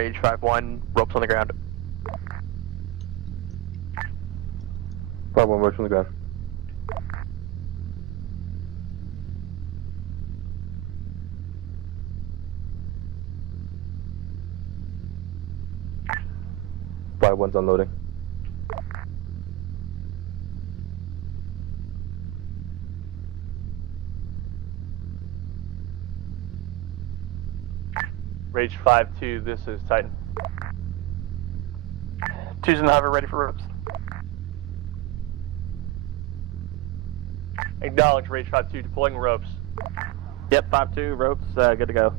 Rage 5-1, ropes on the ground. 5-1, ropes on the ground. Five one's unloading. Rage 5-2, this is Titan. 2's in the hover, ready for ropes. Acknowledge Rage 5-2, deploying ropes. Yep, 5-2, ropes, good to go.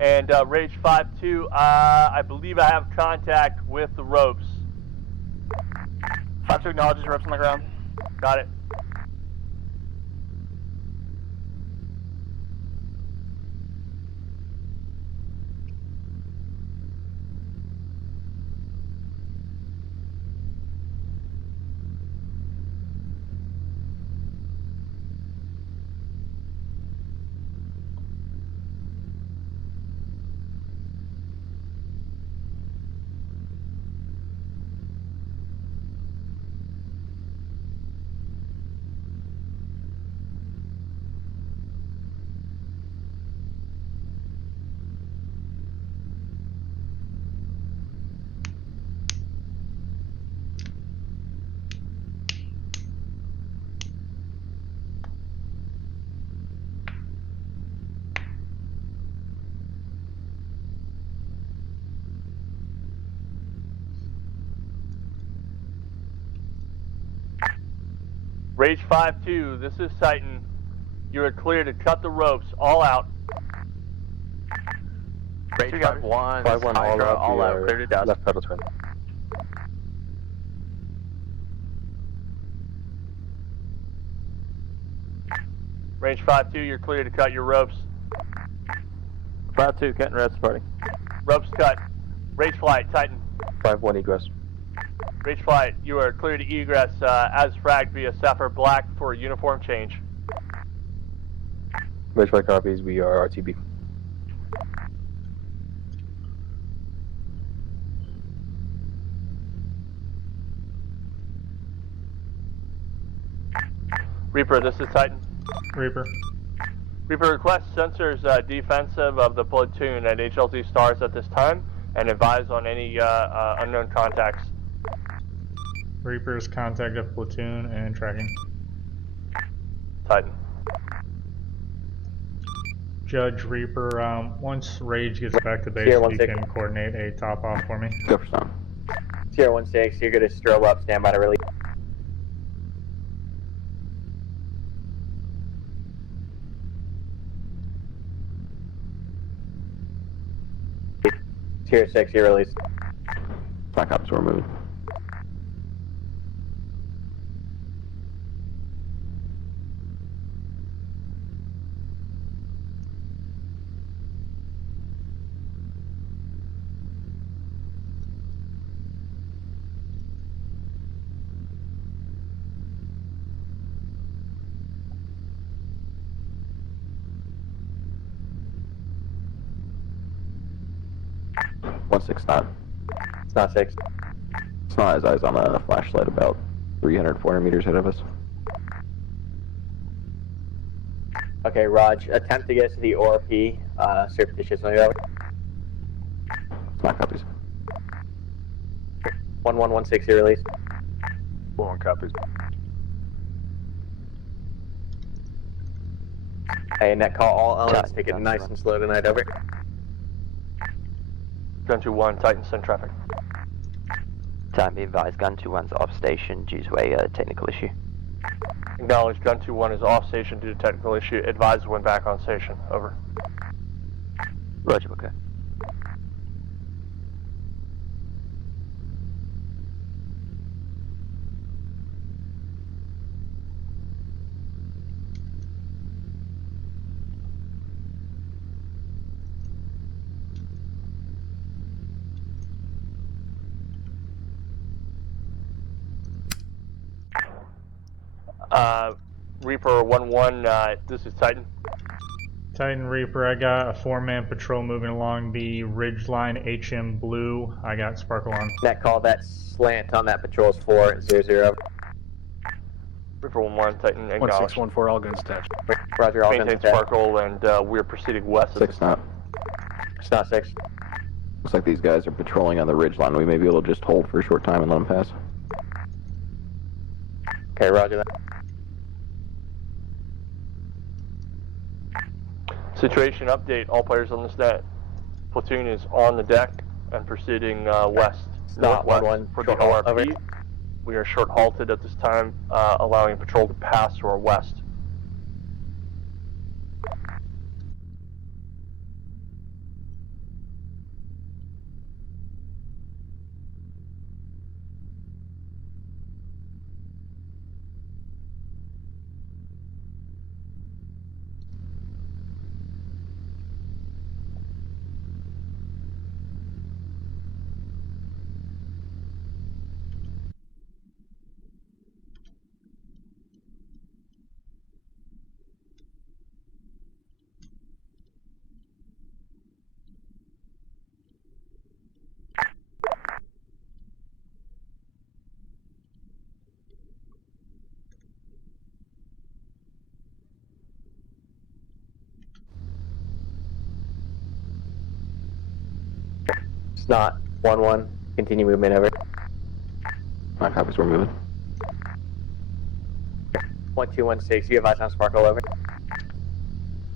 And Rage 5-2, I believe I have contact with the ropes. 5-2 acknowledges ropes on the ground. Got it. Rage 5-2, this is Titan. You are clear to cut the ropes all out. Rage 5-1, 5-1, Hydra, all out, clear to dust. left pedal twin. Rage 5-2, you're clear to cut your ropes. 5-2, cutting ropes, party. Ropes cut. Rage Flight, Titan. 5-1 egress. Rage Flight, you are clear to egress as fragged via Sapphire Black for uniform change. Rage 5 copies, we are RTB. Reaper, this is Titan. Reaper. Reaper requests sensors defensive of the platoon at HLZ stars at this time and advise on any unknown contacts. Reaper's contacted platoon and tracking. Titan. Judge Reaper, once Rage gets back to base, Sierra you 1-6. can coordinate a top off for me. Go for some. Sierra 1-6, you're good to strobe up, stand by to release. Sierra 6, you're released. Black Ops, we're moving. It's not. It's not 6. It's not his eyes on a flashlight about 300, 400 meters ahead of us. Okay, Raj, attempt to get to the ORP, surreptitious on your Black copies. 1116, you're released. 1 copies. Hey, net call all elements, take it nice and slow tonight, over. Gun 2-1, Titan, send traffic. Time be advised, Gun 2-1's off station due to a technical issue. Acknowledge Gun 2-1 is off station due to technical issue. Advise when back on station. Over. Roger, okay. Reaper 1-1, this is Titan. Titan Reaper, I got a 4-man patrol moving along the ridge line HM Blue. I got Sparkle on. Net call, that slant on that patrol is 400. Reaper 1-1, Titan, acknowledged. 1614, all guns attached. Roger, all guns Maintain attached. Sparkle, and we're proceeding west. 6 knot. It's not 6. Looks like these guys are patrolling on the ridge line. We may be able to just hold for a short time and let them pass. Okay, roger that. Situation update, all players on this net. Platoon is on the deck and proceeding west, Not northwest 1-1, for the short halt, ORP. over. We are short halted at this time, allowing patrol to pass to our west. It's not 1-1. Continue movement over. My copies, we're moving. 1216, you have eyes on Sparkle over.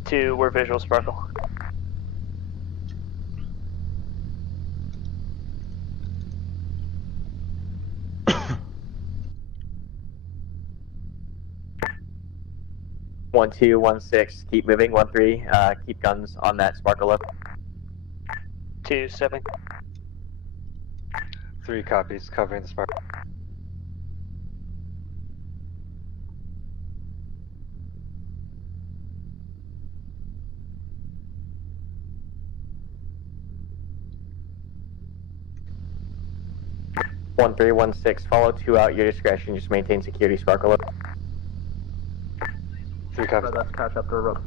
2, we're visual Sparkle. One, 2, 1, 6. Keep moving. 1, 3. Keep guns on that Sparkle up. 2, stepping. 3 copies, covering the spark. One, 3, 1, 6. Follow 2 out. Your discretion. Just maintain security. Sparkle up. 3 copies. That's catch up to rope.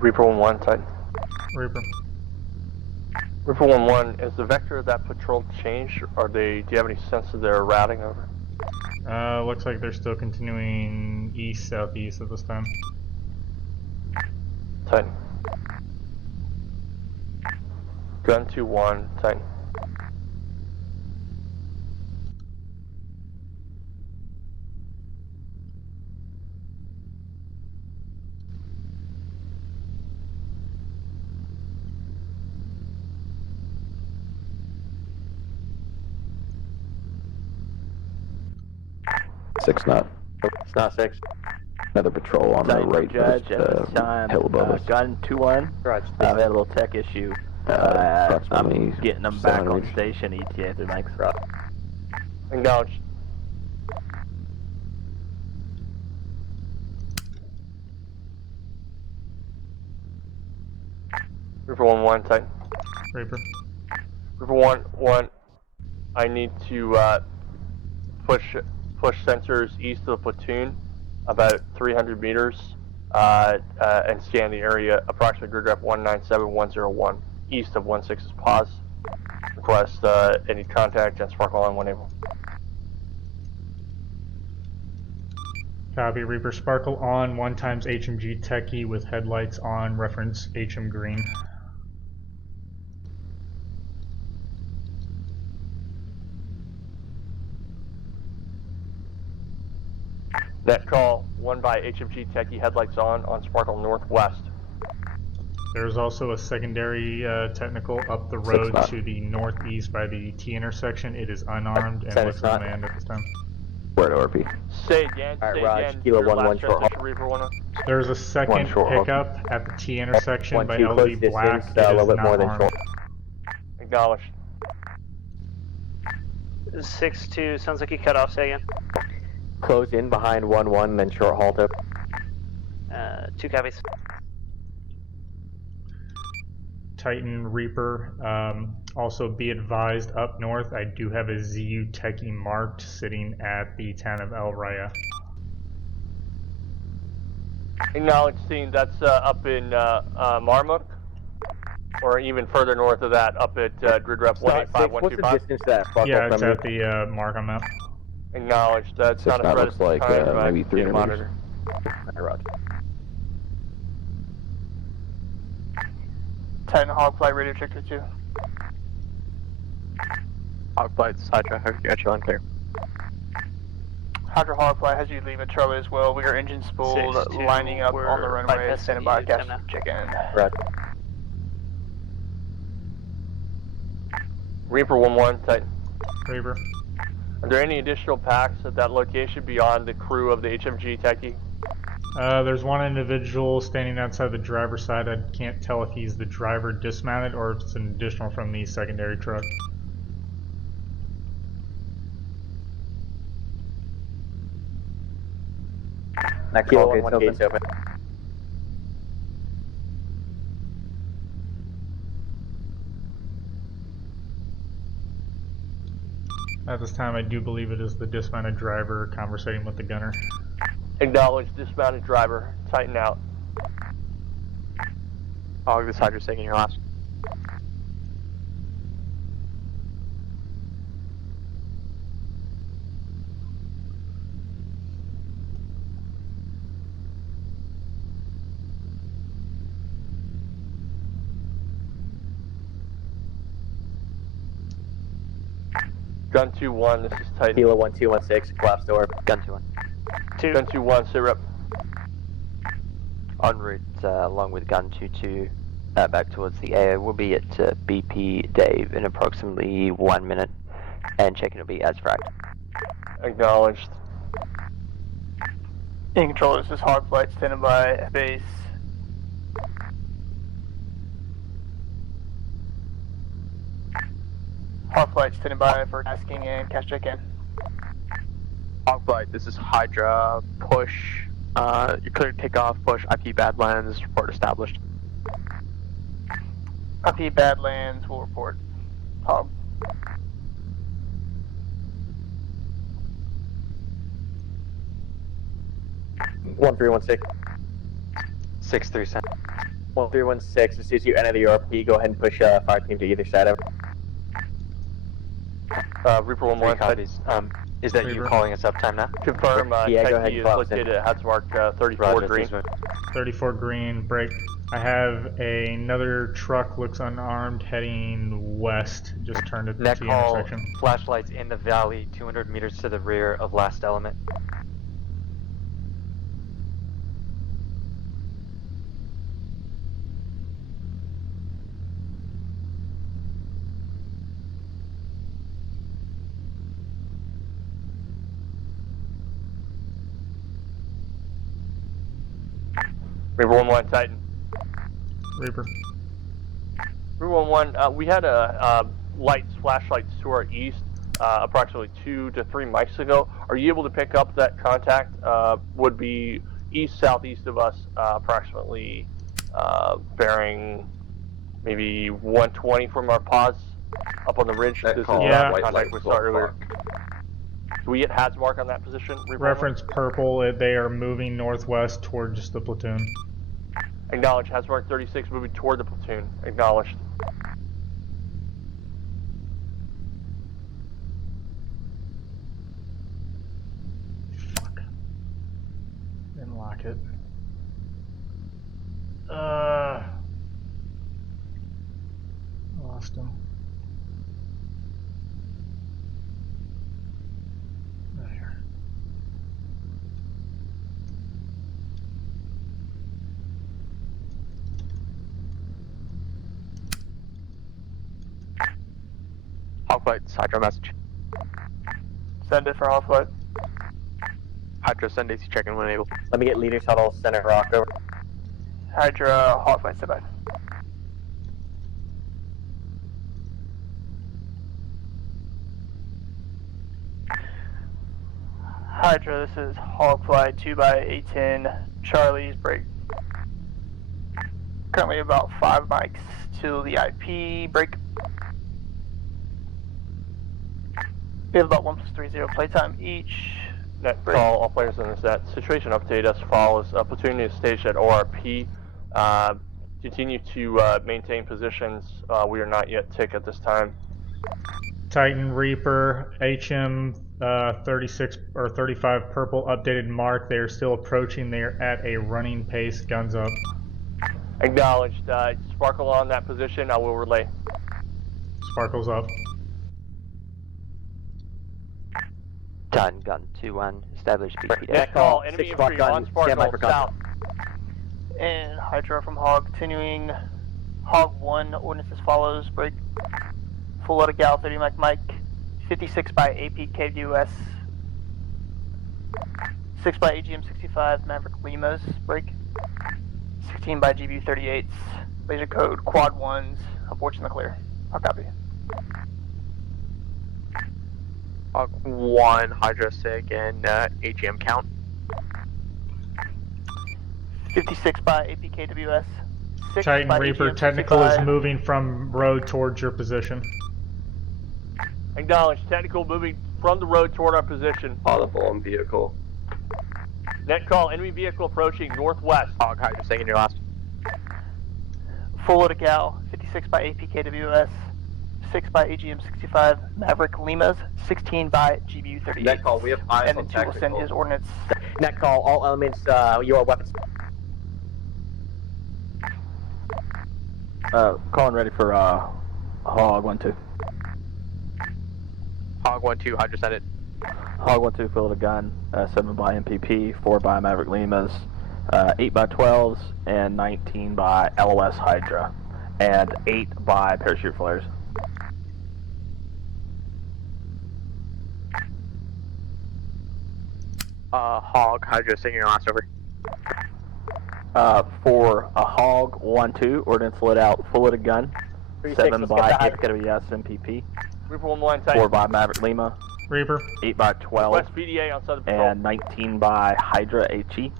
Reaper 1-1, Titan. Reaper. Reaper 1-1, is the vector of that patrol changed? Do you have any sense of their routing over? Looks like they're still continuing east-southeast at this time. Titan. Gun 2-1, Titan. Six knot. It's not 6. Another patrol on the Titan right Judge first, at this time. hill above us. Gun 2-1. Raj, We had a little tech issue. Approximately I'm getting them back 700 on meters. station. ETA through thanks. Acknowledged. Reaper 1-1, Titan. Reaper. Reaper 1-1, I need to push sensors east of the platoon about 300 meters and scan the area approximately grid rep 197101 east of 16's pause. Request any contact and sparkle on 1 April. Copy. Reaper Sparkle on 1 times HMG Techie with headlights on, reference HM green. Net call 1 by HMG Techie, headlights on Sparkle Northwest. There's also a secondary technical up the road 6-0. to the northeast by the T intersection. It is unarmed and Said looks it's not. unmanned at this time. We're at ORP. Say again, Alright, say Raj, again. Kilo your 1-1 last short transition, Reaper 1-1. There's a second short hawk. pickup at the T intersection by 1-2, close LV Black. distance, It a is little bit not more than armed. short. Acknowledged. 6-2, sounds like you cut off, say again. Close in behind 1-1, then short halt up. 2 copies. Titan Reaper. Also be advised up north, I do have a ZU Techie marked sitting at the town of El Raya. Acknowledged, scene. That's up in Marmuk, or even further north of that, up at grid rep What's the 185125. distance to that sparkle Yeah, it's from you? at the mark on map. Acknowledged. That's not a 6-0 threat looks at this like time. maybe Continue to 300 monitor. Alright, Raj. Titan Hogfly radio check to 2. Hogflight's Hydra. Hope you got you on clear. Hydra Hogfly has you leave at Charlie as well. We are engine spooled, 6-2, lining up on the we're runway, bypassing standing by, you, cash time now. check in. Raj. Reaper 1-1, Titan. Reaper. Are there any additional packs at that location beyond the crew of the HMG Techie? There's one individual standing outside the driver's side. I can't tell if he's the driver dismounted or if it's an additional from the secondary truck. Next Kilo 1-1 gates open. At this time, I do believe it is the dismounted driver conversating with the gunner. Acknowledged, dismounted driver. Titan out. Hog, this Hydra's taking your last. Gun 2-1, this is Titan. Kilo 1-2-1-6, collapse door. Gun 2-1. 2. Gun 2-1, sit rep. En route along with Gun 2-2 back towards the air. We'll be at BP Dave in approximately 1 minute, and checking will be as fragged. Acknowledged. In control, this is Hogflight, standing by at base. Hogflight, standing by for tasking and cash check in. Hogflight, this is Hydra. Push. You're clear to take off. Push. IP Badlands. Report established. IP Badlands will report. Hog. One 3-1-6. 6-3 cent. 1-3-1-6. As soon as you enter the URP, go ahead and push fire team to either side of it. Reaper 1-1, 3 Titan. copies. Is that you Reaper. calling us up time now? Confirm, Yeah, go ahead Techie and is collapse in. located at Hatzmark 34 Roger, green. please move. 34 green, break. I have another truck, looks unarmed, heading west. Just turned at the Net T call, intersection. flashlights in the valley, 200 meters to the rear of last element. Reaper 1-1, Titan. Reaper. Reaper 1-1, we had flashlights to our east approximately 2 to 3 mics ago. Are you able to pick up that contact? Would be east-southeast of us, approximately bearing maybe 120 from our pods up on the ridge. That This call, is Yeah. the contact we 12 saw earlier. o'clock. Do we get HADS mark on that position? Reaper 1-1? Reference purple. They are moving northwest towards the platoon. Acknowledged. HADS mark 36 moving toward the platoon. Acknowledged. Fuck. Didn't lock it. Lost him. There. Hog flights, Hydra message. Send it for Hog Flight. Hydra, send AC check-in when able. Let me get leader shuttle, Senate Rock over. Hydra, Hog Flight, stand by. Hydra, this is Hog Flight 2x810, Charlie's break. Currently about 5 mics to the IP break. We have about 1+30 playtime each. Net call, all players in the set. Situation update as follows. Platoon is staged at ORP. Continue to maintain positions. We are not yet tick at this time. Titan Reaper, HM 36 or 35 purple updated mark. They are still approaching. They are at a running pace. Guns up. Acknowledged. Sparkle on that position. I will relay. Sparkles up. Titan gun 2-1, established BP Net call. Enemy infantry on Sparkle south. And Hydra from Hog, continuing Hog 1, ordnance as follows, break. Full load of Gal, 30 Mike, 56 by AP KWS, 6 by AGM 65, Maverick Limas, break. 16 by GBU 38s, laser code, quad 1s, aborts in the clear. I'll copy. Hog 1, Hydra SIG, and AGM count. 56 by AP KWS, 6 Titan by Reaper, AGM technical is 65. moving from road towards your position. Acknowledged. Technical moving from the road toward our position. Audible on vehicle. Net call. Enemy vehicle approaching northwest. Hog, Hydra SIG in your last. Full load of Gal, 56 by AP KWS, 6 by AGM 65, Maverick Limas, 16 by GBU 38. Net call, we have eyes And on then 2 will send technical. his ordnance. Net call, all elements, your weapons. Calling ready for Hog 1-2. Hog 1-2, Hydra send it. Hog 1-2, fill the gun. 7 by MPP, 4 by Maverick Limas, 8 by 12s, and 19 by LOS Hydra, and 8 by parachute flares. Hog, Hydra SIG in your last, over. For a Hog 1-2, ordnance lit out, full loaded gun. 7 let's by get the Hydra. KWS MPP, Reaper 1-1, Titan. 4 by Maverick Lima, Reaper. 8 by 12, West PDA on Southern Patrol. and 19 by Hydra HE,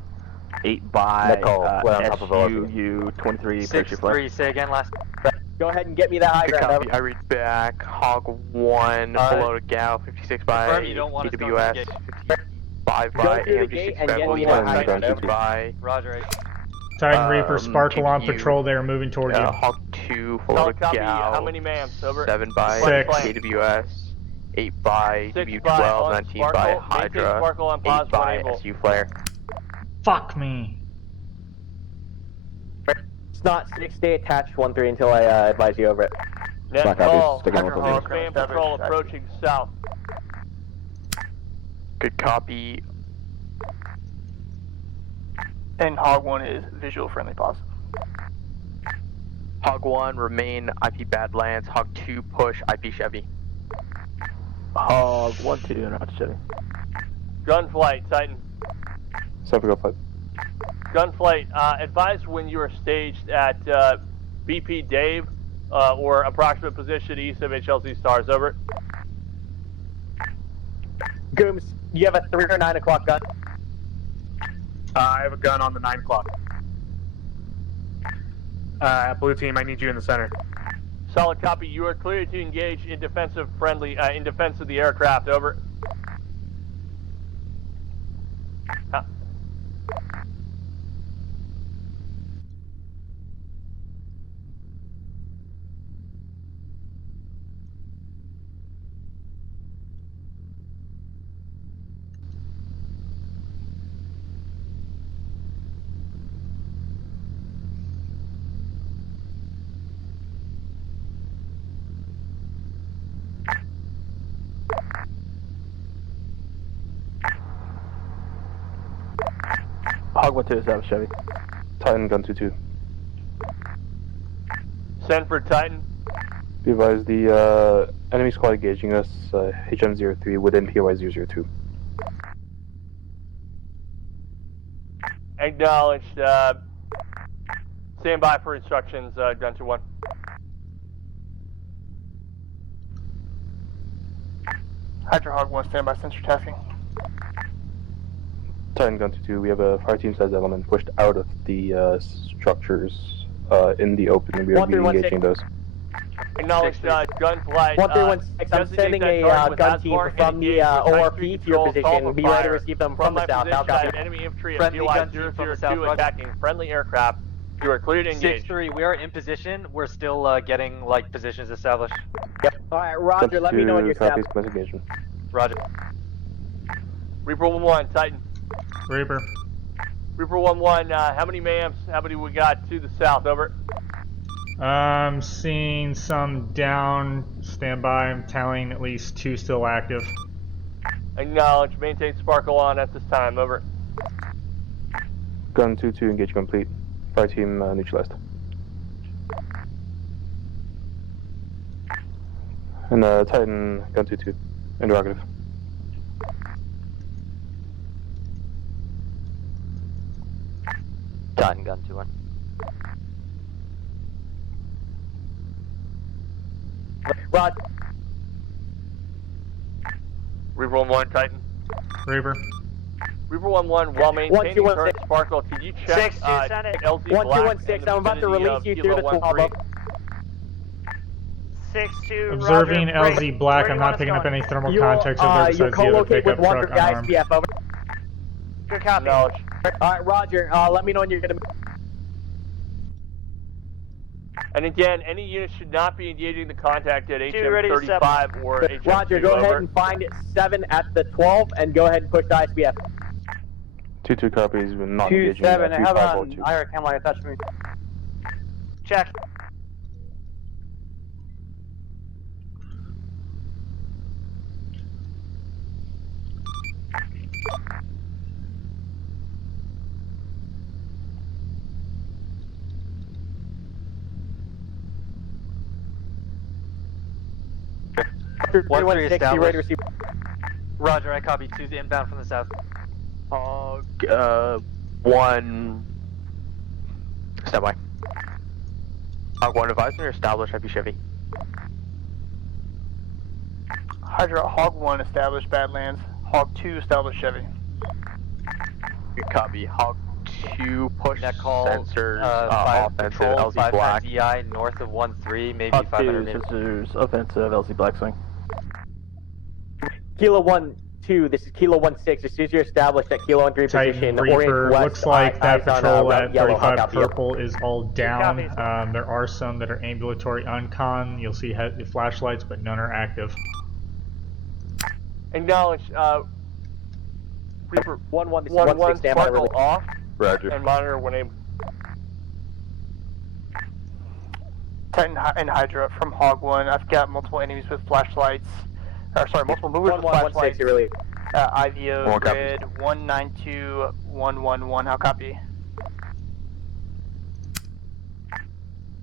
8 by Nicole, flat on top of ORP. SUU 23 parachute flare. 6-3, say again last. Go ahead and get me that high Good ground. copy. I read back. Hog 1, full load of Gal, 56 by Confirm you don't want us going KWS, to the 55 Go by through the AMG gate 6 and get me by that high ground. 56 by Roger. Titan Reaper, Sparkle on GBU. patrol. They are moving toward you. Hog 2, full Solid load of copy. Gal, How many ma'ams? Over. 7 by 6. KWS, 8 by 6 GBU by 12, on 19 by Sparkle. Maintain Hydra, Sparkle on 8 pause by when able. SU Flare. Fuck me. It's not 6, stay attached 1-3 until I advise you over it. Net Black Ops, call. stick on Hydra with Hog, it. man patrol approaching south. Good copy. And Hog 1 is visual friendly pause. Hog 1, remain IP Badlands. Hog 2, push IP Chevy. Hog 1-2, not Chevy. Gunflight, Titan. So we go fight. Gunflight, advise when you are staged at BP Dave or approximate position east of HLZ Stars. Over. Gooms, you have a 3 or 9 o'clock gun? I have a gun on the 9 o'clock. Blue team, I need you in the center. Solid copy. You are cleared to engage in defense of the aircraft. Over. Hog 1-2 establish Chevy. Titan gun 2-2. Send for Titan. Be advised, the enemy squad engaging us, HM03 within POI 002. Acknowledged. Stand by for instructions, gun 2-1. Hydra Hog 1, stand by sensor tasking. Titan gun 2-2, we have a fire team size element pushed out of the structures in the open, and we will be engaging those. Acknowledged, gunflight. 1316, I'm sending a gun team from the ORP to your position. Be ready to receive them from the south. How copy? Enemy infantry at Friendly POI gun team from the south, 002 attacking friendly aircraft. You are cleared to engage. 6-3, we are in position. We're still getting like positions established. Yep. Alright, Roger, let me know when you're copies, set. commence engagement. Roger. Reaper 1-1, Titan. Reaper. Reaper 1-1, how many MAMs? How many we got to the south? Over. I'm seeing some down. Stand by. I'm tallying at least 2 still active. Acknowledge. Maintain sparkle on at this time. Over. Gun 2-2, engage complete. Fire team neutralized. And Titan gun 2-2, interrogative. Titan gun 2-1. Rod. Reaper 1-1, Titan. Reaper. Reaper 1-1, while maintaining 1216. current sparkle, can you check 6-2, send it. LZ Black? 1216, I'm about to release you through the 12. 6-2, Observing Roger, break. LZ Black. Where I'm you not want us picking up going? any thermal You'll, context over there you'll besides the other co-locate with pickup one truck for guys, unarmed. PF, over. Good copy. Acknowledge. Alright, Roger, let me know when you're gonna... And again, any unit should not be engaging the contact at Two ready to HM35 or HM2. Roger, go ahead and find 7 at the 12 and go ahead and push to ISBF. 2-2 copies, we're not engaging 2-7, have 3502. an IR cam line touch me. Check. One, three 316, ready to receive. Roger, I copy. 2's inbound from the south. Hog 1. Stand by. Hog 1, advise when you're established. Happy Chevy. Hydra Hog 1, established Badlands. Hog 2, established Chevy. Good copy. Hog 2, push Net call. sensors, 5 offensive, patrol, LZ 5 Black. DI north of 1-3, maybe Hog 2, 500 meters. sensors, offensive, LZ Black Swing. Kilo 1-2, this is Kilo 1-6. As soon as you're established at Kilo 1-3 Titan position, Reaper. orient west. Looks like that eyes on, patrol red, at yellow, hog 35 out, yep. purple is all down. copies. There are some that are ambulatory uncon. You'll see flashlights, but none are active. Acknowledge. Reaper 1-1, this is 1-1, 1-6, stand by sparkle release. off Roger. and monitor when able. Titan and Hydra from Hog 1. I've got multiple enemies with flashlights. Or sorry, multiple movers with 1-1, flashlights. 1-6, really. IVO One copy. grid 192111. How copy?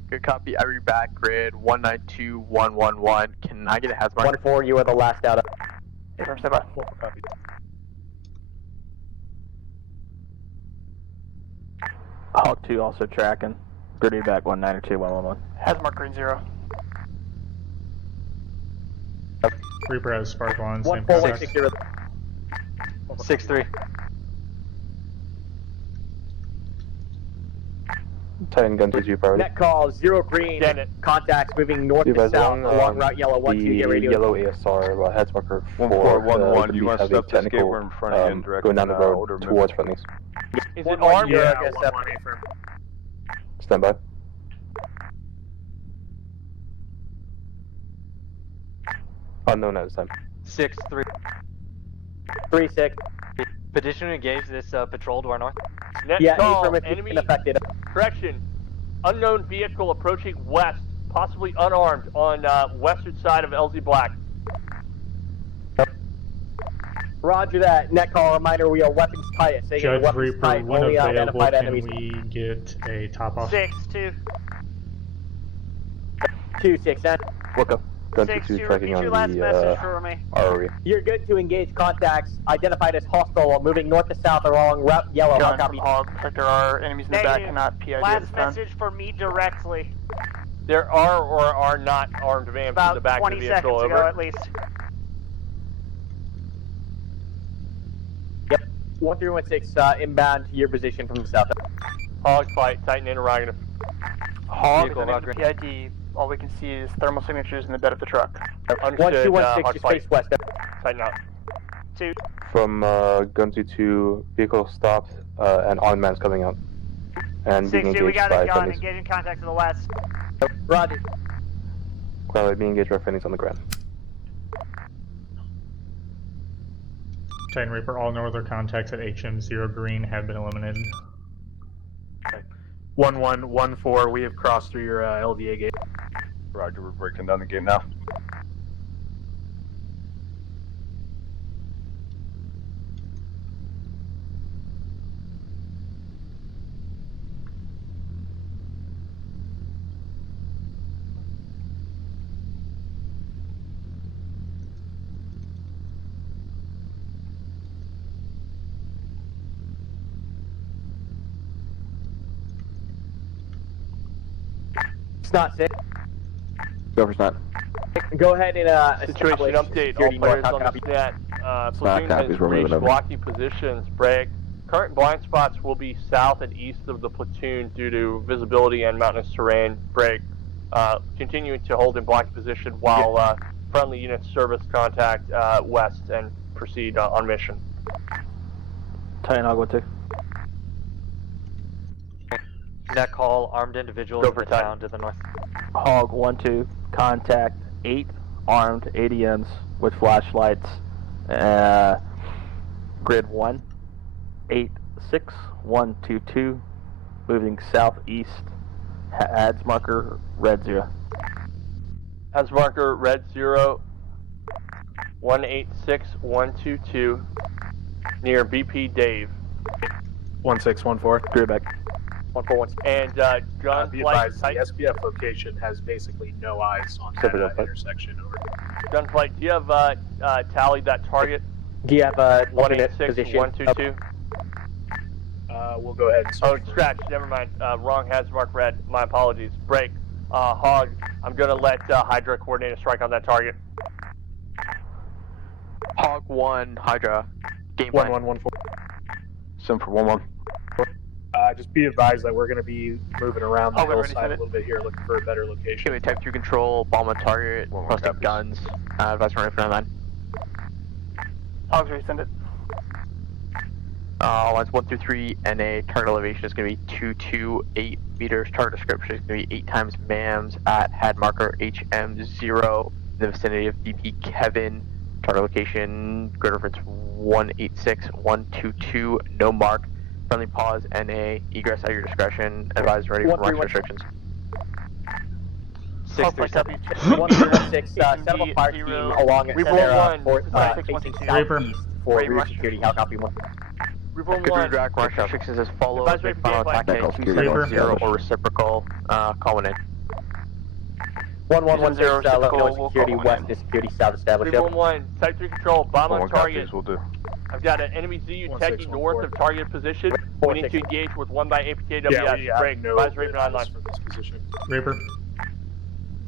Good copy. I read back. Grid 192111. Can I get a hazmat? 1-4, you are the last out of. Affirm, stand by. Hawk 2 also tracking. Gritty back 192 111. Has mark green 0. Reaper has spark 1, same 14160. 6-3. Titan gun to G priority. Net call 0 green. Janet. Contacts moving north You to guys south along, along route yellow 12. the Get radio. yellow ASR heads marker 1411. You want to have a step this gate? technical We're in front of you in direct going down the road order towards friendlies. Is it armed? Yeah, I guess, 118 firm. Stand by. Unknown at this time. 6-3. 3-6. Petition to engage this patrol to our north. Net Yeah, call, affirmative. enemy, Unaffected. correction, unknown vehicle approaching west, possibly unarmed, on western side of LZ Black. Roger that. Net call reminder, we are weapons tight. Saying Judge weapons Reaper, tight, when only available, identified can enemies. we get a top off? 6-2. 2-6. Look up. Gun to 6-2. two Repeat tracking your on last message the for me. ROE. You're good to engage contacts identified as hostile moving north to south along route yellow. John Copy. from Hog. There are enemies in the back Negative. and not PID at Last this time. message for me directly. There are or are not armed vans in About the back of 20 the vehicle, seconds over. ago, at least. 1316 inbound to your position from the south. Hog fight, Titan interrogative. Hog is Vehicle unable to PID. All we can see is thermal signatures in the bed of the truck. Understood, 1216 Hog just fight. face west. Titan out. 2. From gun to two, vehicle stopped and on man's coming out. And being 6-2, we engaged got by a gun. friendlies. Engaging contact to the west. Roger. Clearly being engaged by friendlies on the ground. Titan Reaper, all northern contacts at HM0 green have been eliminated. 1114. We have crossed through your LVA gate. Roger, we're breaking down the gate now. Snot 6. Go for snot. Go ahead and Situation establish update. All security players north. on Copy. the net. Platoon copies, has we're moving reached over. blocking positions. Bragg. Current blind spots will be south and east of the platoon due to visibility and mountainous terrain. Bragg. Continuing to hold in blocking position while friendly units service contact west and proceed on mission. Titan Hog 1-2. Net call, armed individuals Go in for the Titan. town to the north. Hog 1-2. Contact 8 armed ADMs with flashlights. Grid 1. 86122. Moving southeast. Ads marker red 0. Has marker red 0 186122 near BP Dave. 1614. Grid back. 141. And gun Be flight advised, the SPF location has basically no eyes on that intersection. Over. gunfight. Do you have tallied that target? Do you have a alternate position? 186122. We'll go ahead and Oh, search for scratch. Never mind. Wrong has mark red. My apologies. Break. Hog. I'm gonna let Hydra coordinate a strike on that target. Hog 1, Hydra. Game plan. 1114. Sim for 1-1. Just be advised that we're going to be moving around the Oh, we already hillside said a it. little bit here, looking for a better Give location. me type 3 control, bomb on target, 1-1 requesting copies. guns. Advice running for 9. Hogs resend it. Lines 1 through 3, NA. Target elevation is going to be 228 meters. Target description is going to be 8 times MAMS at head marker HM0 in the vicinity of BP Kevin. Target location, grid reference 186122. No mark. Friendly pause, NA. Egress at your discretion. Advise ready for marks restrictions. 637. 1316, settle fire team along Reaper Sarah, 1, facing Reaper. southeast for rear security. How copy 1? Reaper Good 1. redraft. Marks restrictions as follows. Advise ready Make for final game attack plan. at Reaper. 270 or reciprocal. Calling in. 1116, let me know we'll security call west in. to security south established. Reaper 1. Type 3 control. Bomb on 1-1 target. copies will do. I've got an enemy ZU techie north of target position. We need to engage with 1 by APKWS. Yeah, we have Break. no Advise Raven online. for this position. Reaper.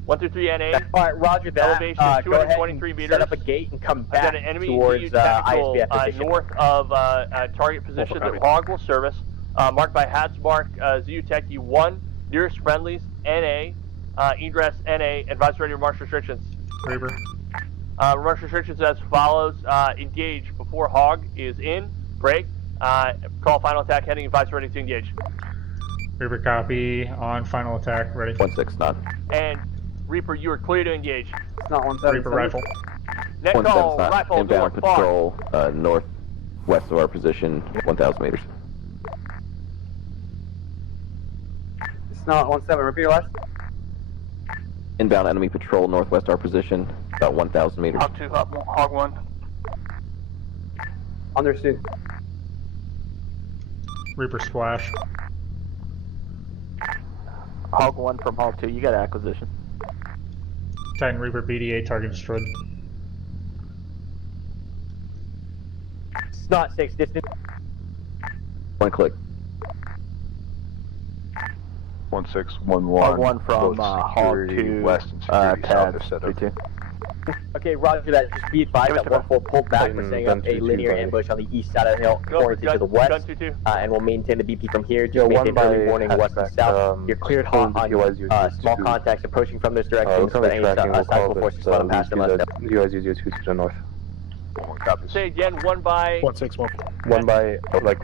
123 NA. Alright, roger that. Elevation Go ahead 223 and meters. set up a gate and come I've back got an enemy towards ZU technical ISBF position. north of target position that Hog will service. Marked by Hatsmark, ZU Techie 1, nearest friendlies, NA, egress NA, advice ready remarks restrictions. Reaper. Remarks restrictions as follows, engage before Hog is in, break, call final attack heading, advice ready to engage. Reaper copy, on final attack, ready. 169. And Reaper, you are clear to engage. It's not 177. Reaper rifle. Net call, rifle, Inbound door, far. patrol, northwest of our position, 1,000 meters. It's not 17. Repeat your last. Inbound enemy patrol, northwest our position, about 1,000 meters. Hog 2, Hog 1. Understood. Reaper splash. Hog 1 from Hog 2, you got acquisition. Titan Reaper BDA, target destroyed. It's not 6 distance. One click. 1611. Hog 1 from Hog 2, west and security south pad is set up. 32. Okay, roger that. Just be advised that 1-4 pulled back. We're setting up a linear ambush on the east side of the hill, oriented to the west, and we'll maintain the BP from here. Just maintain early warning west and south. You're cleared hot on small contacts approaching from this direction, so that any sizable forces let them pass them. UIZ 02 to the north. Say again, 1 by... 161. One by, like,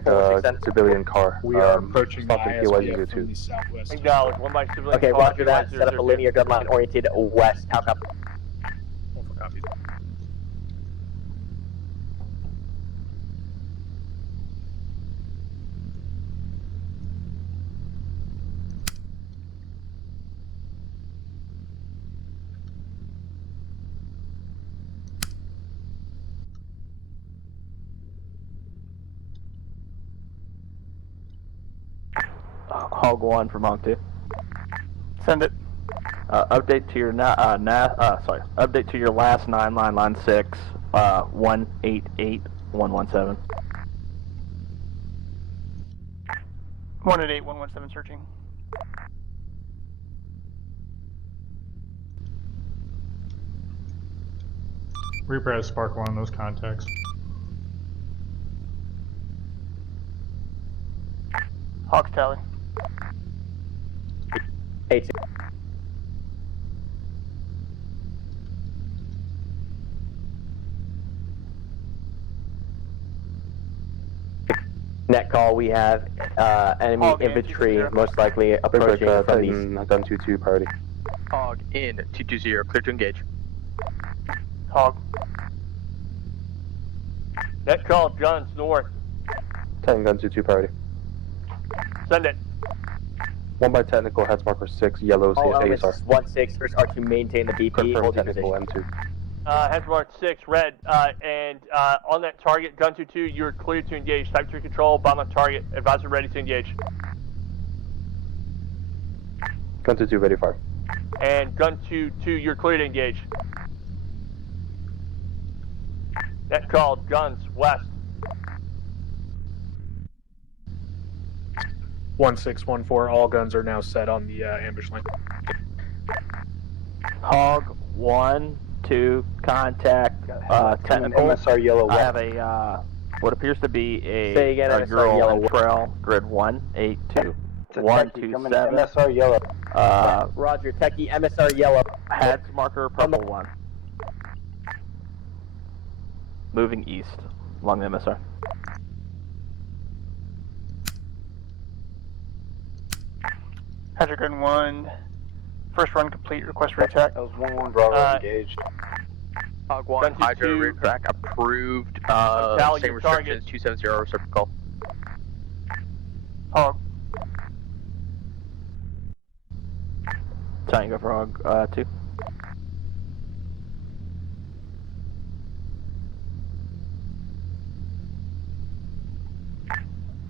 civilian car. We are approaching the stopping ISBF PYZ from the 02. southwest. Acknowledge, 1 by civilian Okay, car, roger that. 2 Set up a linear gun line oriented west. How copy? Copy. Hog 1 from Hog 2. Send it. Update to your update to your last 9 line 6, 188117. 188, 117 searching. Reaper has Spark 1 on those contacts. Hog's tally. 8. Net call, we have enemy Hog infantry most likely approaching from the east. Gun 2-2 priority. Hog in 220, clear to engage. Hog. Net call, guns north. Titan gun 2-2 priority. Send it. 1 by technical, heads marker 6, yellows, All elements ASR. 1-6, first are to maintain the BP, Confirm hold your technical position. M2. Heads marked 6, red, and on that target, gun 2-2, you're cleared to engage. Type 3 control, bomb on target, advisor ready to engage. Gun 2-2 ready fire. And gun 2-2, you're cleared to engage. Net call, guns west. 1614. All guns are now set on the ambush line. Hog 1, 2, contact, technical. MSR yellow I west. have a, what appears to be a, Say again, MSR girl yellow on trail, grid 182. 127. MSR yellow. Roger, Techie, MSR yellow. Heads marker purple 1. Moving east along the MSR. Hedrigan 1. First run complete, request for attack. That was 1-1 Bravo engaged. Hog 1, Gun 2-2. Hydra, rear track approved. Tally Same your restrictions, 270 reciprocal. Hog. Tango for Hog 2.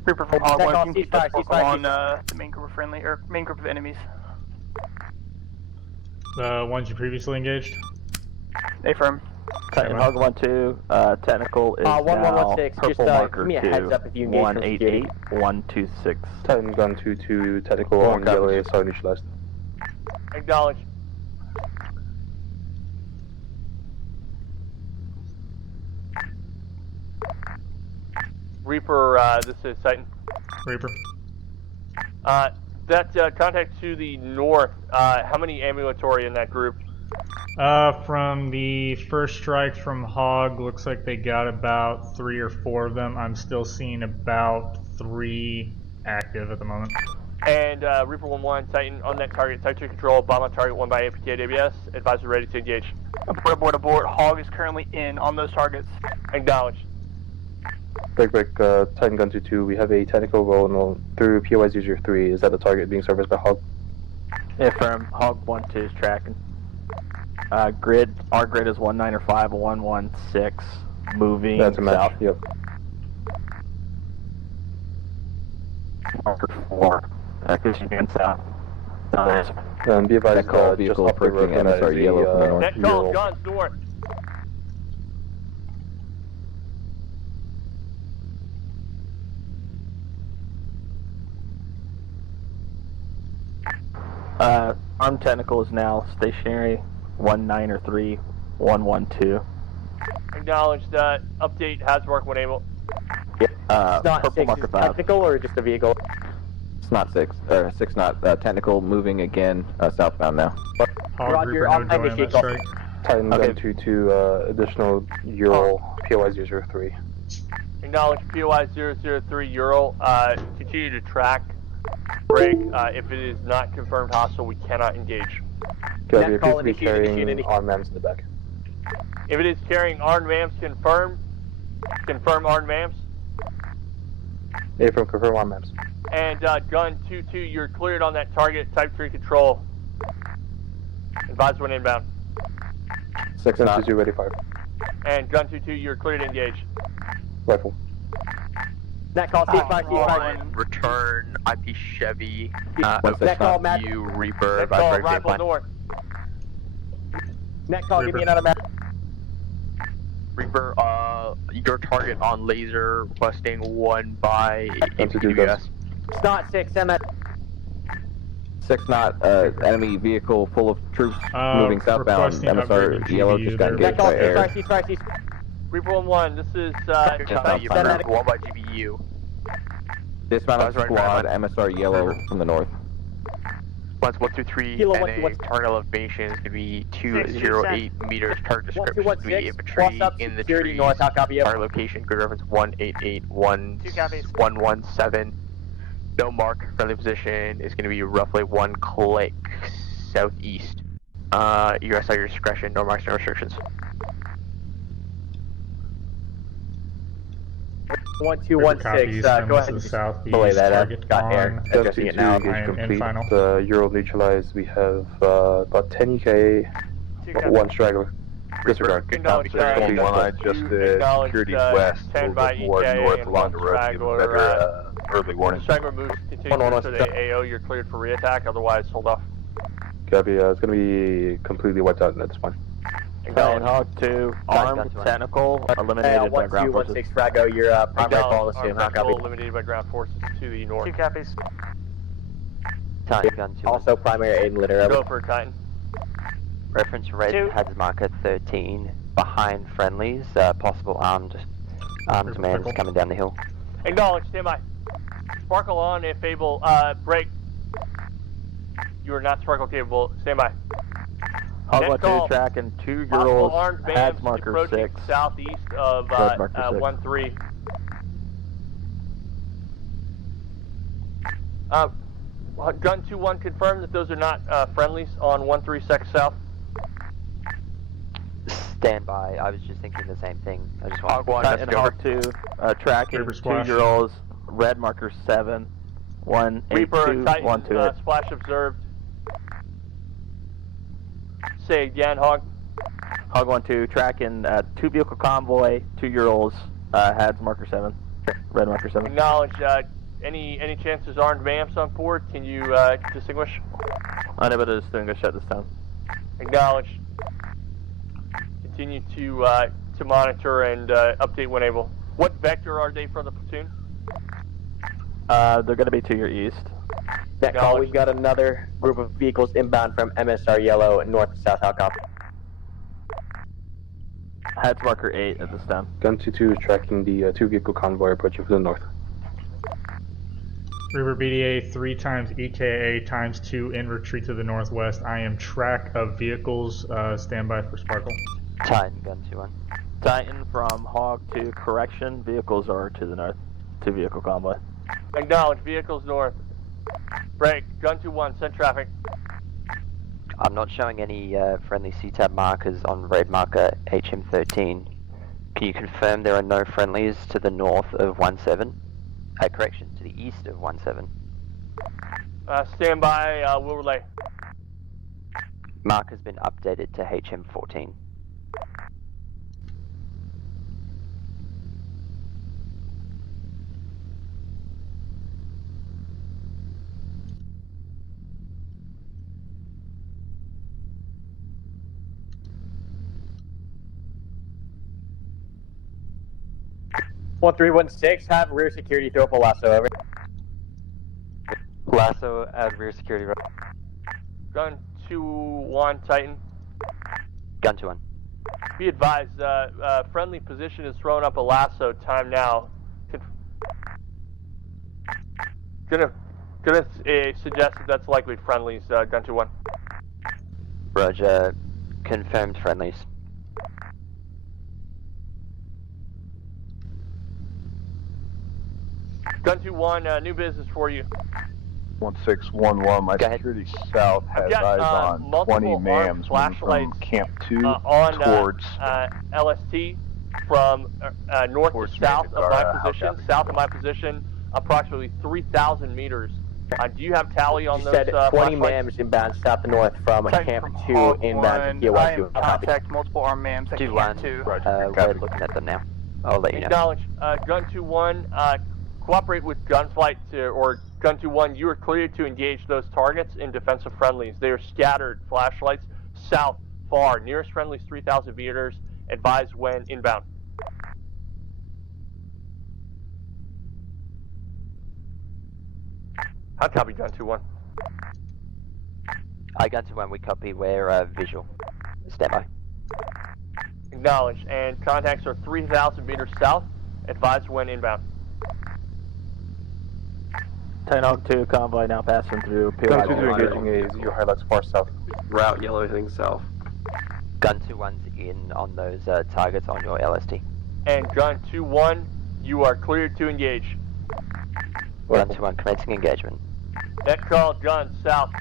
Reaper from Hog 1, you can keep that ceasefire, circle on ceasefire. the main group of friendly, or main group of enemies. The ones you previously engaged? Affirm. Titan Hog 1-2, technical is now 1116, just purple marker give me a 2, heads up if you engage from security. 188-126. Titan gun 2-2, tactical on yellow ASR neutralized. Acknowledge. Reaper, this is Titan. Reaper. That contact to the north, how many ambulatory in that group? From the first strike from Hog, looks like they got about 3 or 4 of them. I'm still seeing about 3 active at the moment. And Reaper 1-1, Titan on that target, Type 2 control, bomb on target 1 by APK ABS, advisor ready to engage. Abort. Hog is currently in on those targets. Acknowledge. Break, Titan gun 2-2, we have a technical roll through POI 003. Is that the target being serviced by Hog? Affirm, Hog 1-2 is tracking. Our grid is 195, 116, moving That's a match, south. yep. Marker 4, continuing south. Be advised, call just vehicle up the road approaching from that MSR is yellow from the north. Net call, guns north. Armed technical is now stationary, 193, 112. Acknowledge that. Update has work when able. It's not purple 6, marker is 5. technical or just a vehicle? It's not 6, or 6 not, technical moving again, southbound now. Hog Roger, Reaper, I'll no joy on initiate that call. strike. Titan gun 2-2, additional Ural, POI 003. Acknowledge POI 003 Ural. Continue to track. Break. If it is not confirmed hostile, we cannot engage. Okay, we call appear to be carrying armed mams in the back. If it is carrying armed mams, confirm. Confirm armed mams. Affirm, confirm armed mams. And gun 2-2, you're cleared on that target. Type 3 control. Advise when inbound. 6 Gun not. 2-2, ready fire. And gun 2-2, you're cleared to engage. Rifle. Net call, C5. Return IP Chevy. Net call, Matt. You Reaper. Net call, Advisory game rifle plan. north. Net call, give me another map. Reaper, your target on laser requesting 1 by APWS. It's not 6, send that. 6 not, enemy vehicle full of troops moving southbound. requesting MSR upgraded yellow GBU just got there. Net engaged call, by air. C5. Reaper 1-1, this is You Send that. 1 by GBU. Dismounted Right, squad, MSR yellow from the north. Once 123 Kilo, NA, 121. target elevation is going to be 627. 208 meters. Target description is going to be 1216, infantry cross up in the security trees. north, how copy you? Target location, grid reference 188 2 copies. 117. No mark. Friendly position is going to be roughly 1 click southeast. You guys have your discretion. No marks, no restrictions. 1216. Go ahead. This And is just southeast. belay that up. Target Got air. on. Gun Adjusting it 2-2, now. engage I am in complete. final. Ural neutralized. We have about 10 EK, 2 copies. 1 straggler. Disregard. Acknowledge One, I just securities west, a 10 little by bit more EK north and along the 1 road. Give straggler, better early warning. Straggler moves continues to the AO. You're cleared for reattack. Otherwise, hold off. Copy, it's going to be completely wiped out at this point. Titan Hog 2, armed technical, eliminated by ground forces. 1216 Frago, your primary call is soon. How Technical copy? eliminated by ground forces to the north. 2 copies. Titan gun 2. Also primary aid and litter. Go for it, Titan. Reference red 2. has marker 13 behind friendlies. Possible armed mans coming down the hill. Acknowledge. Stand by. Sparkle on if able. Break. You are not sparkle capable. Stand by. Hog 1-2 tracking 2 Possible Urals, armed has vans marker approaching 6. southeast of Red marker 6. 1-3. Gun 2-1 confirm that those are not friendlies on 1-3 sec south. Stand by. I was just thinking the same thing. I just want. Hog 1, Titan let's go. Hog 2, tracking Reaper 2 splash. Urals, red marker 7, 182, Reaper, Titan, 128. splash observed. Say again, Hog. Hog 1-2 tracking 2 vehicle convoy, 2 Urals, HADS marker 7, red marker 7. Acknowledge. Any chances armed MAMs on board? Can you distinguish? Unable to distinguish at this time. Acknowledge. continue to monitor and update when able. What vector are they for the platoon? They're going to be to your east. That call, we've got another group of vehicles inbound from MSR Yellow, north and south. How copy? Heads marker 8 at this time. Gun 2-2 tracking the 2-vehicle convoy approaching from the north. Reaper BDA 3 times EKA times 2 in retreat to the northwest. I am track of vehicles. Stand by for Sparkle. Titan, gun 2-1. Titan from Hog to correction. Vehicles are to the north. 2-vehicle convoy. Acknowledge, vehicles north. Break, gun 2-1, send traffic. I'm not showing any friendly CTAB markers on raid marker HM13. Can you confirm there are no friendlies to the north of 17? Correction, to the east of 17. Stand by, we'll relay. Mark has been updated to HM14. One 316, have rear security throw up a lasso, over. Lasso at rear security. Gun 2-1, Titan. Gun 2-1. Be advised, friendly position is throwing up a lasso, time now. Gonna suggest that that's likely friendlies, gun 2-1. Roger, confirmed friendlies. Gun 2-1, new business for you. 1611, my security south has eyes on 20 mams moving from Camp 2 towards LST from north to south of my position, south of my position, approximately 3,000 meters. Do you have tally on those? Said 20 mams inbound south to north from Camp 2 inbound to I am contact multiple armed mams at Camp 2. We're looking at them now. I'll let you know. Acknowledge. Gun 2-1, cooperate with gunflight or Gun 2-1, you are cleared to engage those targets in defensive friendlies. They are scattered flashlights south, far. Nearest friendlies 3,000 meters. Advise when inbound. How copy, Gun 2-1? Gun 2-1, we copy. We're visual. Stand by. Acknowledge. And contacts are 3,000 meters south. Advise when inbound. 10 Hog 2 convoy now passing through POV. Gun 2-2 engaging a 0 Hilux far south. Route yellow heading south. Gun 2-1's in on those targets on your LST. And Gun 2-1, you are cleared to engage. Gun 2-1, commencing engagement. Net call, Gun south.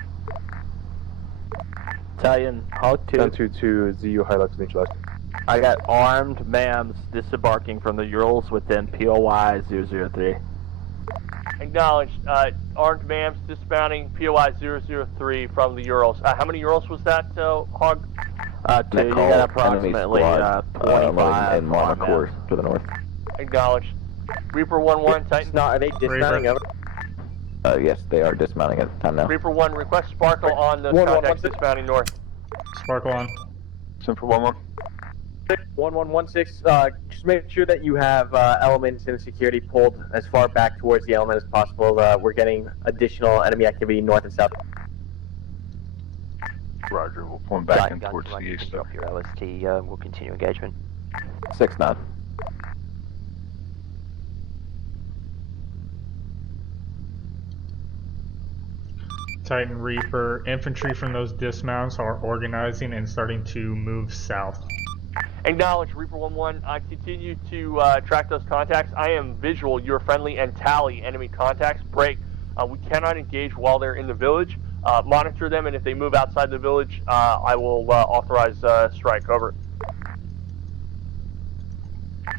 Italian Hog 2. Gun 2-2, 0 Hilux neutralized. I got armed mams disembarking from the Urals within POI 003. Acknowledged. Armed mams dismounting POI 003 from the Urals. How many Urals was that, Hog? 2. You got approximately 25 in monocourse to the north. Acknowledged. Reaper 1-1, Titan. Are they dismounting over? Yes, they are dismounting at the time now. Reaper 1, request Sparkle on those contacts dismounting north. Sparkle on. Send for 1-1. 1116, just make sure that you have elements in security pulled as far back towards the element as possible. We're getting additional enemy activity north and south. Roger, we'll pull them back in towards the east. Drop your LST, we'll continue engagement. 6-9. Titan Reaper, infantry from those dismounts are organizing and starting to move south. Acknowledge, Reaper 1-1. I continue to track those contacts. I am visual, you're friendly, and tally enemy contacts. Break. We cannot engage while they're in the village. Monitor them, and if they move outside the village, I will authorize strike. Over.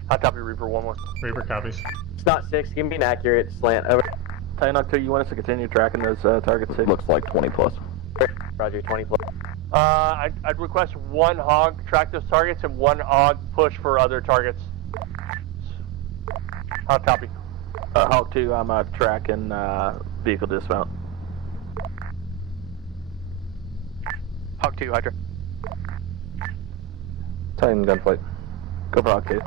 I'll copy Reaper 1-1. Reaper copies. It's not 6, give me an accurate slant. Over. Titan 2, you want us to continue tracking those targets? Looks like 20 plus. Roger, 20 plus. I'd request 1 hog track those targets and 1 hog push for other targets. I'll copy. Hog 2, I'm tracking vehicle dismount. Hog 2, Hydra. Titan gunfight. Go for Hog 2.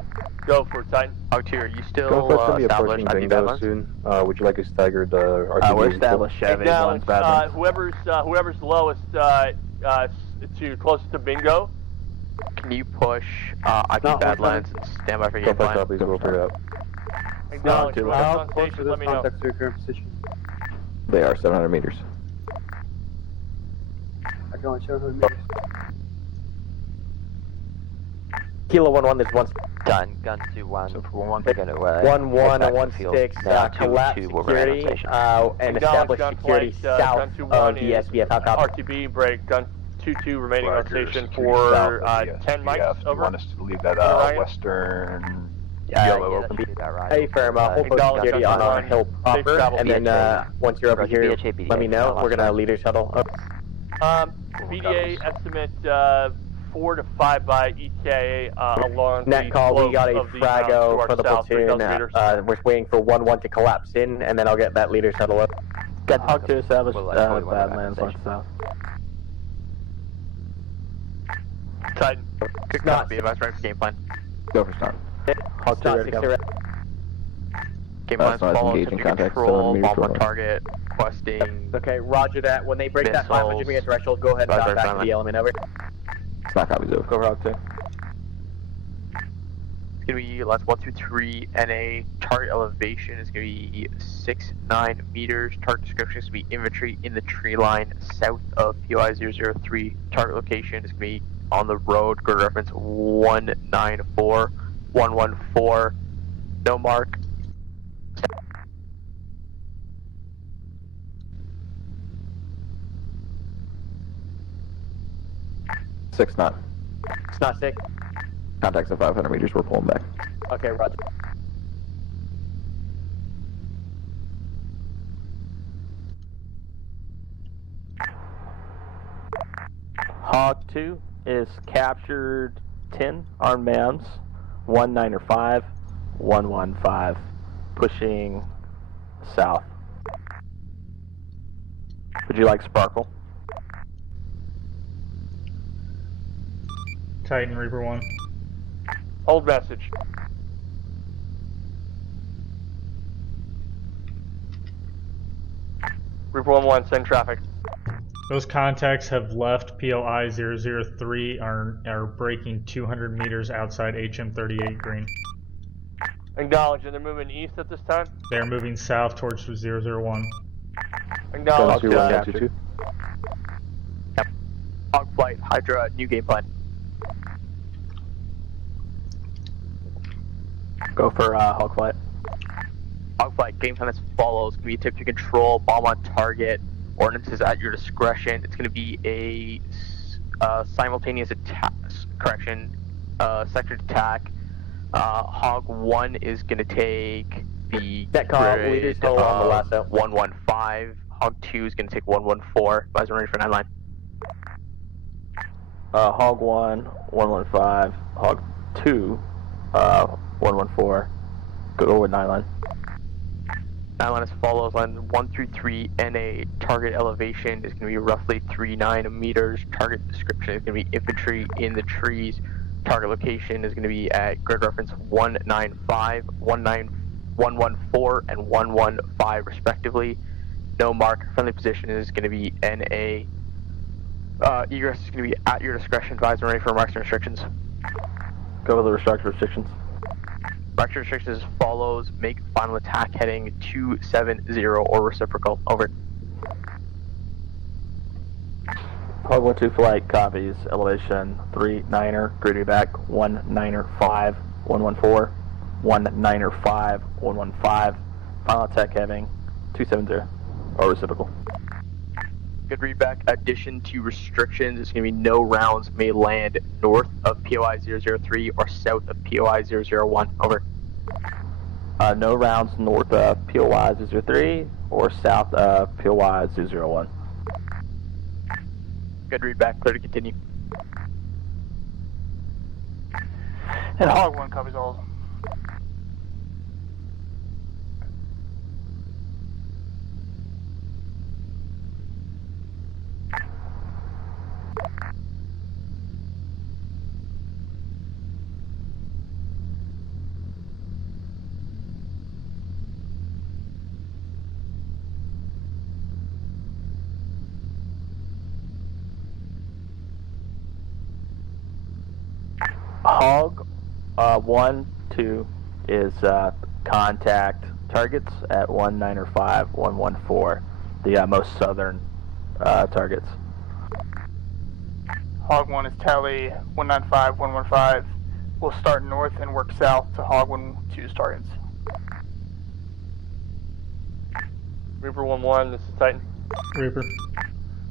Go for Titan. Hog 2, are you still Gunfight's gonna be established approaching IP Bingo guidelines? soon. Would you like a staggered RTB? We're established Chevy. One's Badlands. Whoever's lowest to closest to Bingo. Can you push IP Badlands and stand by for game Gunfight plan? copies, we'll figure it out. Acknowledge. Whoever's on station, let me know. To your current position. They are 700 meters. I can only 700 meters. Kilo 1-1, there's one. Done. Gun 2-1. So for 1-1. They're going to 1-1 and 1-6, Now collapse 2-2 will remain security, on station. and establish security south of the SBF. How copy? RTB, break, gun 2-2 remaining Roger, on station security for south of the 10 mics, SBF. You over. want us to leave that Ryan? western Yeah, yellow that open? should be about right. Hey, firm, hold post Acknowledge security gun on our 1-1. hill Safe proper, travel. and then once you're over Roger, here, BHA, BDA, let me know. We're gonna leader shuttle up. BDA estimate 4 to 5 by ETA along Net the call, slope we got a of the frago mountain for the to our south, platoon. 3,000 meters. We're waiting for 1-1 to collapse in, and then I'll get that leader shuttle up. Got Hog 2 established Badlands, north south. Titan. Good copy, advice right for game plan. Go for stun. Hog 2 ready to go. Game plan Snar's follows engaging to contact, control, 700 bomb on meters target, questing. Okay, roger that. When they break that 500 meter threshold, go ahead and Roger, drop back to Simon. the element, over. It's not copies over. Go for Hog 2. It's gonna be last 123 NA. Target elevation is gonna be 6-9 meters. Target description is gonna be infantry in the tree line south of POI 003. Target location is gonna be on the road. Grid reference 194 114. No mark. Six knot. It's not sick. Contacts at 500 meters. We're pulling back. Okay, roger. Hog 2 is captured 10 armed mams, 195, 115, pushing south. Would you like Sparkle? Titan Reaper 1. Hold message. Reaper 1-1, send traffic. Those contacts have left POI 003 are breaking 200 meters outside HM38 green. Acknowledge, and they're moving east at this time. They're moving south towards 001. Acknowledge. Two. Yep. Hog flight, Hydra, new game plan. Go for Hog Flight. Hogfight game plan as follows. It's going to be tip to control, bomb on target, ordnances at your discretion. It's going to be a simultaneous attack, sector attack. Hog 1 is going to take the That call, leaders still on the last out. 115. Hog 2 is going to take 114. Guys, ready for 9 line. Hog 1, 115, Hog 2, 114. Go with 9 line. 9 line as follows. Line 133 NA. Target elevation is going to be roughly 39 meters. Target description is going to be infantry in the trees. Target location is going to be at grid reference 195, 114, and 115 respectively. No mark. Friendly position is going to be NA. Egress is going to be at your discretion. Advise ready for remarks and restrictions. Go with the restrictions. Remarks and restrictions as follows. Make final attack heading 270 or reciprocal. Over. Hog 1-2 flight copies. Elevation 3-9er. Greedy back 1-9er 5 114. 1-9er 5 115. Final attack heading 270 or reciprocal. Good readback. Addition to restrictions, it's going to be no rounds may land north of POI 003 or south of POI 001. Over. No rounds north of POI 003 or south of POI 001. Good readback. Clear to continue. And Hog 1 copies all. Hog 1, 2 is contact targets at 195, 114, the most southern targets. Hog 1 is tally 195, 115. We'll start north and work south to Hog 1-2's targets. Reaper 1-1, this is Titan. Reaper.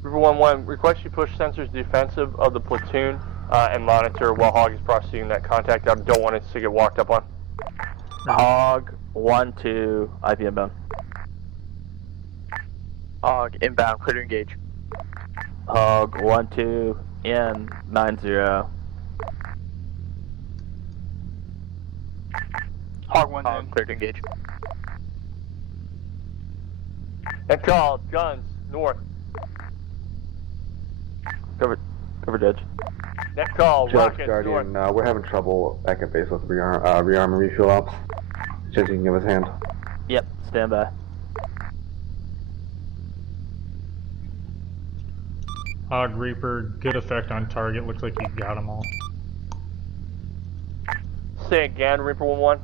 Reaper 1-1, request you push sensors defensive of the platoon and monitor while Hog is processing that contact. I don't want it to get walked up on. Hog 1-2, IP inbound. Hog inbound, clear to engage. Hog 1-2 in 90. Hog 1's Hog in. clear to engage. And call, guns, north. Cover Judge. Net call, Judge rockets, Guardian, north. we're having trouble back at base with rearm and refuel ops. Judge, you can give us a hand. Yep, stand by. Hog Reaper, good effect on target. Looks like you got them all. Say again, Reaper 1-1.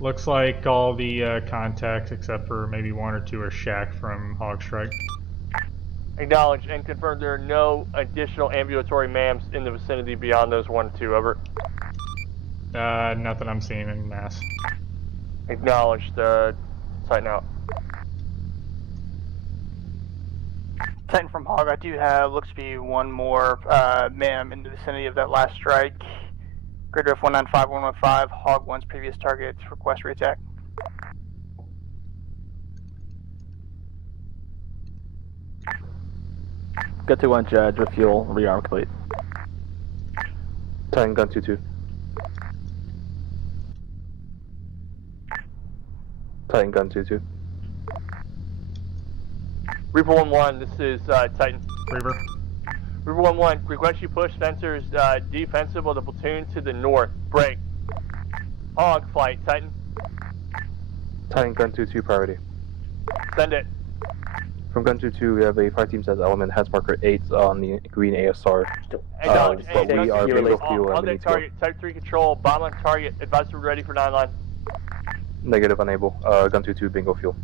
Looks like all the contacts except for maybe 1 or 2 are shack from Hog Strike. Acknowledge and confirm there are no additional ambulatory MAMs in the vicinity beyond those 1 2, over. Nothing I'm seeing in mass. Acknowledge the Titan out. Titan from Hog, I do have, looks to be 1 more MAM in the vicinity of that last strike. Grid Ref 195, 115, Hog 1's previous targets, request reattack. Go to 1 Judge with fuel, rearm complete. Titan gun 2-2. Titan gun 2-2. Reaper 1-1, this is Titan. Reaper. Reaper 1-1, request you push sensors defensive of the platoon to the north. Break. Hog flight, Titan. Titan gun 2-2 priority. Send it. From gun 2-2, we have a fire team says element has marker 8 on the green ASR. But we are bingo fuel on and we need to target, go. type 3 control, bomb on target, advise to be ready for 9 line. Negative, unable. Gun 2-2, bingo fuel.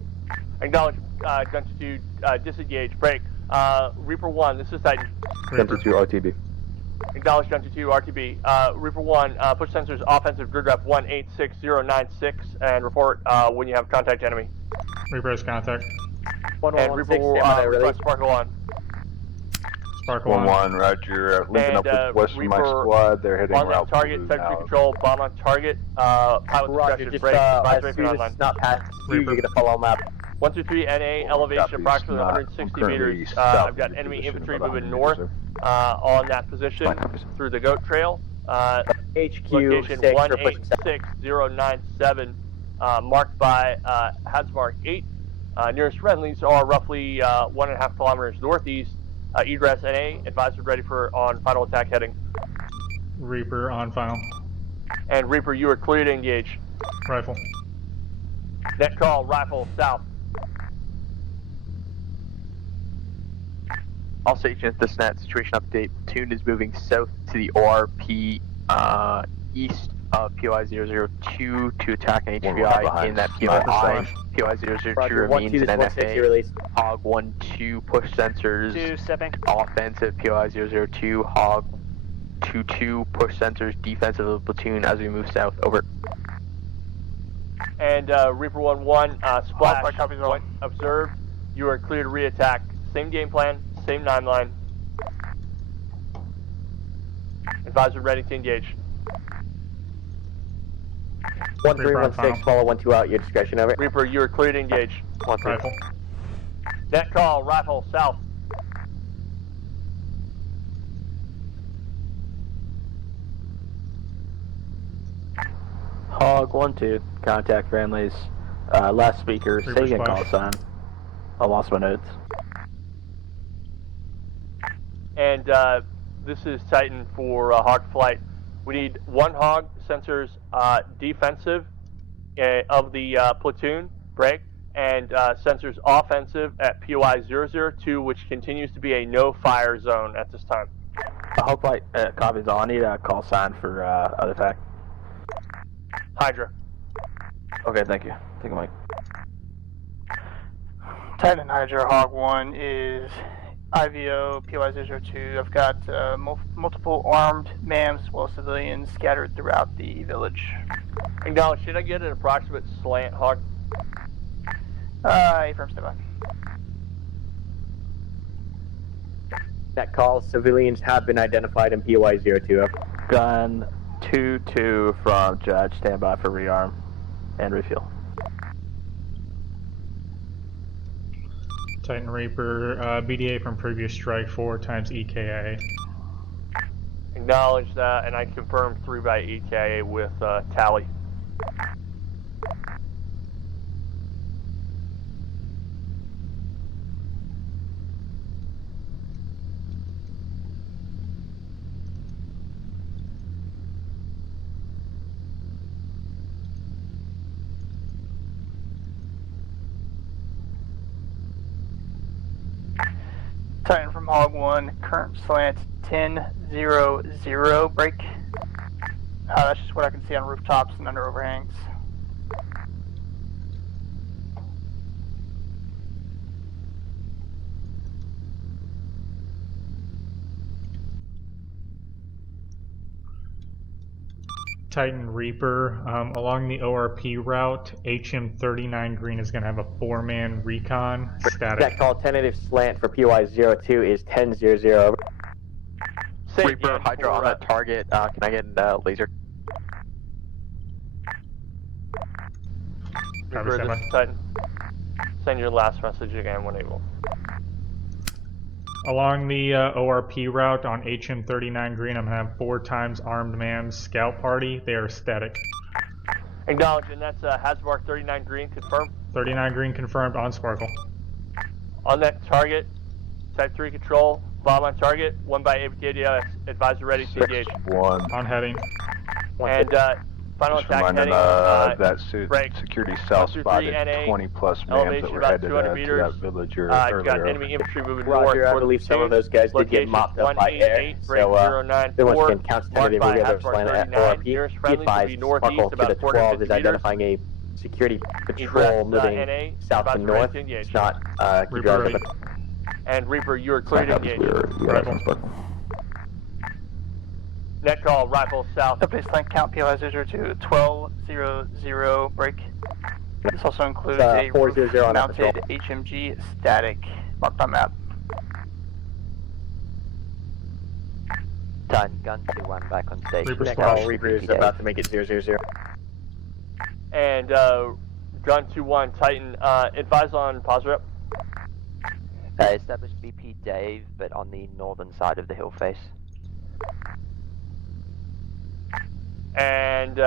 Acknowledge, gun 2, disengage, break. Reaper 1, this is Titan. Gun 2-2, RTB. Acknowledge gun 2, RTB. Reaper 1, push sensors offensive grid rep 186096 and report when you have contact enemy. Reaper has contact. And Reaper will request sparkle on. Sparkle on. 1-1, roger. Linking up with west of my squad. They're heading on route that target, type 3 control, bomb on target, pilot discretion, break, advise as to soon as online. it's not past you, you're gonna follow map. 123 NA, elevation approximately 160 meters. I've got enemy infantry moving north on that position through the goat trail. HQ Location 6 18097, marked by Hadsmark 8. Nearest friendlies are roughly 1.5 kilometers northeast. Egress NA, advisor ready for on final attack heading. Reaper on final. And Reaper, you are clear to engage. Rifle. Net call, rifle, south. All stations, this net situation update. Platoon is moving south to the ORP east of POI 002 to attack an HVI in that POI. POI 002 remains in NFA. Hog 1-2 push sensors. 2 stepping. Offensive POI 002. Hog 2-2 push sensors defensive of the platoon as we move south. Over. And Reaper 1-1, splash, point observed. You are clear to re-attack. Same game plan, same 9 line. Advisor ready to engage. 1316, follow 1-2 out, your discretion, over. Reaper, you are clear to engage. Rifle. Net call, rifle, south. Hog 1-2, contact friendlies. Last speaker, Sagan call sign. I lost my notes. And this is Titan for Hog Flight. We need 1 Hog sensors defensive of the platoon, break, and sensors offensive at POI 002, which continues to be a no-fire zone at this time. Hopefully, copies all. I need a call sign for other fact. Hydra. Okay, thank you. Thank you, Mike. Titan and Hydra, Hog 1 is IVO, PY002. I've got multiple armed MAMs as well as civilians scattered throughout the village. Acknowledge, should I get an approximate slant, Hog? Affirm, step by. That call, civilians have been identified in PY02. Gun 2-2 from Judge. Stand by for rearm and refuel. Titan Reaper, BDA from previous strike 4 times EKA. Acknowledge that, and I confirm 3 by EKA with tally. Titan from Hog 1, current slant 10-0-0, break. That's just what I can see on rooftops and under overhangs. Titan Reaper, along the ORP route, HM39 Green is going to have a 4-man recon static. That call, tentative slant for PY02 is 10-0-0. Reaper, Hydra on that target. Can I get a laser? Reaper, this is Titan. Send your last message again when able. Along the ORP route on HM39 Green, I'm going to have 4 times armed man scout party. They are static. Acknowledge, and that's Hasmark 39 Green, confirmed. 39 Green confirmed on Sparkle. On that target, Type 3 control, bomb on target, 1 by ABTADS, advisor ready to engage. 6-1. On heading. And final Just attack reminding heading, that break. security south 123 spotted NA, 20 plus mams that elevation were about headed 200 to meters. that villager Got earlier. enemy infantry moving north. Roger, I toward believe the some of those guys did get mopped up by air. So, once again, counts tentative, we'll get their slant at ORP. Be advised, Sparkle to the 12 is identifying a security patrol moving south to north. It's not, keep your eyes open. And Reaper, you are clear to engage. Net call, rifle south. Update slant count PY002, 12-0-0, break. This also includes a 400 on mounted HMG static, marked on map. Titan gun 2-1 back on station. Net call, Reaper is about to make it 0-0-0. And gun 2-1, Titan, advise on pause rep. Established BP Dave, but on the northern side of the hill face. And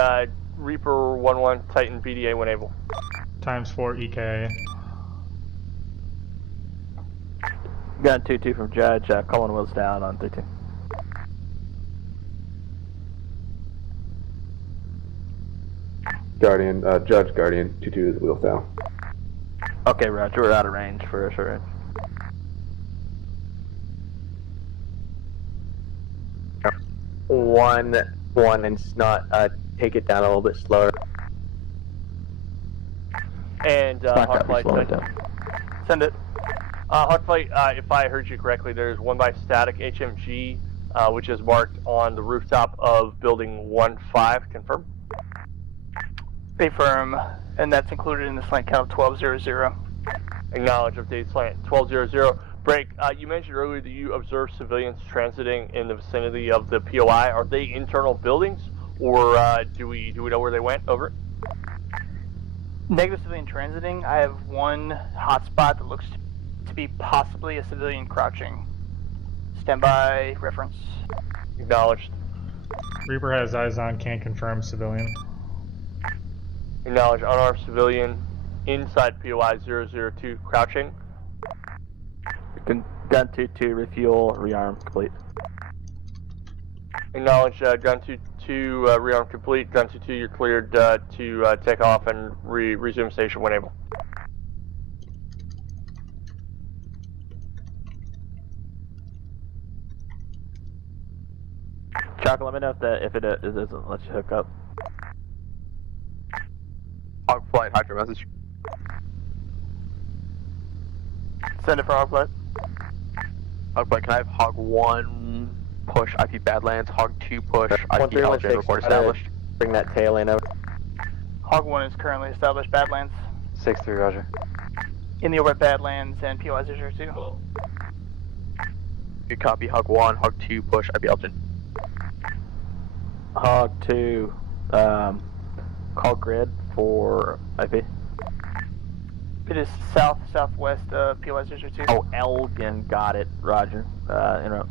Reaper 1-1, Titan BDA when able. Times 4 EKA. Gun 2-2 from Judge. Calling wheels down on 13. Guardian, Judge Guardian, 2-2 is wheels down. Okay, Roger. We're out of range for a short range. One, and not take it down a little bit slower. And Hawkflight, send it. Hawkflight, if I heard you correctly, there's 1 by static HMG, which is marked on the rooftop of building 1-5. Confirm. Affirm, and that's included in the slant count of 12-0-0. Acknowledge update slant 12-0-0. Break. You mentioned earlier that you observed civilians transiting in the vicinity of the POI. Are they internal buildings, or do we know where they went? Over. Negative civilian transiting. I have one hotspot that looks to be possibly a civilian crouching. Standby reference. Acknowledged. Reaper has eyes on, can't confirm civilian. Acknowledge unarmed civilian inside POI 002 crouching. Gun 2-2 refuel, rearm complete. Acknowledge gun 2-2 rearm complete. Gun 2-2, you're cleared to take off and resume station when able. Chaka, let me know if it doesn't let you hook up. Hog flight, Hydra message. Send it for Hog flight. Hog flight, can I have Hog 1 push IP Badlands, Hog 2 push IP Elgin, report established. Bring that tail in over. Hog 1 is currently established Badlands. 6-3, roger. In the over at Badlands and POI 002. Good copy, Hog 1, Hog 2 push IP Elgin. Hog 2, call grid for IP. It is southwest POI 002. Oh, Elgin, got it, roger. Interrupt.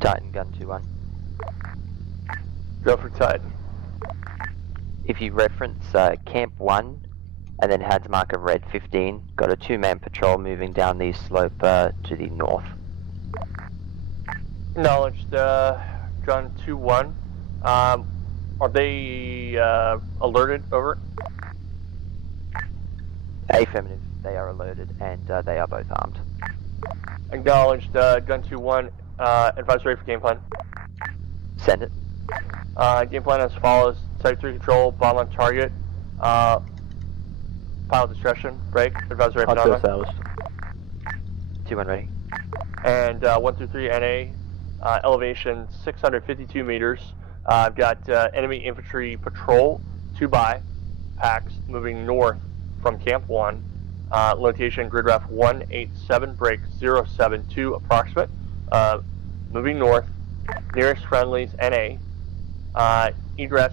Titan gun 2-1. Go for Titan. If you reference Camp 1 and then HADS marker red 15, got a 2-man patrol moving down the slope to the north. Acknowledged, gun 2-1. Are they alerted? Over. Affirmative, they are alerted and they are both armed. Acknowledged, gun 2-1. Advisory for game plan. Send it. Game plan as follows: Type 3 control, bomb on target. Pilot discretion, break. Advisory for non. 2-1 ready. And 123 NA, elevation 652 meters. I've got enemy infantry patrol 2x packs moving north from Camp 1. Location grid ref 187, break 072 approximate. Moving north, nearest friendlies NA. Egress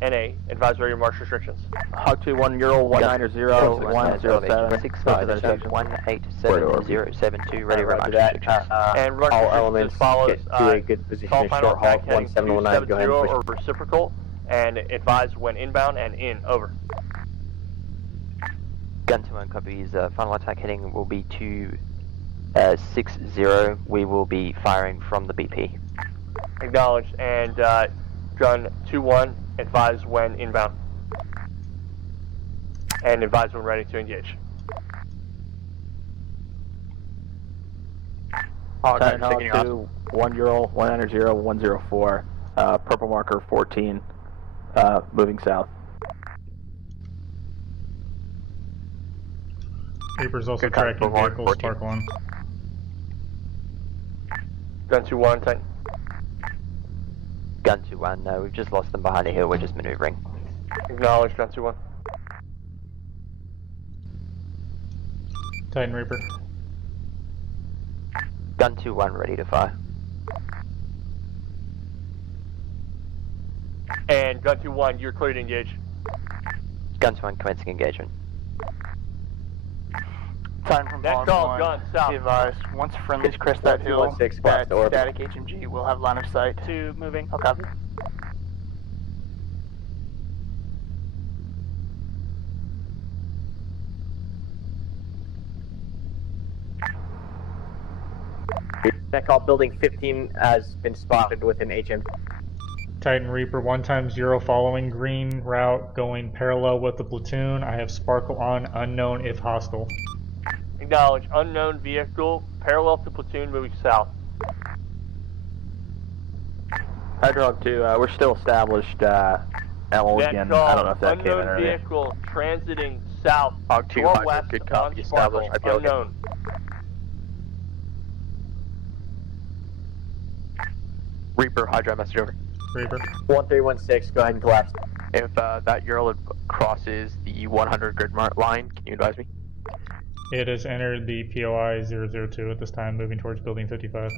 NA, advisory march restrictions. Hog 2, 1 Euro, 190, 107. 187-072, ready for march restrictions. And march all restrictions elements as follows. get to a good position. Call A final short attack halt, heading 1719, go ahead and 270 push. or reciprocal, and advise when inbound and in. Over. Gun 2-1 copies. Final attack heading will be 260. We will be firing from the BP. Acknowledged. And gun 2-1, advise when inbound. And advise when ready to engage. Titan Hog 2, 1 Euro, 190, 104. Purple marker 14, moving south. Reaper's also tracking vehicles, Spark 1. Gun 2-1, Titan. Gun 2-1, no, we've just lost them behind a hill, we're just maneuvering. Acknowledged, gun 2-1. Titan Reaper. Gun 2-1 ready to fire. And gun 2-1, you're clear to engage. Gun 2-1 commencing engagement. Time from Next Hog call, 1. gun south. Be advised, once friendlies crest that hill, 216 that to orbit. static HMG will have line of sight. 2 moving. I'll copy. That call, building 15 has been spotted within HM. Titan Reaper 1x0 following green route going parallel with the platoon. I have Sparkle on, unknown if hostile. Acknowledge, unknown vehicle, parallel to platoon moving south. Hydra Hog 2, we're still established, Elgin. Call, I don't know if that came in unknown already. vehicle transiting south. Hog 2, northwest good on copy, Sparkle, established, IP Elgin. unknown. Reaper, Hydra message over. Reaper. 1316, go ahead and collapse. If that Ural crosses the 100 grid mark line, can you advise me? It has entered the POI 002 at this time, moving towards building 55.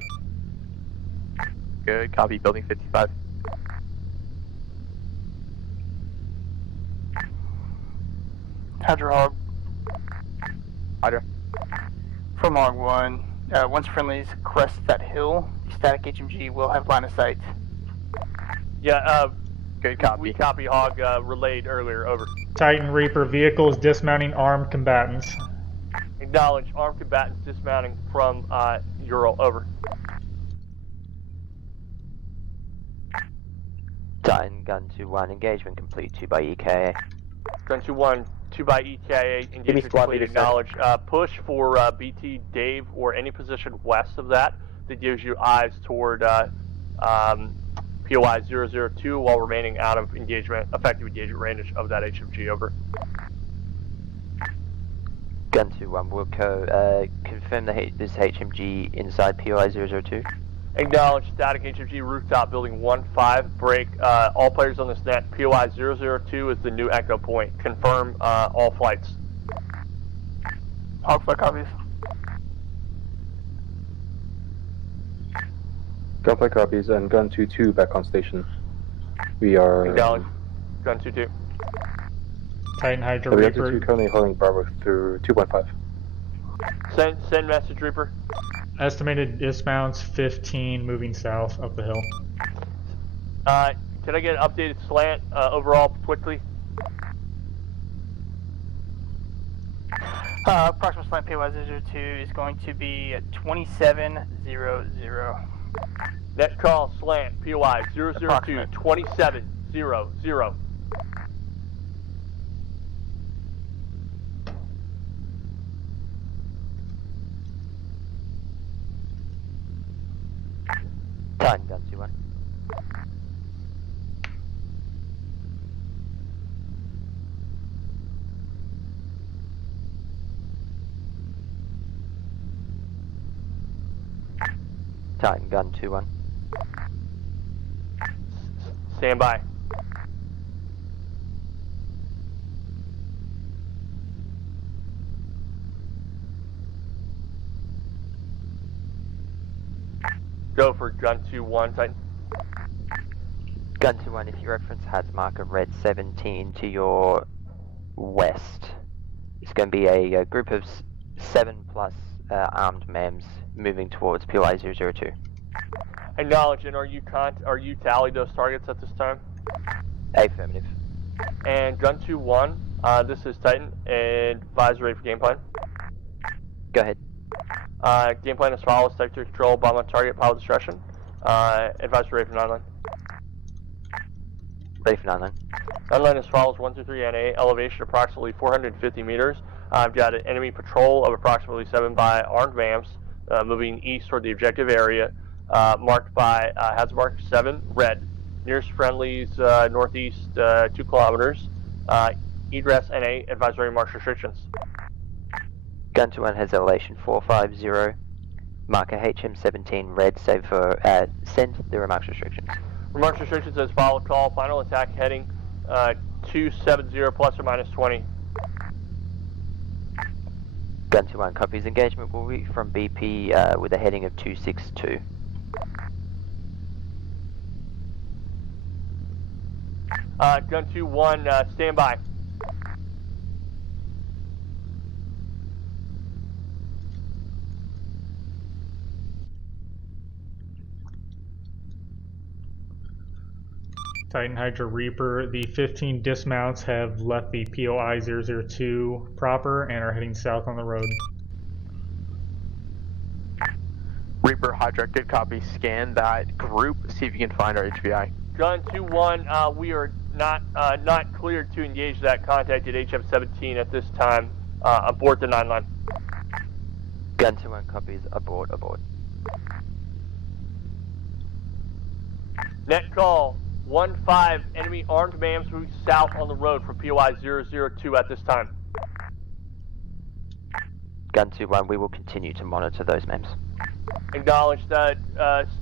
Good copy, building 55. Hydra Hog. Hydra. From Hog 1, once friendlies crest that hill, the static HMG will have line of sight. Yeah, good copy. We copy Hog, relayed earlier, over. Titan Reaper vehicles dismounting armed combatants. Acknowledge, armed combatants dismounting from Ural, over. Titan Gun 2-1 engagement complete 2 by EKA. Gun 2-1, 2 by EKA, engagement complete, acknowledge. Push for BT, Dave, or any position west of that gives you eyes toward POI 002 while remaining out of effective engagement range of that HMG, over. Gun 2-1, Wilco, confirm this HMG inside POI 002. Acknowledge static HMG rooftop building 1-5, break. All players on this net, POI 002 is the new echo point. Confirm all flights. Hogfly copies. Gunfly copies and Gun 2-2 back on station. We are... Acknowledge. Gun 2-2. Titan Hydra Gun Reaper. 2-2 currently holding Bravo through 2.5. Send message, Reaper. Estimated dismounts 15, moving south up the hill. Can I get an updated slant overall quickly? Approximate slant POI 02 is going to be 2700. Net call slant POI 002 2700. Titan Gun 2-1. Titan Gun 2-1. Stand by. Go for Gun 2-1, Titan. Gun 2-1, if you reference HADS marker red 17 to your west, it's going to be a group of 7+ armed MEMs moving towards POI 002. Acknowledge, and are you tallied those targets at this time? Affirmative. And Gun 2-1, this is Titan, and advise ready for game plan. Go ahead. Game plan as follows: Type 2 control, bomb on target, pilot discretion. Advise ready for 9-line. Ready for 9-line. 9-line as follows: 123 NA, elevation approximately 450 meters. I've got an enemy patrol of approximately 7 by armed MAMs moving east toward the objective area, marked by HADS mark 7, red. Nearest friendlies northeast 2 kilometers. Egress NA, advisory march restrictions. Gun 2-1 has elevation 450. Marker HM17 red, save for send the remarks restrictions. Remarks restrictions as follow: call final attack heading 270 plus or minus 20. Gun 2-1 copies. Engagement will be from BP with a heading of 262. Gun 2-1, stand by. Titan Hydra Reaper. The 15 dismounts have left the POI 002 proper and are heading south on the road. Reaper Hydra, good copy. Scan that group, see if you can find our HVI. Gun 2-1, we are not cleared to engage that contact at HM17 at this time. Abort the 9-line. Gun 2-1 copies. Abort. Net call 1-5, enemy armed MAMs moving south on the road from POI 002 at this time. Gun 2-1, we will continue to monitor those MEMs. Acknowledge that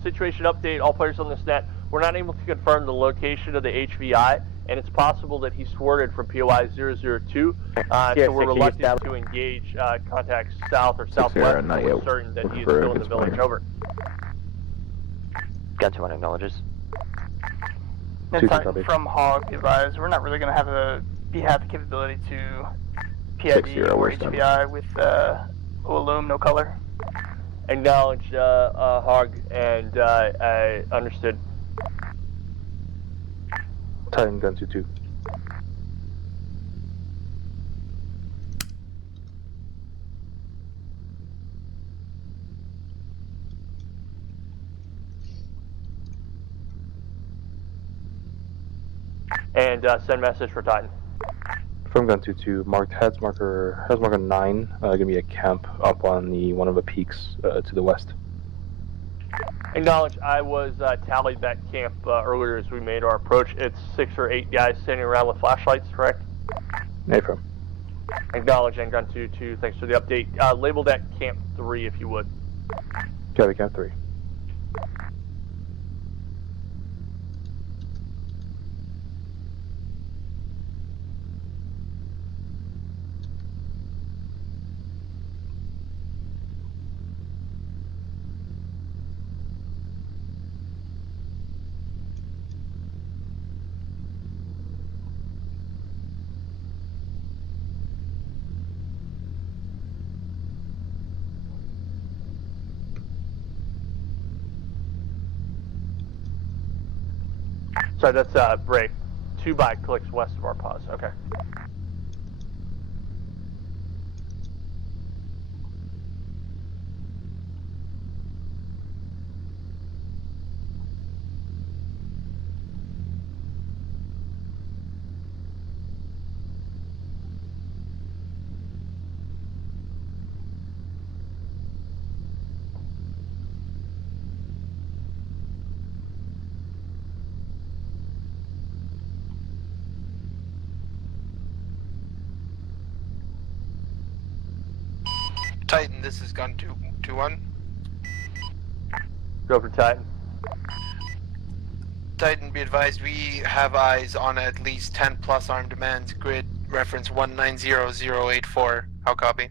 situation update, all players on this net. We're not able to confirm the location of the HVI, and it's possible that he thwarted from POI 002, so we're reluctant to engage contacts south or southwest until we're certain that he is still in the village. Over. Gun 2-1 acknowledges. From Hog, advise, we're not really going to have the capability to PID or HVI with Olum, no color. Acknowledge Hog, and understood. Titan Gun 2-2. And send message for Titan. From Gun 2-2, marked HADS marker 9, gonna be a camp up on one of the peaks to the west. Acknowledge. I was tallied that camp earlier as we made our approach. It's 6 or 8 guys standing around with flashlights, correct? Affirm. Acknowledge, and gun 2-2. Thanks for the update. Label that camp 3 if you would. Copy, camp 3. Sorry, that's break. 2 by clicks west of our pause. Okay. Titan, this is gun 2-1. Go for Titan. Titan, be advised, we have eyes on at least 10 plus armed demands. Grid reference 190084. How copy?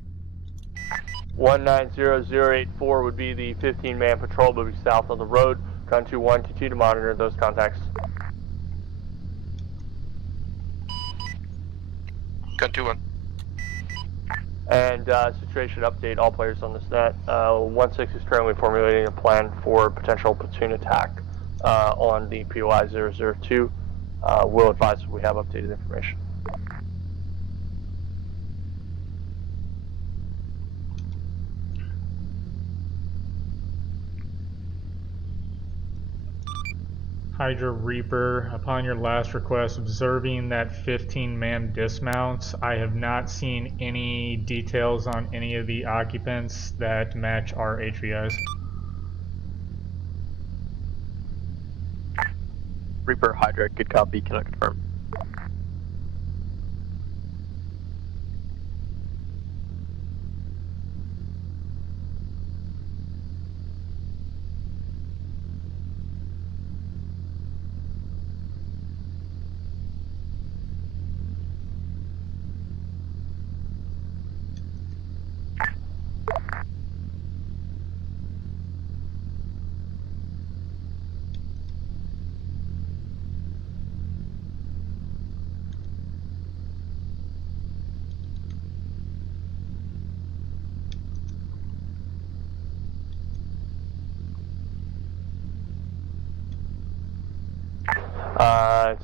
190084 would be the 15-man patrol moving south on the road. Gun 2-1, continue to monitor those contacts. Gun 2-1. And situation update, all players on this net. 1-6 is currently formulating a plan for potential platoon attack on the POI 002. We'll advise when we have updated information. Hydra Reaper, upon your last request, observing that 15-man dismounts, I have not seen any details on any of the occupants that match our HVIs. Reaper, Hydra, good copy, cannot confirm.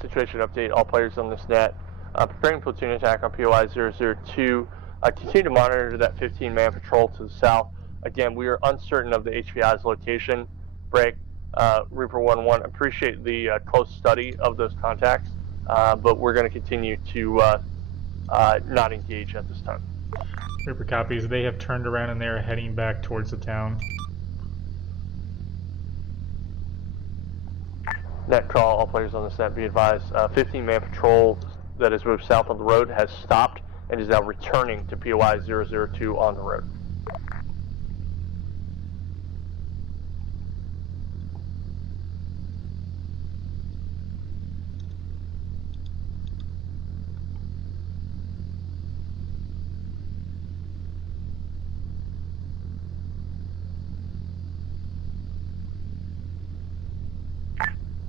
Situation update, all players on this net. Preparing platoon attack on POI 002. Continue to monitor that 15-man patrol to the south. Again, we are uncertain of the HVI's location. Break. Reaper 1-1, appreciate the close study of those contacts, but we're going to continue to not engage at this time. Reaper copies, they have turned around and they are heading back towards the town. Net call, all players on this net be advised. 15-man patrol that has moved south on the road has stopped and is now returning to POI 002 on the road.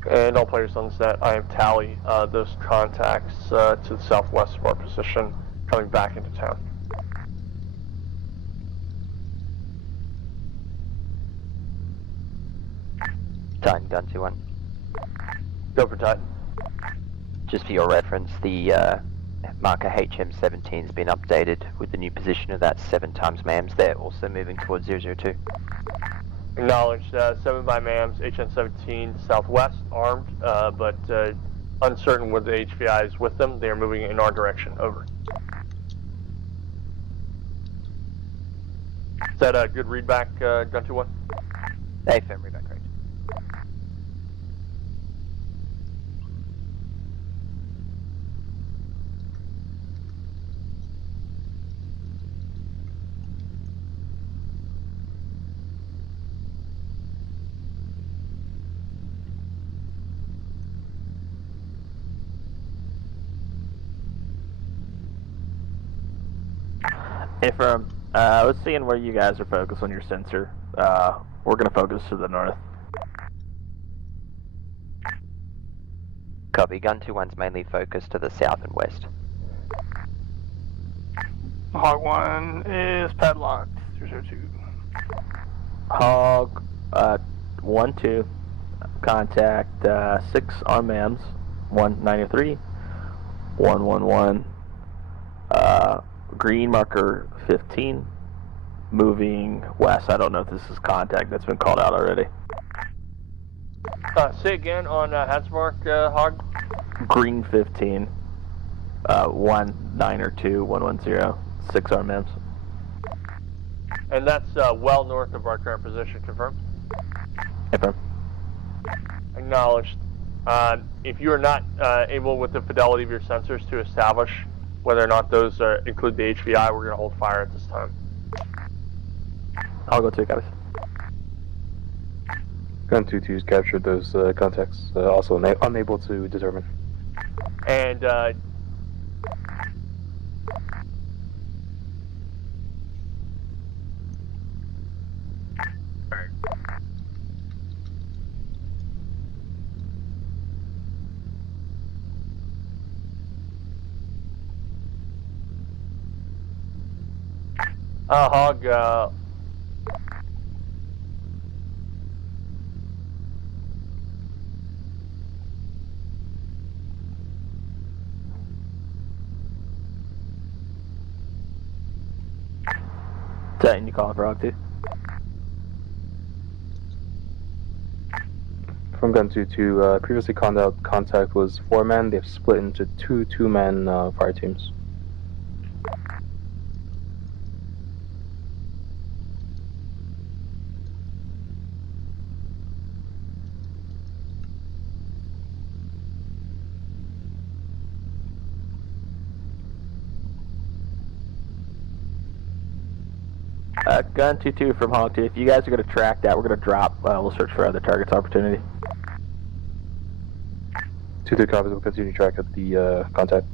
And all players on the set, I am tally those contacts to the southwest of our position coming back into town. Titan, gun 2-1. Go for Titan. Just for your reference, the marker HM17 has been updated with the new position of that 7 times MAMS. They're also moving towards 002. Acknowledged. 7 by MAMS, HN17 southwest, armed, but uncertain whether the HVI is with them. They are moving in our direction. Over. Is that a good readback, Gun 2-1? Affirm, readback, correct. Hey, Firm. I was seeing where you guys are focused on your sensor. We're going to focus to the north. Copy. Gun 2-1's mainly focused to the south and west. Hog 1 is padlocked. 002. Hog 1-2. Contact 6 RMAMs. 193. 111. Green marker 15. Moving west. I don't know if this is contact that's been called out already. Say again on Hadsmark, Hog. Green 15. 19 or 2, 110. 6 RMAMs. And that's well north of our current position. Confirmed? Confirmed. Acknowledged. If you are not able, with the fidelity of your sensors, to establish whether or not those include the HVI, we're going to hold fire at this time. I'll go to guys. Gun 2-2's captured those contacts, also unable to determine. And Hog, Titan, you calling for Hog 2? From Gun 2-2, previously contact was 4-man. They've split into two 2-man fire teams. Gun 2-2 from Hog 2. If you guys are going to track that, we're going to drop. We'll search for other targets opportunity. 2-2 copies. We'll continue to track at the contact.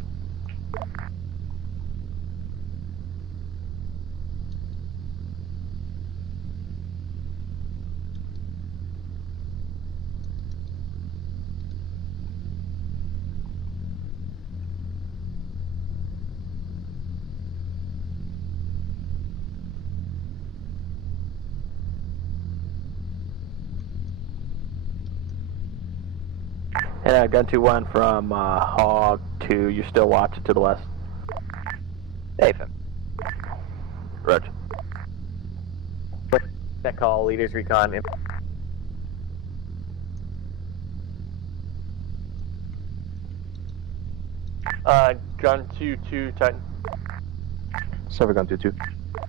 And Gun 2-1 from Hog 2. You're still watching to the west. Affirm. Roger. That call, leaders recon. Gun 2-2, Titan. Sever Gun 2-2.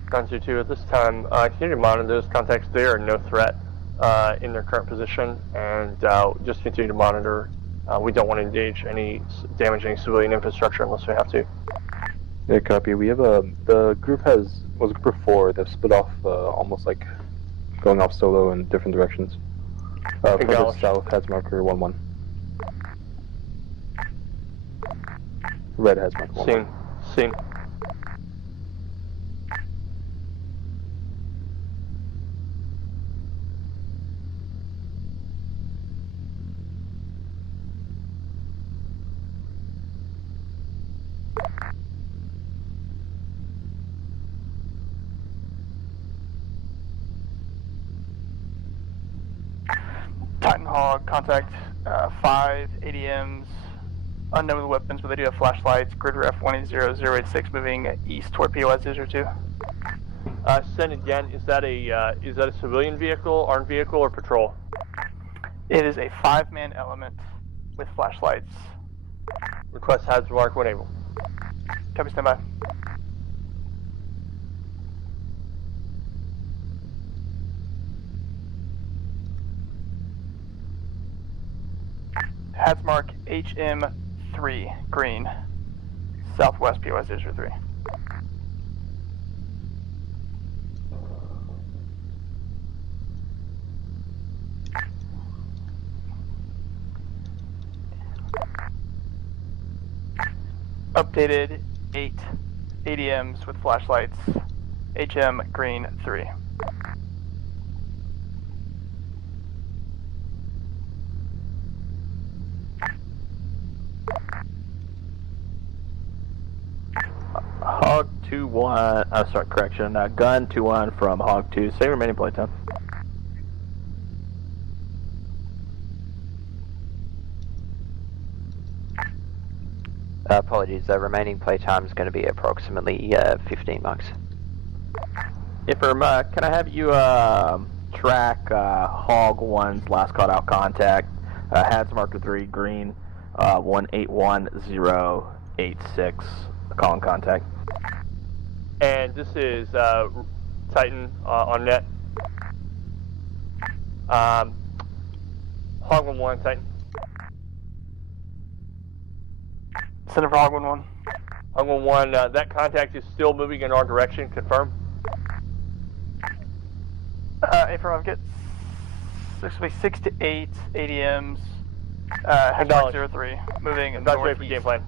Gun 2-2, at this time, continue to monitor those contacts. They are no threat in their current position, and just continue to monitor. We don't want to engage damage any civilian infrastructure unless we have to. Yeah, copy. We have the group was group of 4. They've split off, almost like going off solo in different directions. Further south, heads marker 1-1. Red heads marker 1-1. Seen. Titan Hog, contact 5 ADMs, unknown with weapons, but they do have flashlights. Grid ref 100086 moving east toward POS 02. Send again. Is that a civilian vehicle, armed vehicle, or patrol? It is a 5-man element with flashlights. Request Hadsmark when able. Copy, standby. Hadsmark HM3, green, southwest POS 03. Updated 8 ADMs with flashlights HM green 3. Hog 2-1, sorry, correction, gun 2-1 from Hog 2, same remaining playtime. Apologies, remaining playtime is going to be approximately 15 marks. Ifirm, can I have you track Hog 1's last caught out contact, HADS marker 3, green, 181086, calling contact. And this is Titan on net. Hog 1-1, Titan. Center for Hog 1-1. Hog 1-1, that contact is still moving in our direction, confirm. Affirm, I've got 6 to 8 ADMs. Headmark 03, moving northeast. For game plan.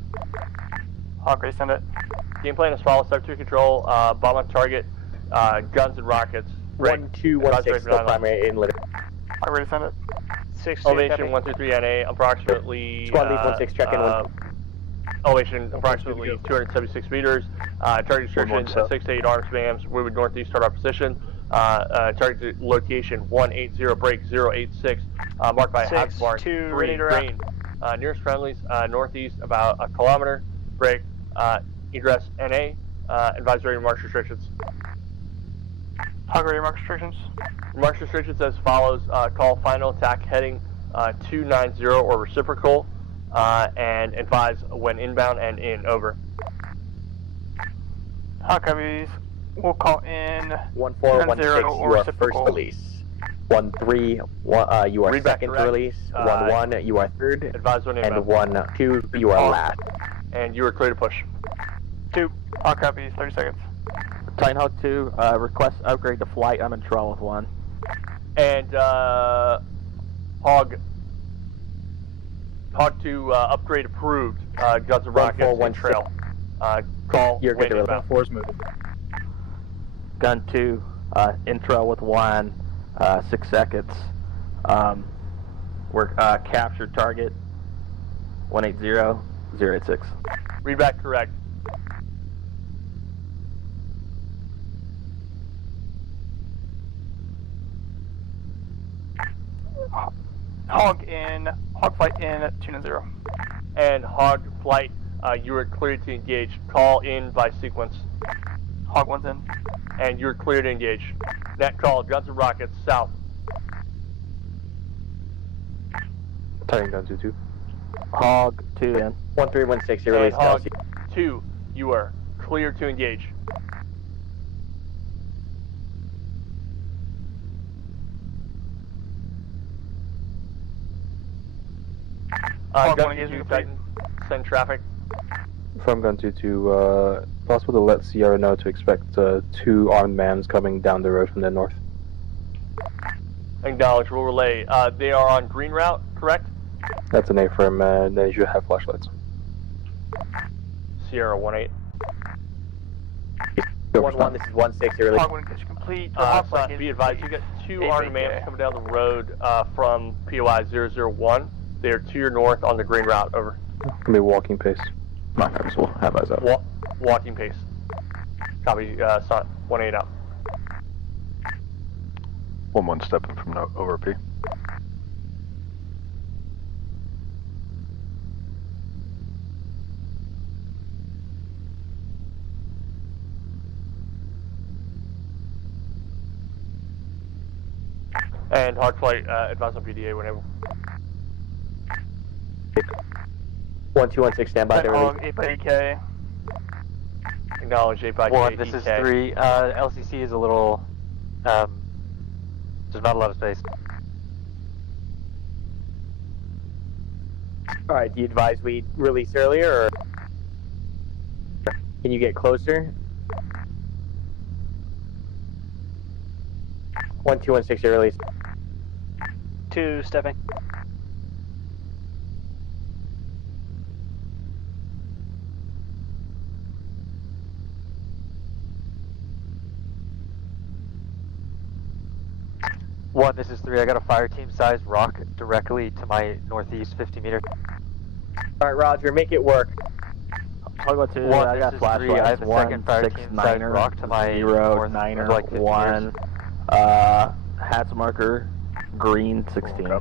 Hog Ray, send it. Game plan is follows: Type 2 control, bomb on target, guns and rockets. 1216, still primary in Liru. Hog Ray, send it. 6 Elevation 133 NA, approximately. Squad lead 16, check in. Elevation approximately 276 meters. Target description: 6 to 8 arms spams. Moving northeast toward our position. Target location 180 break 086. Marked by half mark 3 green. Nearest friendlies northeast about a kilometer. Break. Egress NA. Advisory march restrictions. Hog ready march restrictions. March restrictions as follows: call final attack heading 290 or reciprocal, and advise when inbound and in. Over. Hog copies. We'll call in 1416. You are first release. 13. You are second release. 11. You are third. Advise when inbound. And 12. You are last. And you are clear to push. 2. Hog copies. 30 seconds. Titan Hog 2, request upgrade to flight. I'm in trial with 1. And Hog 2 upgrade approved. Guns and rockets and trail. Call. You're good to inbound. 4's moving. Gun 2, intro with 1, 6 seconds. We're captured target 180-086. Read back correct. Hog flight in 290. And Hog flight, you are cleared to engage. Call in by sequence. Hog 1's in. And you're cleared to engage. Net call, guns and rockets, south. Titan gun 2-2. Hog 2 in. 1316, you release. Hog 2, you are cleared to engage. Gun 2, Titan, send traffic. From gun 2-2, possible to let Sierra know to expect 2 armed mans coming down the road from the north. Acknowledge, we'll relay. They are on green route, correct? That's an affirm, they should have flashlights. Sierra 1-8. 1-1, this is 16, you release. Hog 1 is complete. Be advised, you get 2 armed mans coming down the road from POI 001. They are to your north on the green route, over. Gonna be walking pace. My copies will have eyes up. Walking pace. Copy, 1-8 out. 1-1 stepping from over P. And hard flight, advance on PDA whenever. 1216, stand by. Hog 8 by EK. Acknowledge 8 by 1, this is 3. LCC is a little, there's not a lot of space. Alright, do you advise we release earlier, or can you get closer? 1216, release. 2 stepping. 1, this is 3. I got a fire team sized rock directly to my northeast 50 meter. Alright, Roger, make it work. I'll go to 1, I this got is flashlights. 3. I have a second fire 6 team sized niner, rock to my 0 north niner, like 50 1. meters. Hats marker, green 16.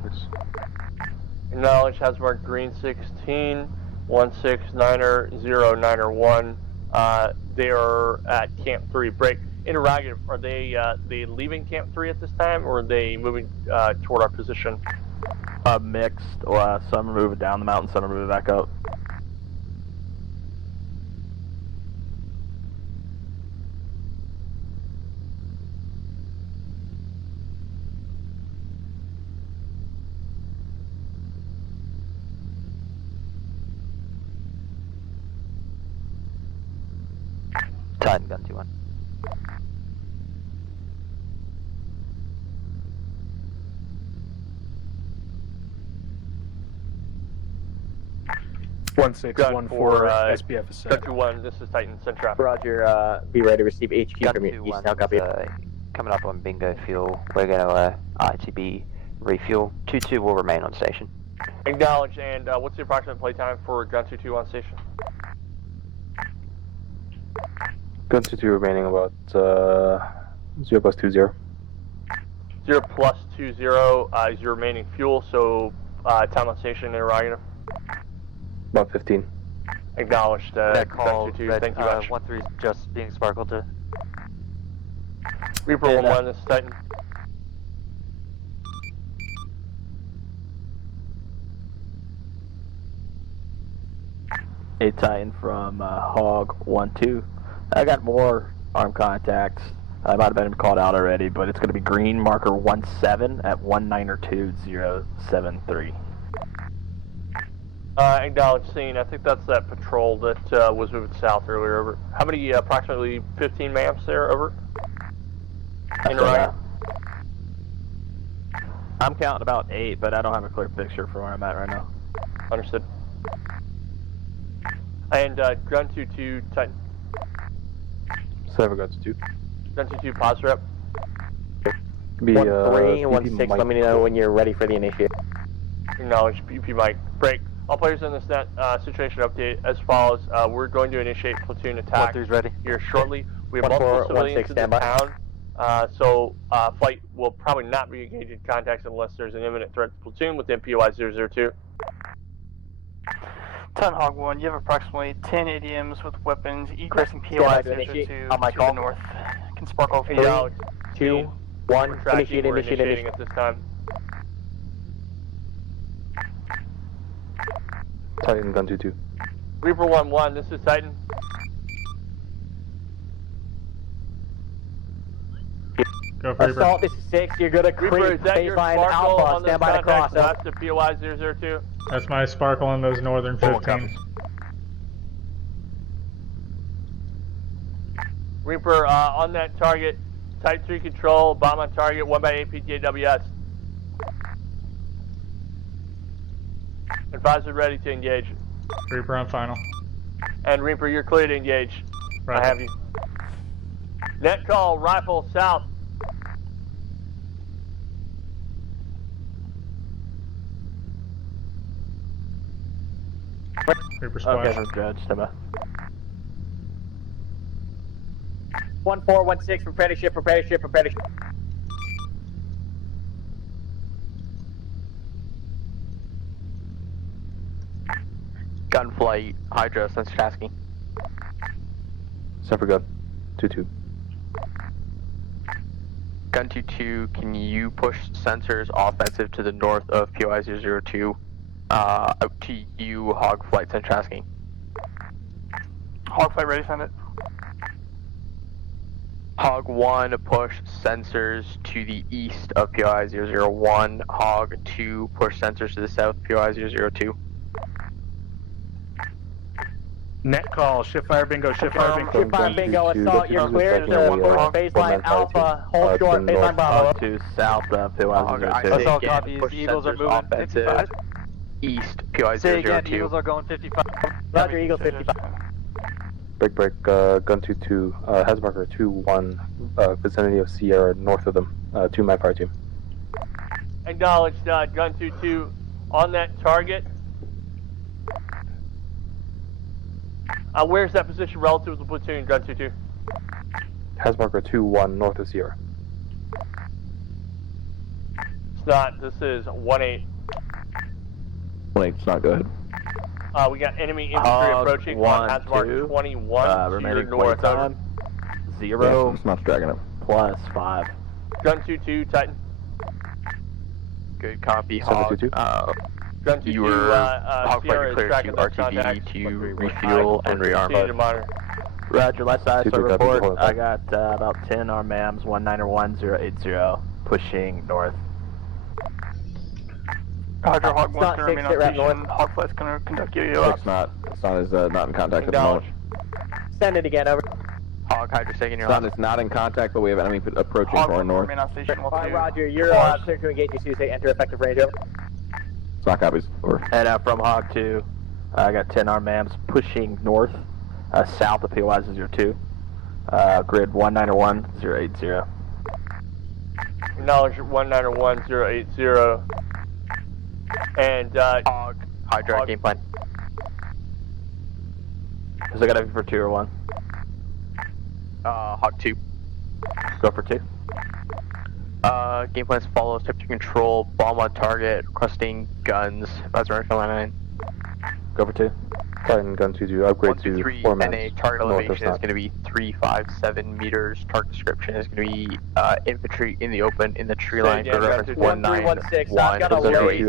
Acknowledge has marked green 16, 169er, 091. They are at Camp 3. Break. Interrogative. Are they leaving Camp 3 at this time, or are they moving toward our position? Mixed. Some are moving down the mountain, some are moving back up. Titan gun 2-1. One six Gun one for four SPF is set. Gun 2-1, this is Titan, send traffic. Roger, be ready to receive HQ Gun from your 2-1 eastbound copy. coming up on bingo fuel. We're going to ITB refuel. 2-2 will remain on station. Acknowledge, and what's the approximate playtime for Gun 2-2 on station? Gun 2-2 remaining about 0 plus 20. 0 plus 20 is your remaining fuel, so time on station interrogative. About 15. Acknowledged, That call, Gun 2-2, red, thank you much. 1-3 just being sparkled to. Reaper 1-1, this is Titan. A Titan from Hog 1-2. I got more armed contacts. I might have been called out already, but it's going to be green marker 17 at 192-073. Acknowledge scene. I think that's that patrol that was moving south earlier. Over. How many? Approximately 15 MAMs there. Over. Interrogative. I'm counting about 8, but I don't have a clear picture for where I'm at right now. Understood. And Gun 2-2 Titan. 7 Gun 2. Gun 2-2 pause rep. Be 1-3 and 1-6. Let me know when you're ready for the initiate. Acknowledge BP Mike. Break. All players in this situation update as follows. We're going to initiate platoon attack 1-3's ready. here shortly. We have 1-4, multiple civilians 1-6 in the town, so flight will probably not be engaging contacts unless there's an imminent threat to platoon within POI 002. Ton Hog 1, you have approximately 10 ADMs with weapons egressing POI 002 to the north. Can sparkle 3, 2, 1, initiate at this time. Titan Gun 2-2. Reaper 1-1, this is Titan. Go for Reaper. Assault, this is 6. You're good at Reaper, creep. is that your Baseline sparkle alpha. on Stand those by the cross. contacts west of POI 002? That's my sparkle on those northern 15. Reaper, on that target, Type 3 control, bomb on target, 1 by APTAWS. Advisor ready to engage. Reaper on final. And Reaper, you're clear to engage. Rifle. I have you. Net call, rifle, south. Reaper splash. Okay, I'm judged. Stand by. 1-4, 1-6, prepare to ship, prepare to ship, prepare to ship. Gunflight, Hydra, sensor tasking. 7 Gun 2-2. Gun 2-2, can you push sensors offensive to the north of POI 002? Out to you, Hog Flight, sensor tasking. Hog Flight ready, send it. Hog 1, push sensors to the east of POI 001. Hog 2, push sensors to the south of POI 002. Net call, shift fire bingo, shift fire bingo. Shift fire bingo, assault, you're clear to push baseline alpha, hold short, baseline bravo. To south of POI 002. Assault copies, Eagles are moving 55. East, POI 002. Say again, Eagles are going 55. Roger, Eagles 55. Break, Gun 2-2, has marker 2-1, vicinity of Sierra, north of them, 2 my fire team. Acknowledged, Gun 2-2 on that target. Where's that position relative to the platoon, Gun 2-2? Has marker 2-1 north of Sierra. It's not. This is 1-8. 1-8, it's not good. We got enemy infantry approaching on has marker 21 to your north. Time. 0. Yeah, Smurf's dragging it. Plus 5. Gun 2-2, Titan. Good copy, Hog. Gun 2-2, You were Hog Sierra clear is tracking to those contacts. RTB to refuel and rearm. Roger, last eye, so report. I got about 10 armed MAMs, 191080, pushing north. Roger, Hog 1's going to remain on station. Hog Flight's going to conduct UAV. It's not in contact at the moment. Send it again, over. Hog, Hydra taking your Sun is not in contact, but we have enemy approaching Hog from our north. remain on station. Alright, Roger, you're clear to engage. You say enter effective range, over. It's not copies. Over. And from Hog 2, I got 10 armed MAMs pushing north, south of POI 02. Grid 191080. Acknowledge 191080. And Hog, Hydra game plan. Is it got to be for 2 or 1? Hog 2. Go for 2. Game plan follows. Type 2 control. Bomb on target. Requesting guns. Advisory 99. Go for 2. Titan Gun 2-2. Upgrade to 4 NA mans. target elevation is going to be 357 meters. Target description is going to be infantry in the open in the tree line. Go reference 191080.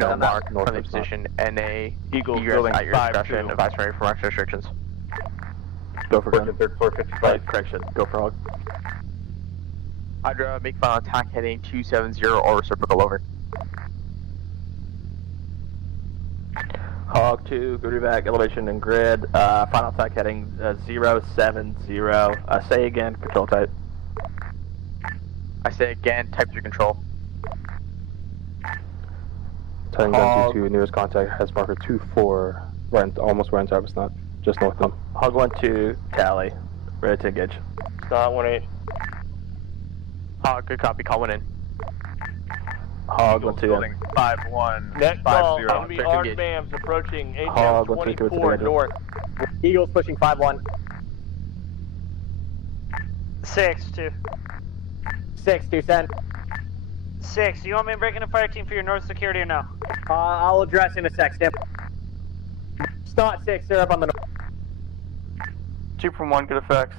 No mark. Friendly position. NA. Eagles Egress building at your 5-2. discretion. Advisory for marks restrictions. Go for gun. 455. Correction. Go for Hog. Hydra, make final attack heading 270 or reciprocal over. Hog 2, go back, elevation and grid. Final attack heading 070. Say again, control type. I say again, type 3 control. Titan Gun 2-2, nearest contact has marker 2-4, almost right on top, it's not just north of them. Hog 1-2, tally. Ready to engage. Start 1-8. Hog, good copy, call one in. Hog 1-2. Building 5-1. Next call, enemy armed MAMs approaching HM 24 north. Eagles pushing 5-1. 6-2. 6-2, send. 6, you want me to break in a fire team for your north security or no? I'll address in a sec, Stim. Start 6, they're up on the north. 2 from 1, good effects.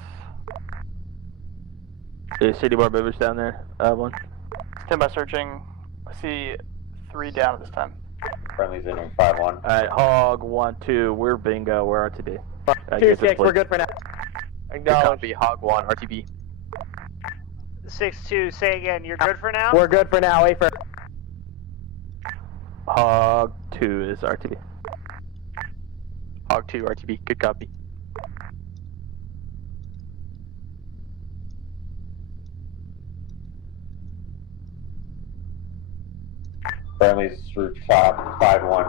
Is city bar movers down there? One. Stand by searching. I see 3 down at this time. Friendly's in 5-1. Alright, Hog 1-2, we're bingo, we're RTB. 2-6, we're good for now. Acknowledge. Copy, Hog 1, RTB. 6-2, say again, you're good for now? We're good for now, wait for... Hog 2 is RTB. Hog 2, RTB, good copy. Friendly's rooftop 5-1.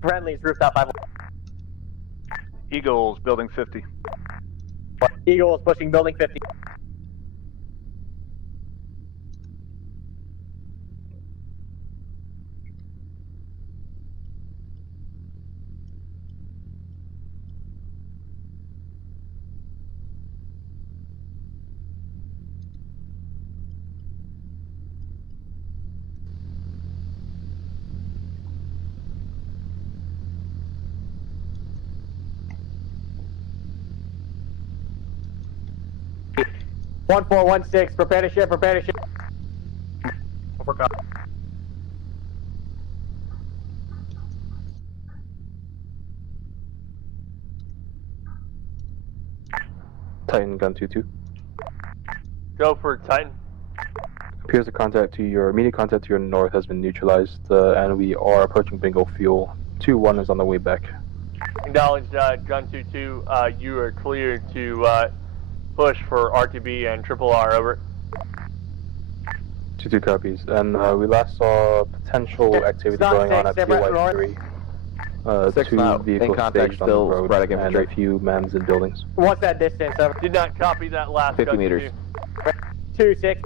Friendly's rooftop 5-1. Eagles building 50. Eagles pushing building 50. One 416, prepare to ship, prepare to ship. Titan Gun 2-2. Go for Titan. Appears the contact to your immediate contact to your north has been neutralized, and we are approaching bingo fuel. 2-1 is on the way back. Acknowledge Gun 2-2. You are cleared to push for RTB and Triple R, over. 2-2 copies. And we last saw potential activity going on at POI 3. 2 vehicles staged on the road and a few mans in buildings. What's that distance? Over? Did not copy that last 50 meters. 2-6.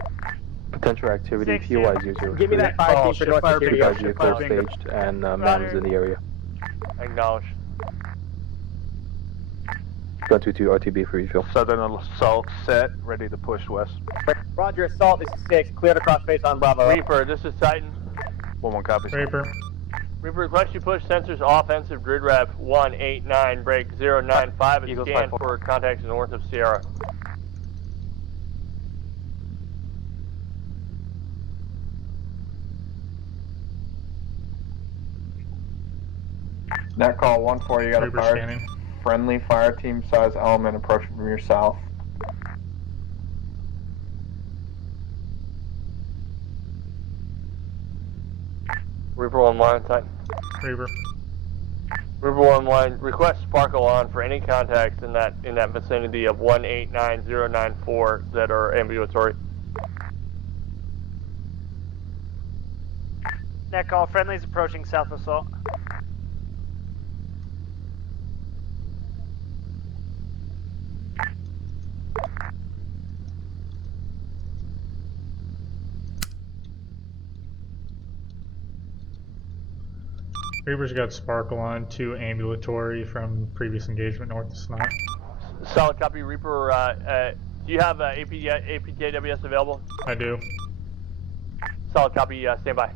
Potential activity, POI 0. Give me that fire team for North Security. Guys, vehicle staged and MAMs in the area. Acknowledge. Gun 2-2, RTB for refuel. Southern assault set, ready to push west. Roger, assault, this is 6, cleared across base on Bravo. Reaper, this is Titan. 1-1 copies. Reaper. Reaper, request you push sensors offensive grid rep 189, break 095, and Eagles scan 5-4. for contacts north of Sierra. Net call 1-4, you got Reaper a fire. scanning. Friendly fire team size element approaching from your south. Reaper 1-1, Titan. Reaper. Reaper 1-1, request sparkle on for any contacts in that vicinity of 189094 that are ambulatory. Net call, friendlies approaching South Assault. Reaper's got Sparkle on, 2 ambulatory from previous engagement north of Snot. Solid copy, Reaper. Do you have APJWS available? I do. Solid copy, stand by.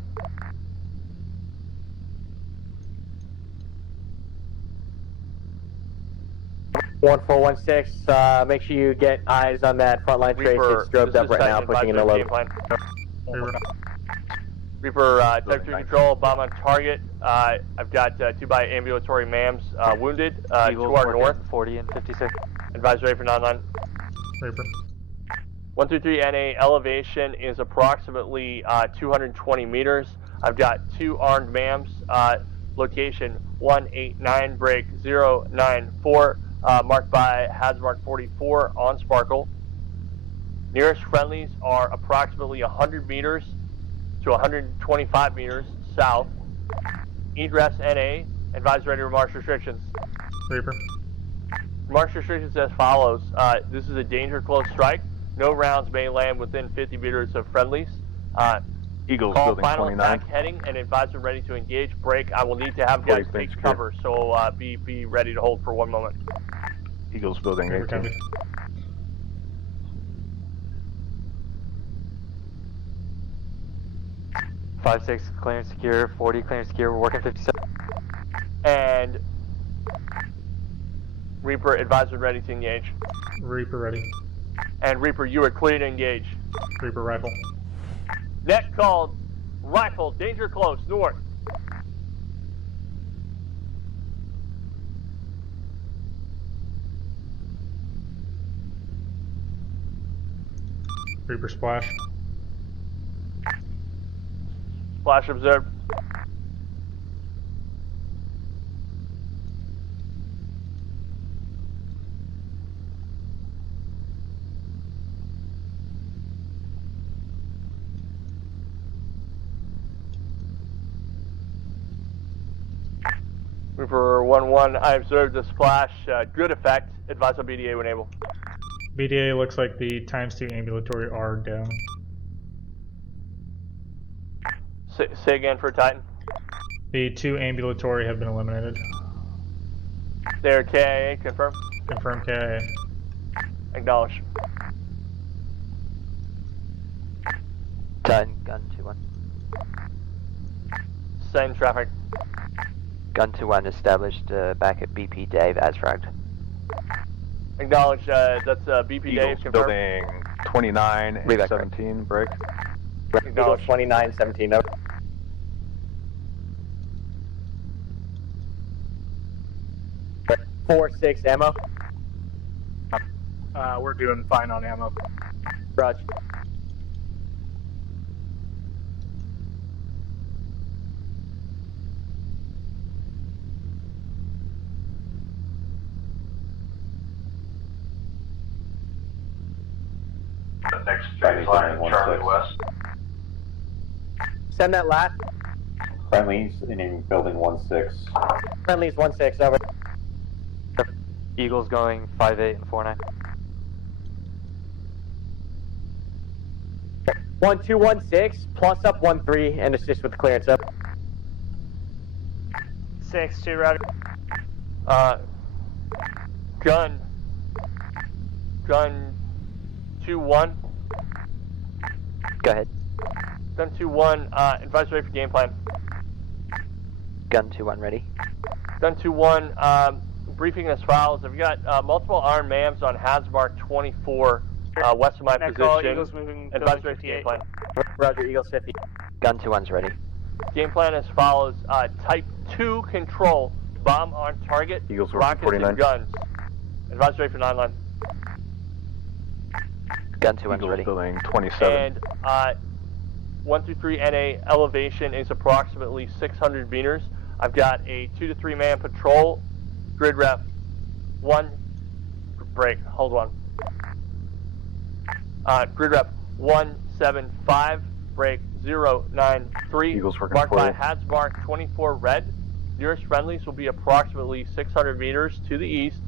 One 416. Make sure you get eyes on that front line trace. It's strobed up right now, pushing in the low. Reaper, type 2 control, bomb on target. I've got 2 by ambulatory MAMs wounded to our north. 40 and 56. Advisory for 9-9. Reaper. 123 NA elevation is approximately 220 meters. I've got 2 armed MAMs. Location 189, break 094, marked by Hazmark 44 on Sparkle. Nearest friendlies are approximately 100 meters to 125 meters south. Egress NA, advise ready to march restrictions. Reaper. March restrictions as follows. This is a danger close strike. No rounds may land within 50 meters of friendlies. Eagles call building final 29. attack heading and advise them ready to engage. Break. I will need to have guys take cover, so be ready to hold for 1 moment. Eagles building 18. 5-6 clear and secure, 40 clear and secure, we're working 57. And Reaper, advisor ready to engage. Reaper ready. And Reaper, you are clear to engage. Reaper rifle. Net called, rifle, danger close, north. Reaper splash. Splash observed. Reaper 1-1, I observed the splash. Good effect. Advise on BDA when able. BDA looks like the ×2 ambulatory are down. Say again for Titan. The 2 ambulatory have been eliminated. They're KIA, confirm. Confirm KIA. Acknowledge. Titan, gun 2-1. Same traffic. Gun 2-1 established back at BP Dave as fragged. Acknowledge, that's BP Eagles Dave, confirm. building 29 and Reback 17, break. Eagles 29, 17, over. Four 6 ammo. We're doing fine on ammo. Roger. Next phase line, Charlie West. Send that last. Friendlies in building 1-6. Friendlies 1-6, over. Eagles going 5-8 and 4-9. 1216, plus up 13, and assist with the clearance up. 6-2, roger. Gun 2-1. Go ahead. Gun 2-1, advise ready for game plan. Gun 2-1 ready. Gun 2-1, briefing as follows. I've got multiple armed MAMs on Hazmark 24, west of my Net position. call, Eagles moving, advise ready for game plan. Roger, Eagles 50. Gun 2-1's ready. Game plan as follows. Type 2 control, bomb on target, Eagles rockets 49. and guns. Advise ready for 9 line. Gun 2-1's Eagles ready. building 27. And 123 NA elevation is approximately 600 meters. I've got a 2 to 3 man patrol. Grid ref 1. Break. Hold on. Grid ref 175. Break 093. Eagles working Marked by forward. Hazmark 24 red. Nearest friendlies will be approximately 600 meters to the east.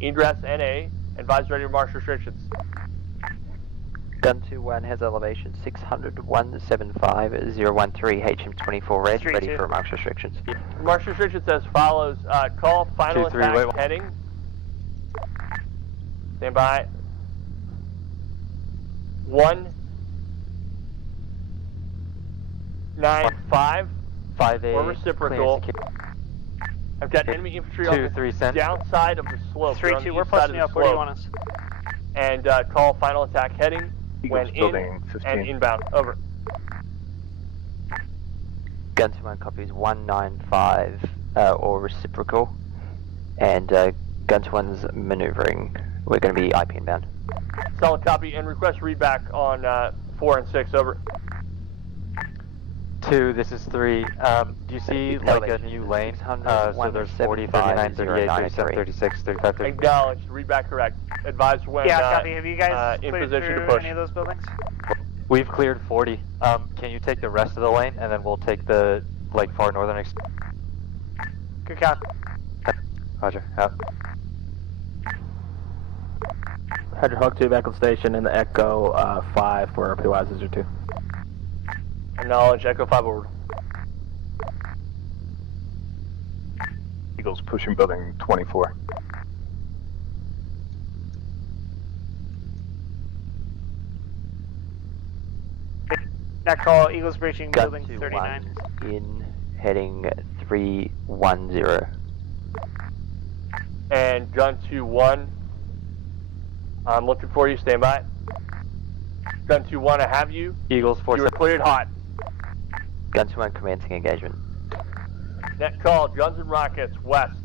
Egress NA. Advise ready to march restrictions. Gun 2-1 has elevation 600, 175, 013, HM24 red, ready for march restrictions. March restrictions as follows. Call final 2-3, attack wait. heading. Stand by. 195 5A. or reciprocal. I've got enemy infantry on the 2-3 cent. downside of the slope. They're on 3-2, the we're east side of posting the up. Where do you slope. want us? And call final attack heading when Eagles in building 15. and inbound. Over. Gun 2-1 copies 195 or reciprocal, and Gun 2-1's maneuvering. We're going to be IP inbound. Solid copy and request readback on 4 and 6. Over. 2, this is 3. Do you see like a new lane? So there's 40, 39, 38, 37, 36, 35, 30. Acknowledged. Readback correct. Advise when Yeah, copy. Have you guys in cleared position to through push. any of those buildings? We've cleared 40. Can you take the rest of the lane, and then we'll take the like far northern. Good copy. Roger. Out. Hydra Hawk 2 back on station in the Echo 5 for POV 02. Acknowledge. Echo 5 over. Eagles pushing building 24. Net call, Eagles breaching Gun building 2-1 39. in heading 310. And gun 2-1. I'm looking for you. Stand by. Gun 2-1, I have you. Eagles 4. You are cleared hot. Gun 2-1 commencing engagement. Net call, guns and rockets, west.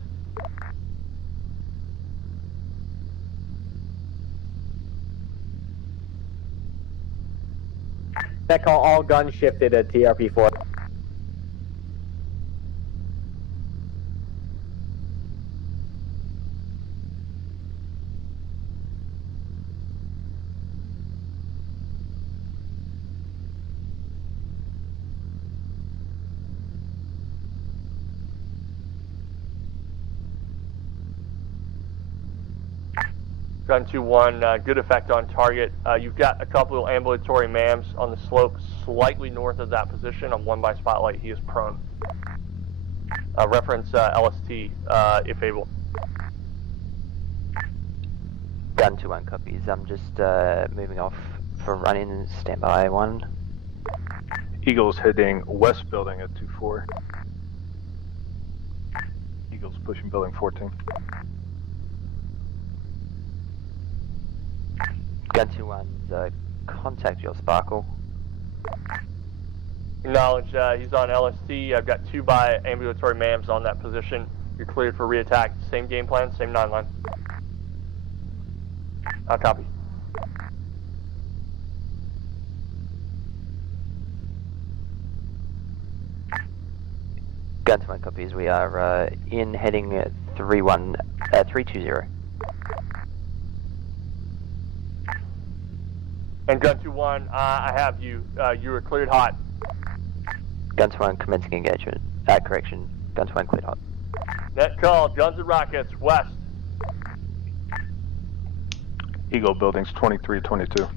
Net call, all guns shifted at TRP4. Gun 2-1, good effect on target. You've got a couple of ambulatory MAMs on the slope slightly north of that position. On 1 by spotlight, he is prone. Reference LST if able. Gun 2-1 copies. I'm just moving off for running. Standby 1. Eagles heading west building at 24. Eagles pushing building 14. Gun 2-1's contact your Sparkle. Acknowledge, he's on LST. I've got 2 by ambulatory MAMs on that position. You're cleared for reattack. Same game plan, same 9 line. Copy. Gun 2-1 copies. We are in heading 320. And gun 2-1, I have you. You are cleared hot. Gun 2-1 commencing engagement. Correction. Gun 2-1 cleared hot. Net call, guns and rockets, west. Eagle buildings 23, 22.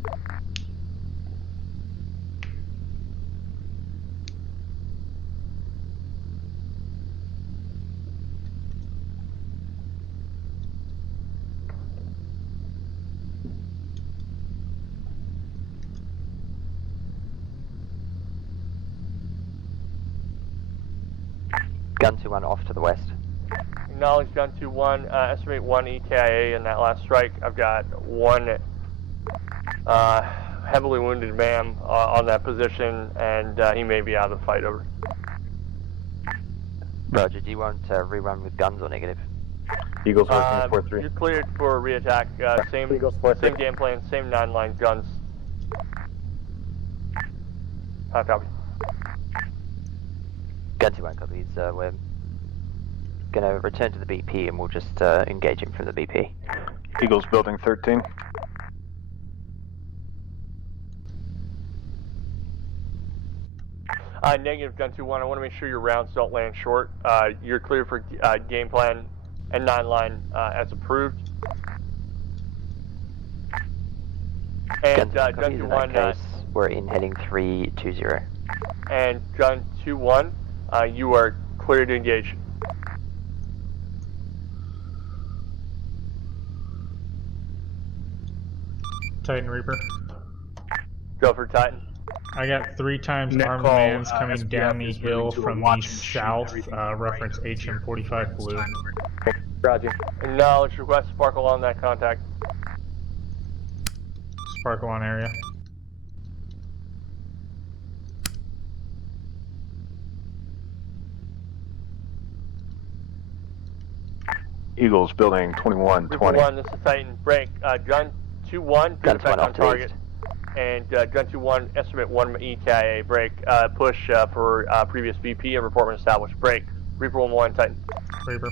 Gun 2-1 off to the west. Acknowledge Gun 2-1, estimate 1 EKIA in that last strike. I've got 1 heavily wounded MAM on that position, and he may be out of the fight. Over. Roger, do you want to rerun with guns or negative? Eagles working 4-3. You're cleared for reattack. Same game plan, same 9-line guns. Copy. Gun 2-1 copies. We're going to return to the BP and we'll just engage him from the BP. Eagles building 13. Negative Gun 2-1. I want to make sure your rounds don't land short. You're clear for game plan and 9-line as approved. And Gun 2-1. We're in heading 320. And Gun 2-1, you are clear to engage. Titan Reaper. Go for Titan. I got 3 times armed mans coming down the hill from the south, reference HM45 blue. Roger. Acknowledge request Sparkle on that contact. Sparkle on area. Eagles building 21-20. 1, this is Titan. Break. Gun 2-1, Gun 2-1 on target. And Gun 2-1, estimate 1 EKIA. Break. Push for previous BP and report when established. Break. Reaper 1-1, Titan. Reaper.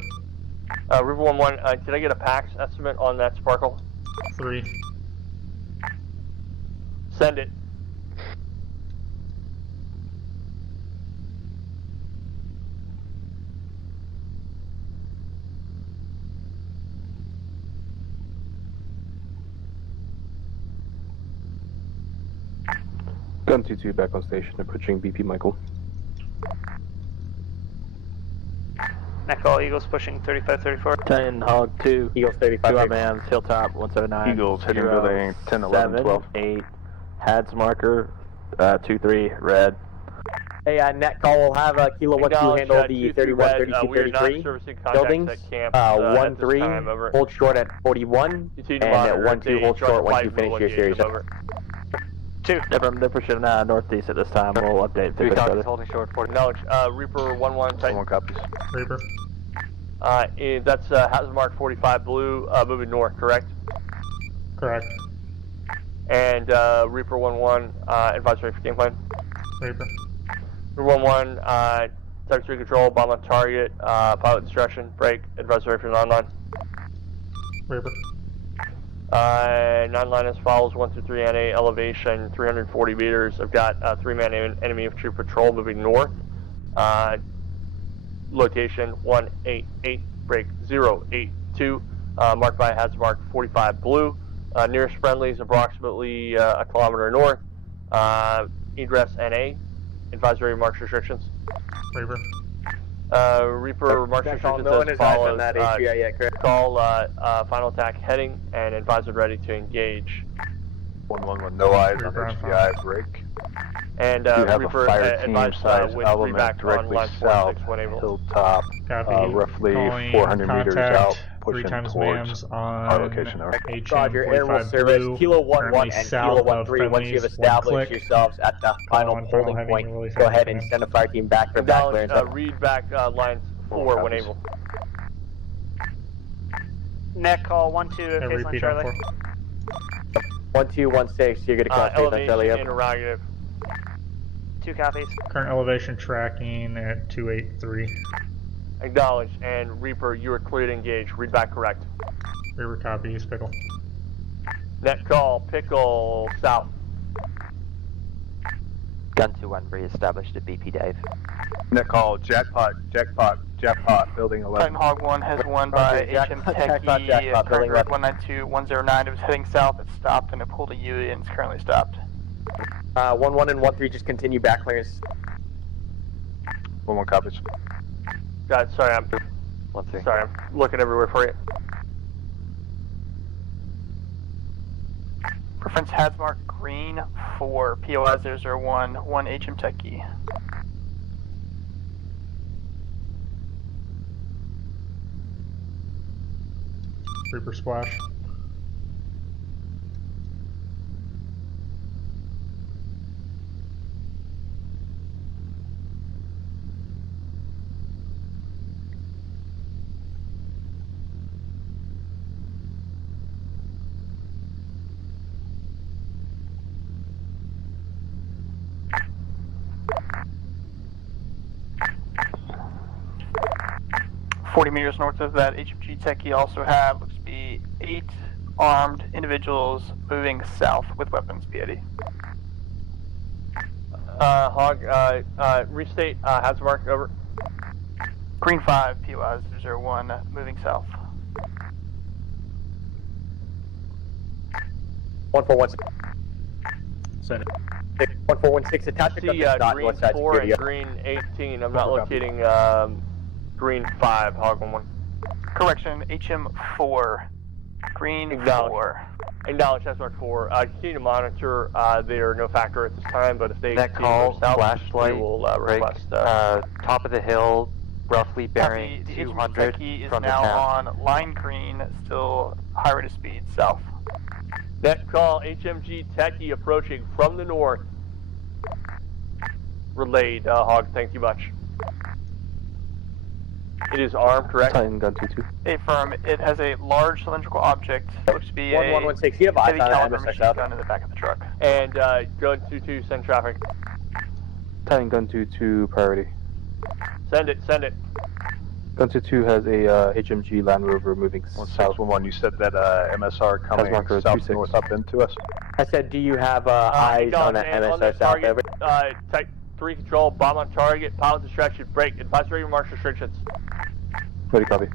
Reaper 1-1, did I get a PAX estimate on that Sparkle? 3. Send it. Gun 2-2 back on station, approaching BP Michael. Neckall, Eagles pushing 35-34. 10, Hog 2. Eagles 35. 2 on mans, Hilltop 179. Eagles hitting building 10, 11, 12. 8. Hads marker 2-3, red. Hey, net call will have Kilo 1-2 handle the 31, 32, 33 buildings. 1-3, hold short at 41, and at 1-2, hold short once you finish your series. Over. 2. They're pushing northeast at this time. We'll update. 3 copies holding short 40. Acknowledge. Reaper 1-1, Titan. 1 copies. Reaper. That's hazard mark 45 blue, moving north, correct? Correct. And Reaper 1-1, advisory for game plan. Reaper. Reaper 1-1, Type 3 control, bomb on target, pilot instruction, break, advisory for non-line. Reaper. 9-line as follows, 1-3 NA, elevation 340 meters. I've got 3-man enemy infantry patrol moving north. Location 188, break 082, marked by hazard mark 45 blue. Nearest friendly is approximately a kilometer north. Egress NA, advisory marks restrictions. Reaper. Reaper marks restrictions as follows. Call final attack heading and advisor ready to engage. 1-1 with no eyes on HVI break. And you have Reaper a fire team size element directly south, hilltop, roughly 400 meters out, pushing 3 times towards mams on our location. Roger, air will service Kilo 1-1 and Kilo 1-3. Once you've established yourselves at the final holding point, go ahead and send a fire team back for back clearance. Read back lines 4 when able. Neckall 1-2, phase line Charlie. 1216, you're going to cross phase on Charlie. Interrogative. 2 copies. Current elevation tracking at 283. Acknowledged. And Reaper, you are clear to engage. Read back correct. Reaper copies, Pickle. Net call, Pickle, south. Gun 2-1 re-established at BP Dave. Net call, jackpot, building 11. Titan Hog 1 has 1 by HM Techie, current road 192-109. It was heading south, it stopped, and it pulled a U and it's currently stopped. 1-1 and 1-3, just continue back clearance. 1-1 copies. God, sorry, I'm looking everywhere for you. Preference has marked green for POV 001, 1 HM Techie. Reaper splash. Meters north of that HMG tech you also have looks to be 8 armed individuals moving south with weapons, Piety. Hog, restate, hazard mark, over. Green 5, POI 001, moving south. 1416. Send it. 1416, attach the green 4 and green 18. I'm not locating green 5, Hog 1-1. Correction, HM4. Green 4. Acknowledge, that's mark 4. Continue to monitor. They are no factor at this time, but if they that call, south, flashlight, we will request. Top of the hill, roughly bearing 200 from the town. Now on line green, still high rate of speed, south. Next call, HMG Techie approaching from the north. Relayed, Hog, thank you much. It is armed, correct? Titan gun 2-2. Affirm. It has a large cylindrical object. It looks to be 1116. You have eyes on it. Machine gun in the back of the truck. And gun 2-2, send traffic. Titan gun 2-2, priority. Send it, send it. Gun 2-2 has a HMG Land Rover moving south. 1611, you said that MSR coming south north up into us? I said, do you have eyes on that MSR south over? Type 3 control, bomb on target, pilot distraction, break, advisory remarks restrictions. Ready, copy.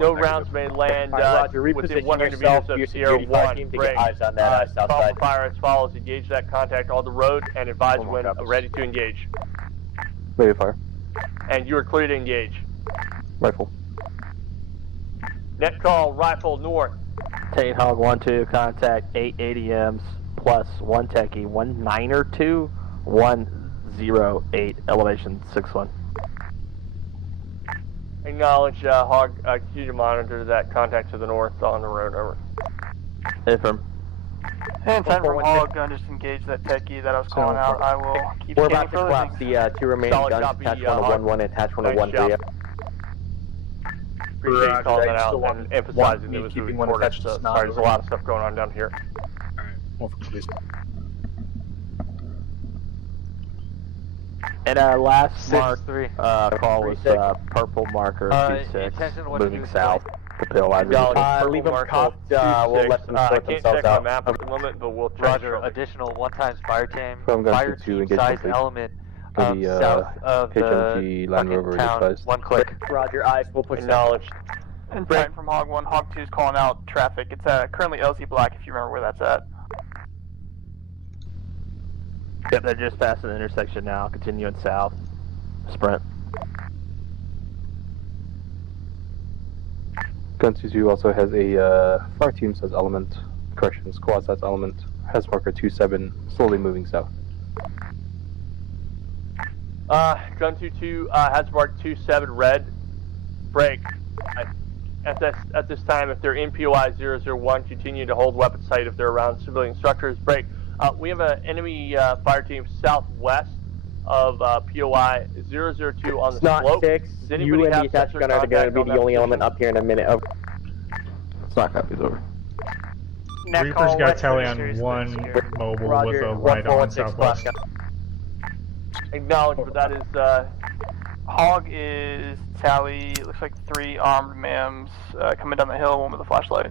No rounds may land Roger, within 100 meters of Sierra 1. Break. Eyes on that south call side. for fire as follows. Engage that contact on the road and advise when ready to engage. Ready to fire. And you are clear to engage. Rifle. Net call, rifle north. Tate Hog 1-2, contact 8 ADMs plus 1 techie, 1 9er 2, 108, elevation 61. Acknowledge, Hog, continue to monitor that contact to the north on the road, over. Affirm. And time for Hog gun, just engage that techie that I was calling out. I will keep We're about to collapse the 2 remaining guns, attach one to 1-1 and attach one to 1-3. Appreciate you calling that out and emphasizing it was moving toward us. Sorry, there's a lot of stuff going on down here. Alright, one for please. And last mark call was purple marker 2-6, moving south. The pill I leave them cocked, we'll let them sort themselves out. Map at the moment, but we'll Roger, additional 1x fire team size element south of HMG the Land Rover town. disguised. 1 click. Roger, eyes, we'll push Acknowledged. And time from Hog 1, Hog 2 is calling out traffic. It's currently LZ Black, if you remember where that's at. Yep, they're just past the intersection now, continuing south. Sprint. Gun 2-2 also has a fire team size element, correction, squad size element, has marker 2-7, slowly moving south. Gun 2-2 has mark 2-7 red. Break. At this time, if they're in POI 001, continue to hold weapon sight if they're around civilian structures. Break. We have an enemy fire team southwest of POI 002 on the slope. It's not 6. You and the attached gunner are going to be the only element up here in a minute. It's not copies, over. Reaper's got tally on 1 mobile with a light on southwest. Acknowledge, but that is Hog is tally, looks like 3 armed mams coming down the hill, one with a flashlight.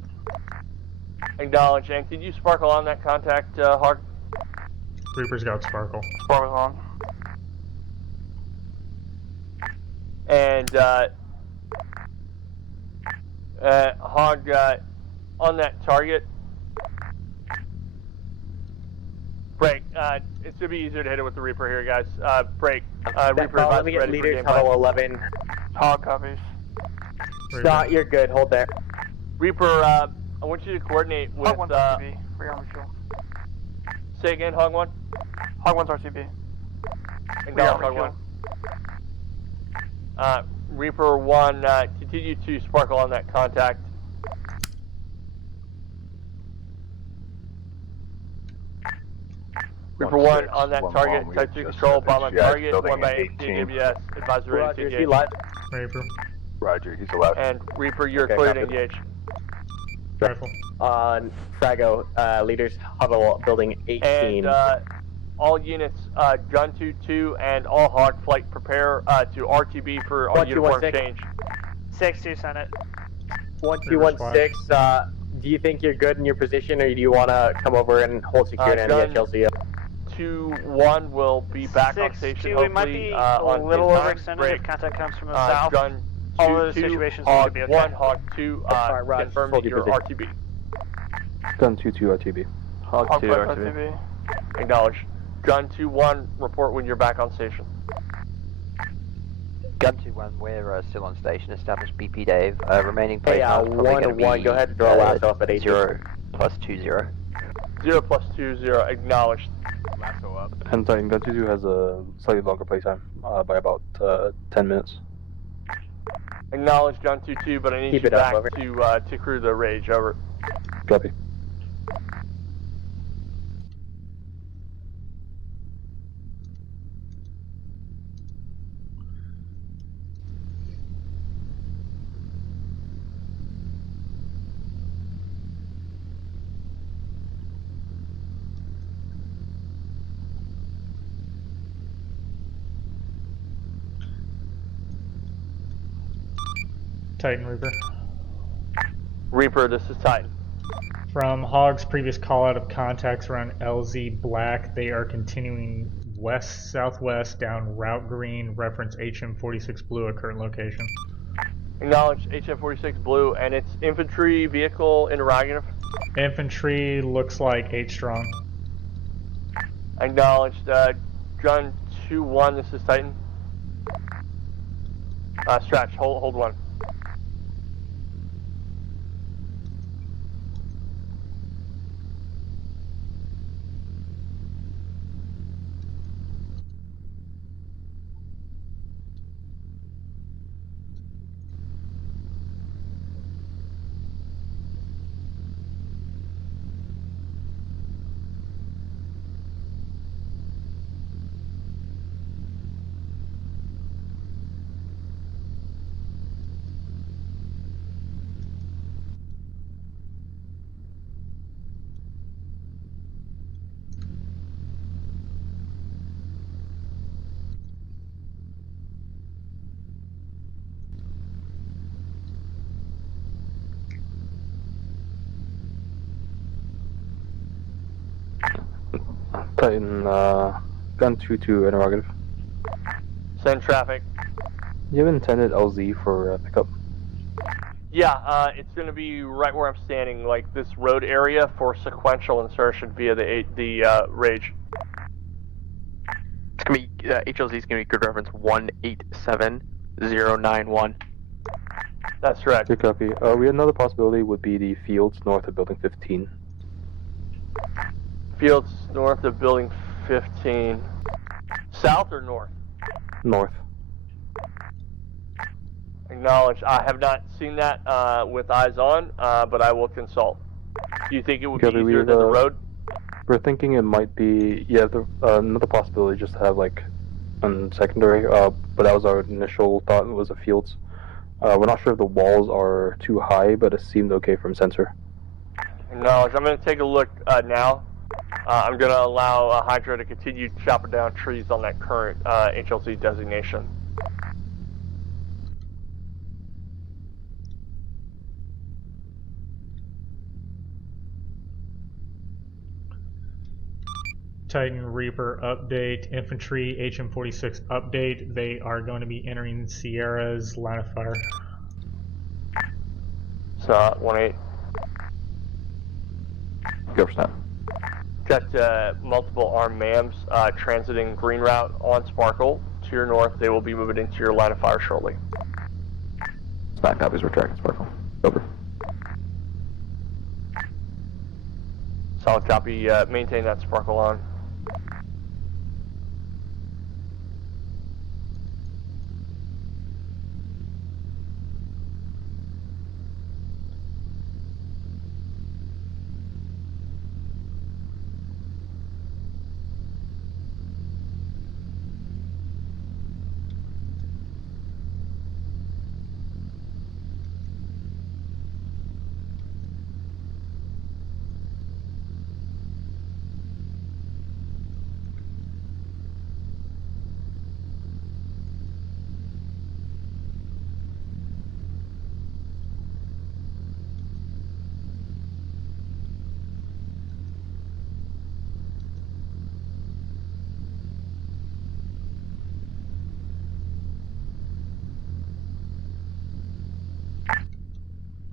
Acknowledge, and did you sparkle on that contact, Hog? Reaper's got sparkle. Sparkle's on. And Hog on that target. Break. It should be easier to hit it with the Reaper here, guys. Break. Reaper, let me get leader tunnel 11. Hog copies. Scott, you're good. Hold there. Reaper, I want you to coordinate with. Hog 1's RCB. Free armor fuel. Say again, Hog 1. Hog 1's RCB. Acknowledge, Hog 1. Reaper 1, continue to sparkle on that contact. Reaper 1 on that target, Type 2 control, bomb on target, 1 by 18 ABS, advisory ready to Roger, is he engage. live? Reaper. Roger, he's allowed. And Reaper, you're Okay, cleared to copy. engage. Rifle. On Frago, leaders huddle building 18. And all units, Gun 2-2 and all Hawk flight prepare to RTB for our uniform change. 6-2 Senate. 1216, do you think you're good in your position, or do you want to come over and hold security at Chelsea? 2-1 will be back on 6-2, station. we Hopefully, might be a on little time. overextended Break. if contact comes from the south. Gun All 2-2, those situations Hawk will be okay. 1, Hawk 2, Roger, confirm hold your your RTB. Gun 2-2 RTB. Hog 2 RTB. Acknowledge. Gun 2-1, report when you're back on station. Gun 2-1, we're still on station. Established BP Dave. Remaining play Hey, time's probably going to be 1-1, go ahead and draw last off at 8. 0 plus 20. 0 plus 20, acknowledged. Lasso up. And Titan, Gun 2-2 has a slightly longer playtime, by about 10 minutes. Acknowledge Gun 2-2, but I need Keep you it up, back over. to crew the Rage, over. Copy. Titan Reaper. Reaper, this is Titan. From Hog's previous call out of contacts around LZ Black, they are continuing west-southwest down Route Green, reference HM46 Blue at current location. Acknowledge HM46 Blue, and its infantry vehicle interrogative. Infantry looks like 8 strong. Acknowledged. Gun 2-1, this is Titan. Stretch, hold 1. Titan, Gun 2-2 interrogative. Send traffic. You have intended LZ for pickup? Yeah, it's going to be right where I'm standing, like this road area for sequential insertion via the Rage. It's going to be, HLZ is going to be good reference 187091. That's correct. Good copy. We had another possibility would be the fields north of building 15. Fields north of building 15. South or north? North. Acknowledge. I have not seen that with eyes on, but I will consult. Do you think it would be easier than the road? We're thinking it might be, yeah, another possibility just to have like a secondary, but that was our initial thought, it was a fields. We're not sure if the walls are too high, but it seemed okay from sensor. Acknowledge. I'm going to take a look now. I'm going to allow Hydra to continue chopping down trees on that current HLZ designation. Titan Reaper update, infantry HM46 update. They are going to be entering Sierra's line of fire. So 1-8. Go for snap. Got multiple armed MAMs transiting green route on Sparkle to your north. They will be moving into your line of fire shortly. Snap copies, we're tracking Sparkle. Over. Solid copy. Maintain that Sparkle on.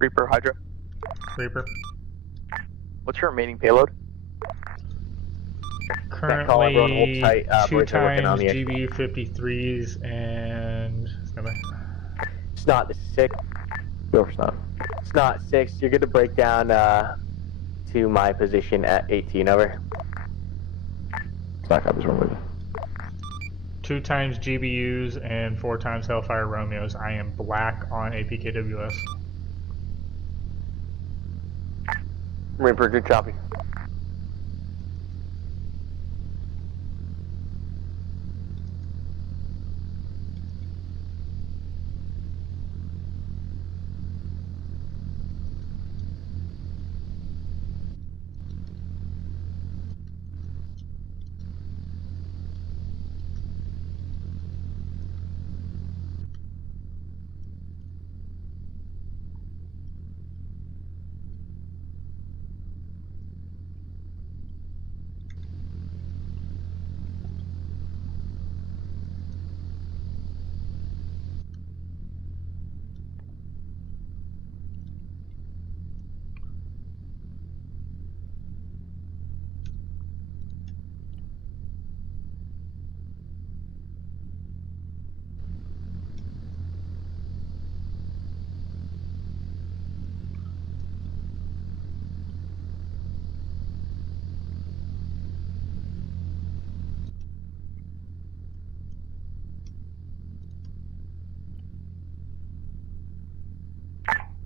Reaper, Hydra. Reaper. What's your remaining payload? Currently, tight, 2 times GBU 53s and... It's not the 6. Go for Snot. It's not 6. You're going to break down to my position at 18, over. Snot copies, we're moving. 2 times GBUs and 4 times Hellfire Romeos. I am black on APKWS. Reaper, good copy.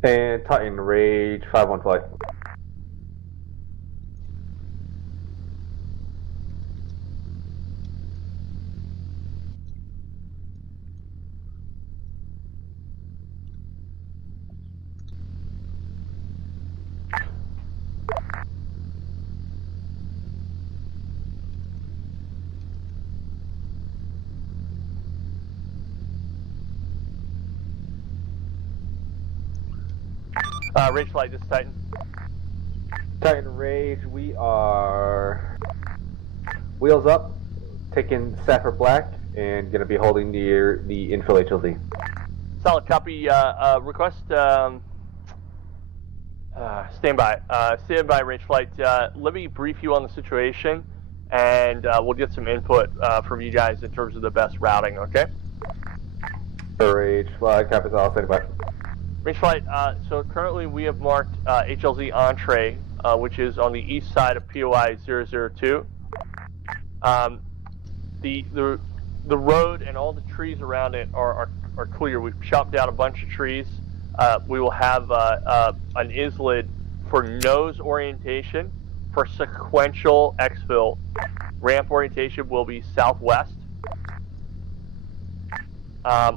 And Titan Rage 5-1 flight. Rage flight, this is Titan. Titan Rage, we are wheels up, taking Sapphire Black, and going to be holding near the infill HLZ. Solid copy. Request standby. Standby, Rage flight. Let me brief you on the situation, and we'll get some input from you guys in terms of the best routing. Okay. Rage flight, copy. All standby. Rage flight, so currently we have marked HLZ Entree, which is on the east side of POI 002. The road and all the trees around it are clear. We've chopped down a bunch of trees. We will have an islet for nose orientation for sequential exfil. Ramp orientation will be southwest.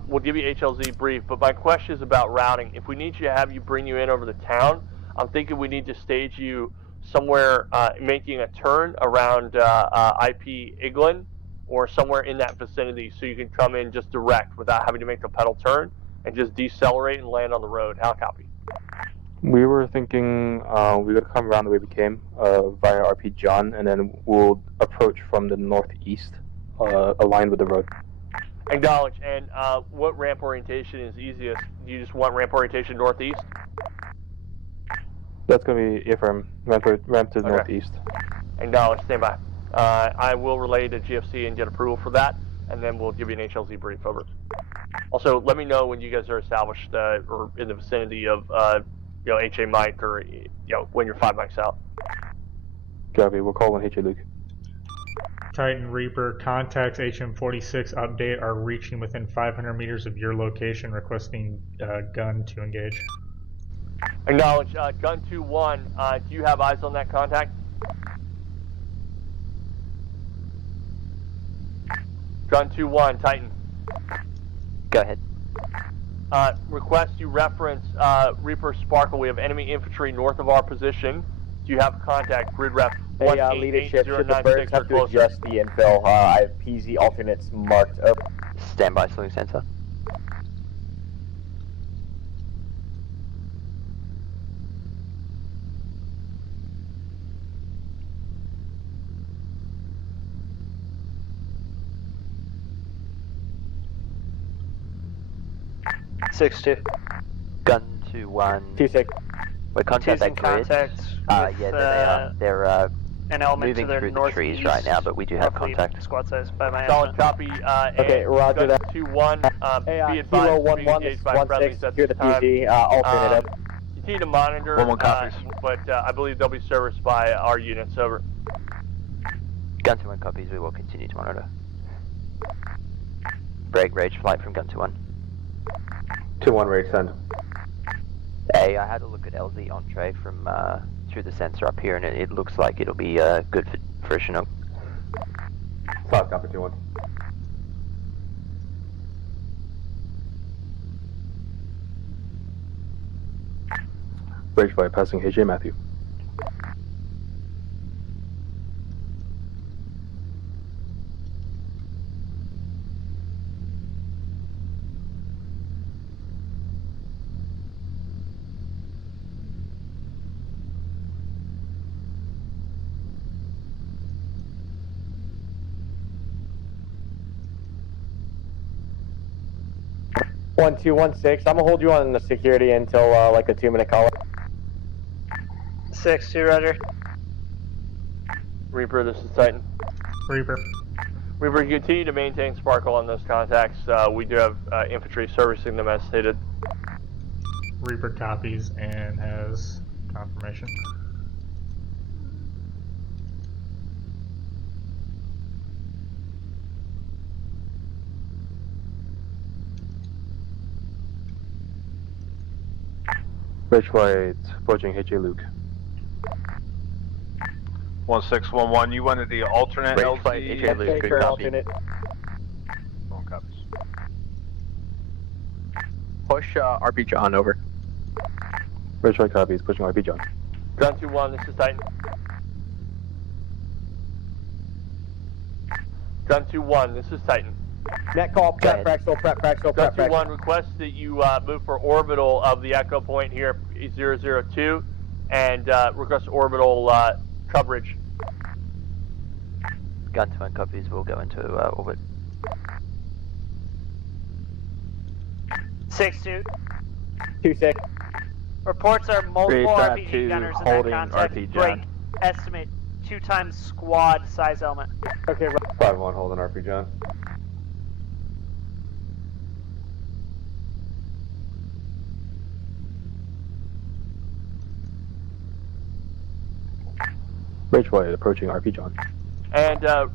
We'll give you HLZ brief, but my question is about routing. If we need to have you bring you in over the town, I'm thinking we need to stage you somewhere making a turn around IP Iglin or somewhere in that vicinity so you can come in just direct without having to make a pedal turn and just decelerate and land on the road. How copy? We were thinking we would come around the way we came via RP John, and then we'll approach from the northeast, aligned with the road. Acknowledge. And what ramp orientation is easiest? Do you just want ramp orientation northeast? That's going to be affirm. Ramp to the northeast. Acknowledge. Stand by. I will relay to GFC and get approval for that, and then we'll give you an HLZ brief. Over. Also, let me know when you guys are established or in the vicinity of HA Mike or when you're 5 mics out. Copy. We'll call on HA Luke. Titan Reaper, contacts HM46 update are reaching within 500 meters of your location, requesting gun to engage. Acknowledge. Gun 2-1, do you have eyes on that contact? Gun 2-1, Titan. Go ahead. Request you reference Reaper Sparkle. We have enemy infantry north of our position. Do you have contact? Grid rep. Hey, leadership, should the birds have to adjust the infill? I have PZ alternates marked up. Standby, swing center. Gun to 1. 2-6. We're contact Two's in that grid. contact Yeah, with, there they are. They're an element moving to their through the trees right now, but we do have roughly contact. Squad size by my Solid estimate. copy. Okay, roger that. 2-1. Hey, Be advised, Kilo being 1-1, engaged this by is 1-6, friendlies at secure this the time. PZ, alternative. Continue to monitor, 1-1 copies. but I believe they'll be serviced by our units. Over. Gun to 1 copies, we will continue to monitor. Break rage flight from gun to 1. 2-1 rage send. Hey, I had a look at LZ entree from through the sensor up here, and it looks like it'll be good for a Chinook. Solid copy 2-1. Rage flight passing HJ Matthew. One, 2, 1, 6. I'm gonna hold you on the security until like a 2-minute call. 6-2, roger. Reaper, this is Titan. Reaper. Reaper, continue to maintain sparkle on those contacts. We do have infantry servicing them as stated. Reaper copies and has confirmation. Rage flight approaching HJ Luke. 1611, you wanted the alternate Rage LZ? flight, HJ Luke, good copy. Alternate. 1 copies. Push RP John over. Rage flight copies, pushing RP John. Gun 2-1, this is Titan. Gun 2-1, this is Titan. Net call, prep, fractional, prep, fractional, Gun prep, 2-1, request that you move for orbital of the Echo Point here, 002, and request orbital coverage. Gun to 1 copies, we'll go into orbit. 6-2. 2-6. Reports are multiple RPG gunners in that holding contact. RP Break. John. Estimate 2 times squad size element. Okay, 5-1 holding RP John. Rage flight approaching RP John. And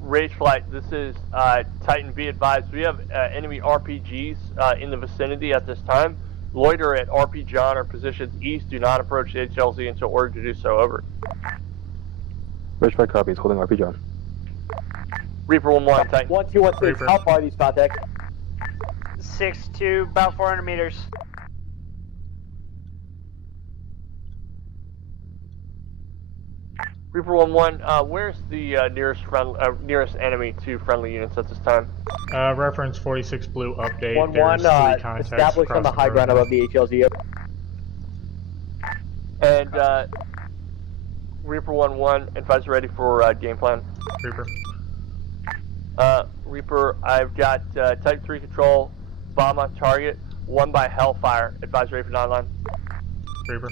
Rage Flight, this is Titan. Be advised, we have enemy RPGs in the vicinity at this time. Loiter at RP John or positions east. Do not approach the HLZ until ordered to do so. Over. Rage flight copies, holding RP John. Reaper 1-1, Titan. 1, 2, 1, 6. Reaper. How far are these contacts? 6-2, about 400 meters. Reaper 1-1, where's the nearest enemy to friendly units at this time? Reference 46 Blue update. 1-1, There's 3 contacts established on the across high road. ground above the HLZ. And Reaper 1-1, advise ready for game plan. Reaper. Reaper, I've got Type 3 control, bomb on target, 1 by Hellfire, advise ready for 9-line. Reaper.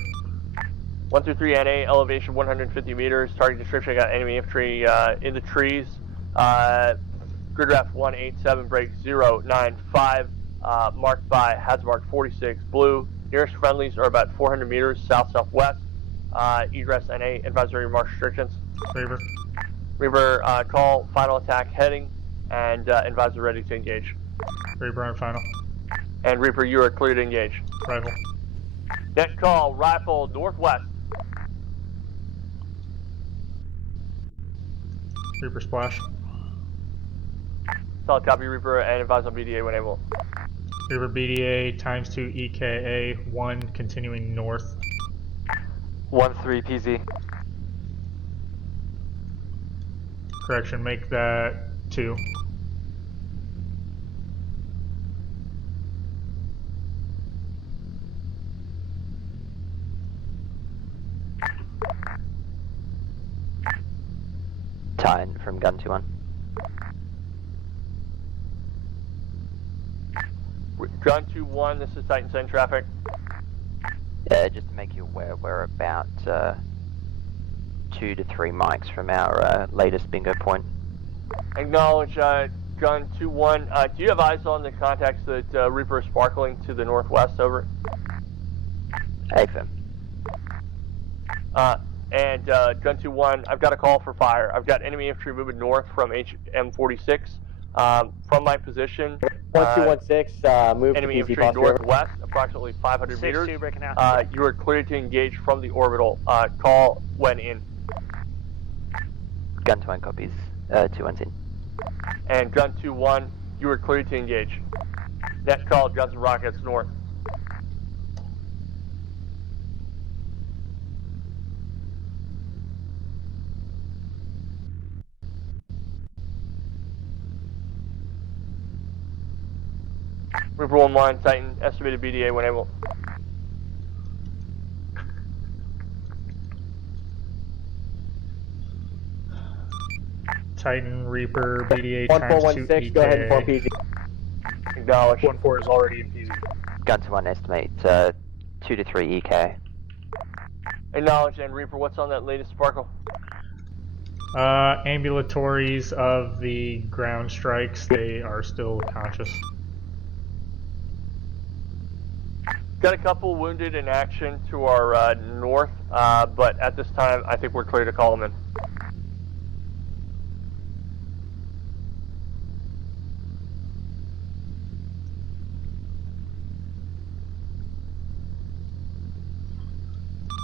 123 NA, elevation 150 meters, target description, I got enemy infantry in the trees. Grid ref 187, break 095, marked by Hazmark 46 Blue. Nearest friendlies are about 400 meters south-southwest. Egress NA, advisory march restrictions. Reaper. Reaper, call final attack heading, and advisor ready to engage. Reaper on final. And Reaper, you are clear to engage. Rifle. Next call, rifle northwest. Reaper splash. Solid copy, Reaper, and advise on BDA when able. Reaper BDA times 2 EKA 1 continuing north. 1-3 PZ. Correction, make that 2. Titan from gun 2-1. Gun 2-1, this is Titan send traffic. Just to make you aware, we're about 2 to 3 mics from our latest bingo point. Acknowledge, Gun 2-1. Do you have eyes on the contacts that Reaper is sparkling to the northwest? Over. AFM. And Gun 2-1, I've got a call for fire. I've got enemy infantry moving north from HM46. From my position, 1216, move enemy to infantry posture. northwest, approximately 500 meters. Breaking out. You are cleared to engage from the orbital. Call when in. Gun 2-1 copies. 2-1's in. And Gun 2-1, you are cleared to engage. Net call, guns and rockets north. Reaper 1-1, Titan, estimated BDA when able. Titan, Reaper, BDA times 1416, go ahead and form PZ. Acknowledge. 1-4 is already in PZ. Gun 2-1 estimate 2 to 3 EK. Acknowledge, and Reaper, what's on that latest sparkle? Ambulatories of the ground strikes, they are still conscious. Got a couple wounded in action to our north, but at this time, I think we're clear to call them in.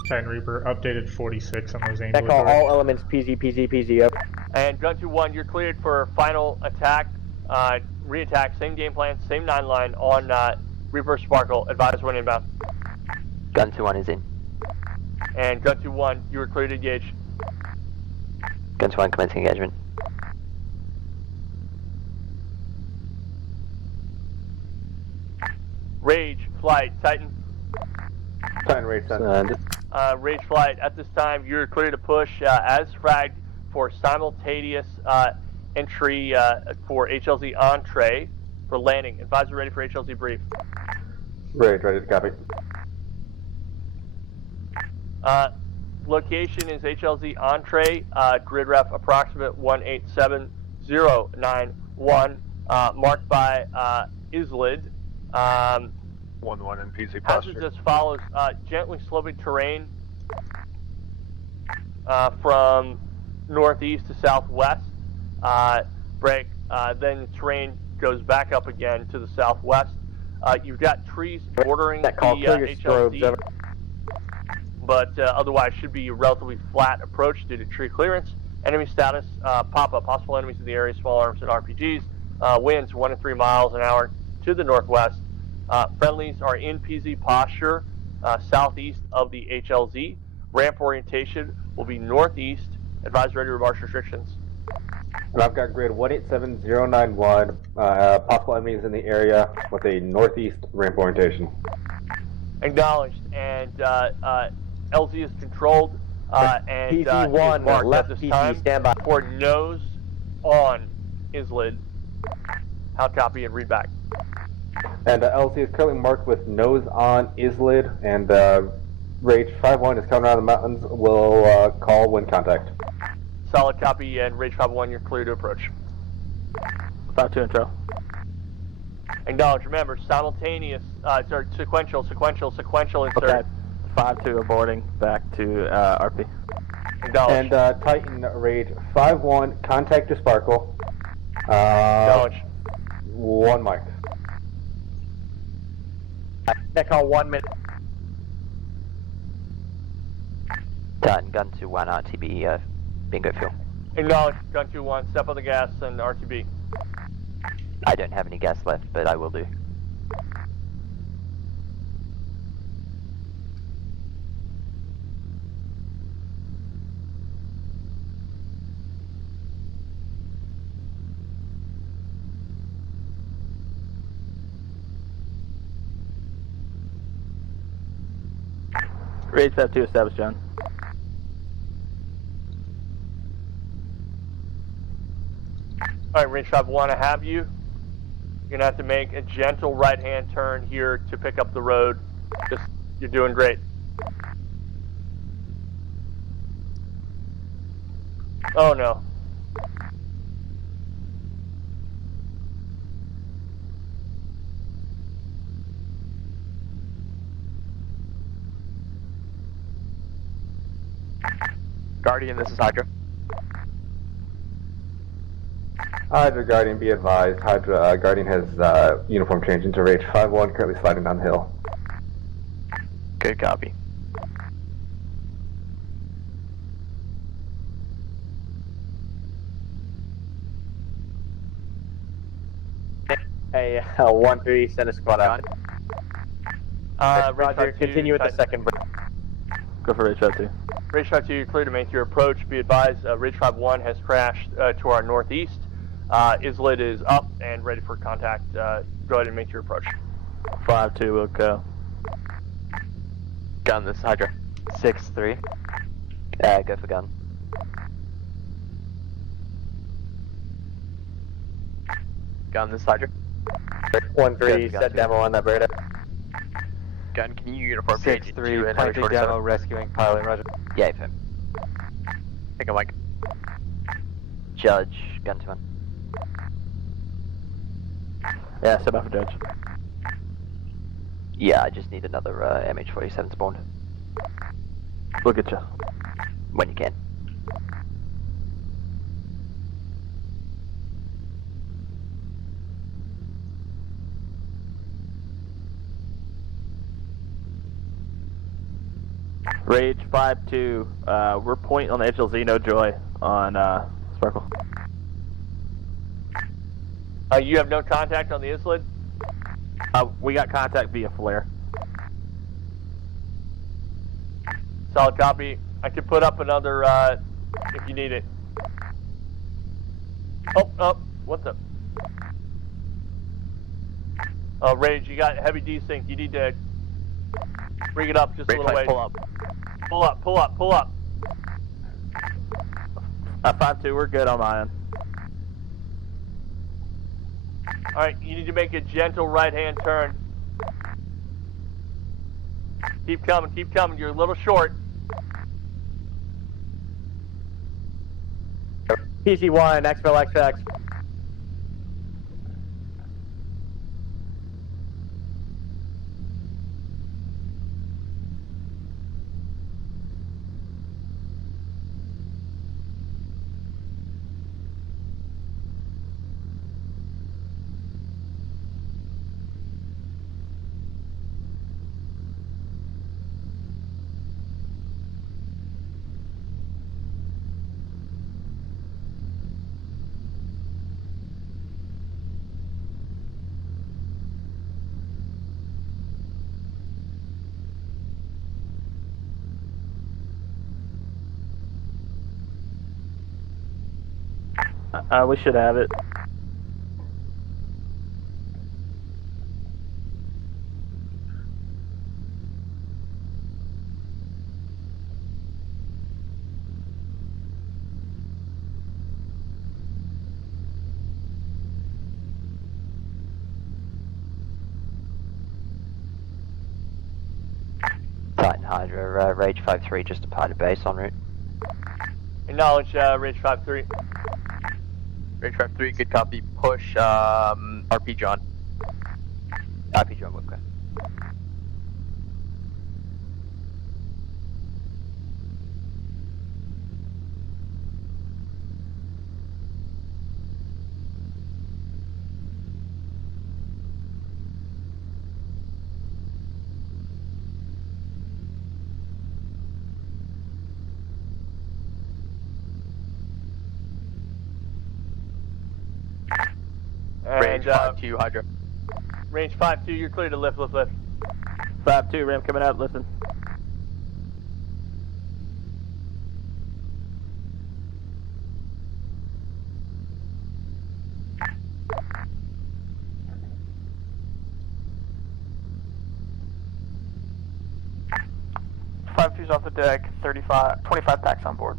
Titan Reaper updated 46 on those That call, all elements PZ, up. And Gun 2-1, you're cleared for final attack, re-attack, same game plan, same 9-line on Reaper Sparkle. Advise when inbound. Gun 2-1 is in. And Gun 2-1, you are cleared to engage. Gun 2-1 commencing engagement. Rage, flight, Titan. Titan Rage, Titan. Rage flight, at this time, you're clear to push as fragged for simultaneous entry for HLZ entree for landing. Advisor ready for HLZ brief. Rage, ready to copy. Location is HLZ entree, grid ref approximate 187091, marked by Islid. 1-1 in PZ posture. Hazards as follows: gently sloping terrain from northeast to southwest. Break. Then the terrain goes back up again to the southwest. You've got trees bordering the HLZ, but otherwise should be a relatively flat approach due to tree clearance. Enemy status: pop-up. Possible enemies in the area: small arms and RPGs. Winds 1 to 3 miles an hour to the northwest. Friendlies are in PZ posture, southeast of the HLZ. Ramp orientation will be northeast. Advise ready to march restrictions. And I've got grid 187091, possible enemies in the area with a northeast ramp orientation. Acknowledged. And LZ is controlled, and PZ1, marked left at this PZ, time standby. for nose on Islid. How copy and read back. And LC is currently marked with nose on Islid, and Rage 5-1 is coming around the mountains. We'll call when contact. Solid copy, and Rage 5-1, you're clear to approach. 5-2 intro. Acknowledge. Remember, simultaneous, sorry, sequential insert. Okay. 5-2 aborting back to RP. Acknowledge. And Titan Rage 5-1, contact to Sparkle. Acknowledge. 1 mic. That call 1 minute. Titan Gun 2-1 RTB bingo fuel. Acknowledge. Gun 2-1, step on the gas and RTB. I don't have any gas left, but I will do. Rage 5-2 established, John. Alright, Range 5-1, I have you. You're going to have to make a gentle right-hand turn here to pick up the road. You're doing great. Oh no. Guardian, this is Hydra. Hydra Guardian, be advised. Hydra Guardian has uniform change into Rage 5-1, currently sliding down the hill. Good copy. Hey, 1-3, send a squad out. Roger, continue with the second break. Go for Rage 5-2. Rage 5-2, you're clear to make your approach. Be advised, Rage 5-1 has crashed to our northeast. Islet is up and ready for contact. Go ahead and make your approach. 5-2 will go. Gun, this is Hydra. 6-3. Go for gun. Gun, this is Hydra. 1-3, set demo on that Breda. Gun, can you uniform change 6-3, planting demo, rescuing pilot, roger. Yeah, fam. Take a mic. Judge, gun to one. Yeah, set up for Judge. Yeah, I just need another MH47 spawned. Look at you. When you can. Rage 5-2. We're pointing on the edge of Xeno Joy on Sparkle. You have no contact on the Islet? We got contact via flare. Solid copy. I can put up another if you need it. Oh, what the? Rage, you got heavy desync. You need to bring it up just Rage a little way. Pull up. Pull up. 5-2, we're good on my end. Alright, you need to make a gentle right-hand turn. Keep coming. You're a little short. PC1, XFL XX. We should have it. Titan Hydra, Rage 5-3 just departed base en route. Acknowledge Rage 5-3. Rage 5-3, good copy. Push RP John. RP John, okay. Range 5-2, Hydra. Range 5-2, you're clear to lift. 5-2, Ram coming out, listen. Five two's off the deck, 25 packs on board.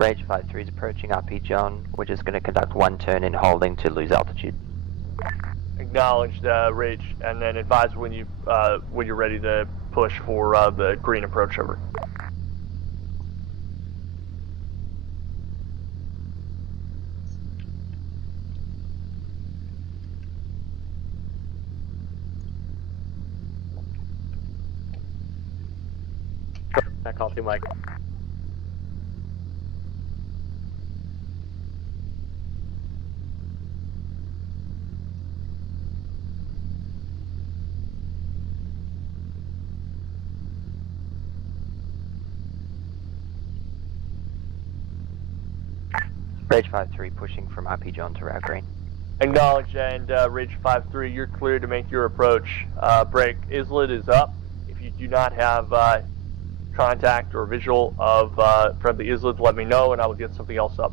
Rage 5-3 is approaching RP John. We're just going to conduct one turn in holding to lose altitude. Acknowledge the Rage, and then advise when you're ready to push for the green approach over. I call to Mike. Rage 5-3 pushing from RP John to route green. Acknowledge, and Rage 5-3, you're clear to make your approach. Break, Islet is up. If you do not have contact or visual of friendly Islets, let me know and I will get something else up.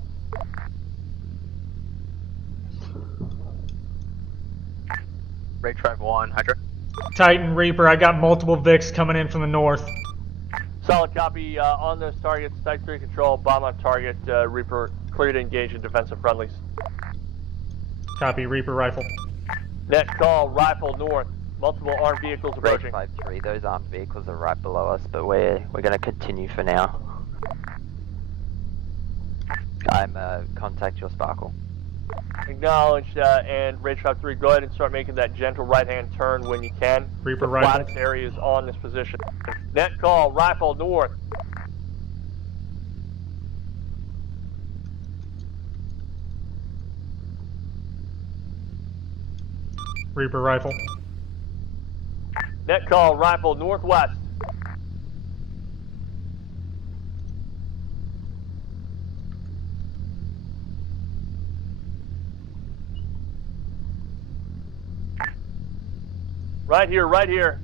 Rage 5-1, Hydra. Titan, Reaper, I got multiple Vics coming in from the north. Solid copy. On those targets, Type 3 control, bomb on target, Reaper, clear to engage in defensive friendlies. Copy, Reaper rifle. Net call, rifle north. Multiple armed vehicles approaching. Rage 5-3, those armed vehicles are right below us, but we're going to continue for now. I'm contact your Sparkle. Acknowledged, and Rage 5-3, go ahead and start making that gentle right-hand turn when you can. Reaper the rifle. flattest area is on this position. Net call, rifle north. Reaper rifle. Net call, rifle northwest. Right here, right here.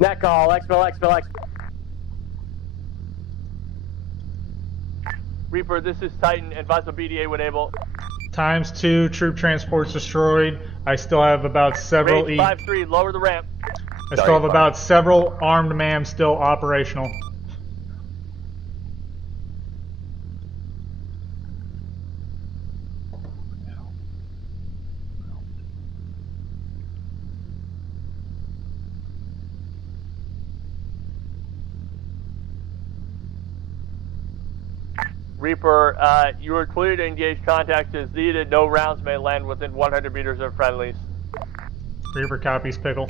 Net call, exfil. Reaper, this is Titan. Advise the BDA when able. ×2 troop transports destroyed. I still have about several. Rage 5-3, lower the ramp. I still have about several armed MAMs still operational. Reaper, you are clear to engage contact as needed. No rounds may land within 100 meters of friendlies. Reaper copies, Pickle.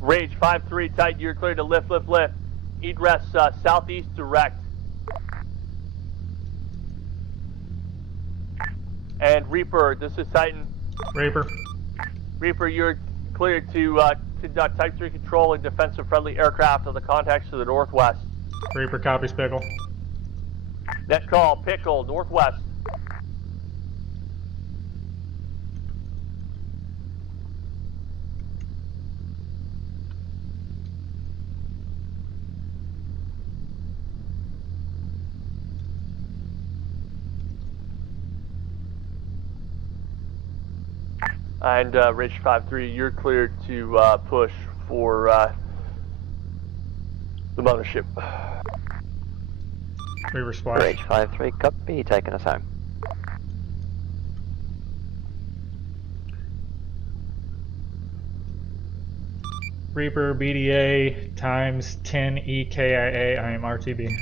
Rage 5-3, Titan, you're clear to lift. Egress southeast direct. And Reaper, this is Titan. Reaper, you're clear to conduct Type 3 control and defensive friendly aircraft of the contacts to the northwest. Reaper copies, Pickle. Net call, Pickle, northwest. And Rage 5-3, you're cleared to push for the mothership. Reaper splash. Rage 5-3, copy, taking us home. Reaper BDA ×10 EKIA, I am RTB.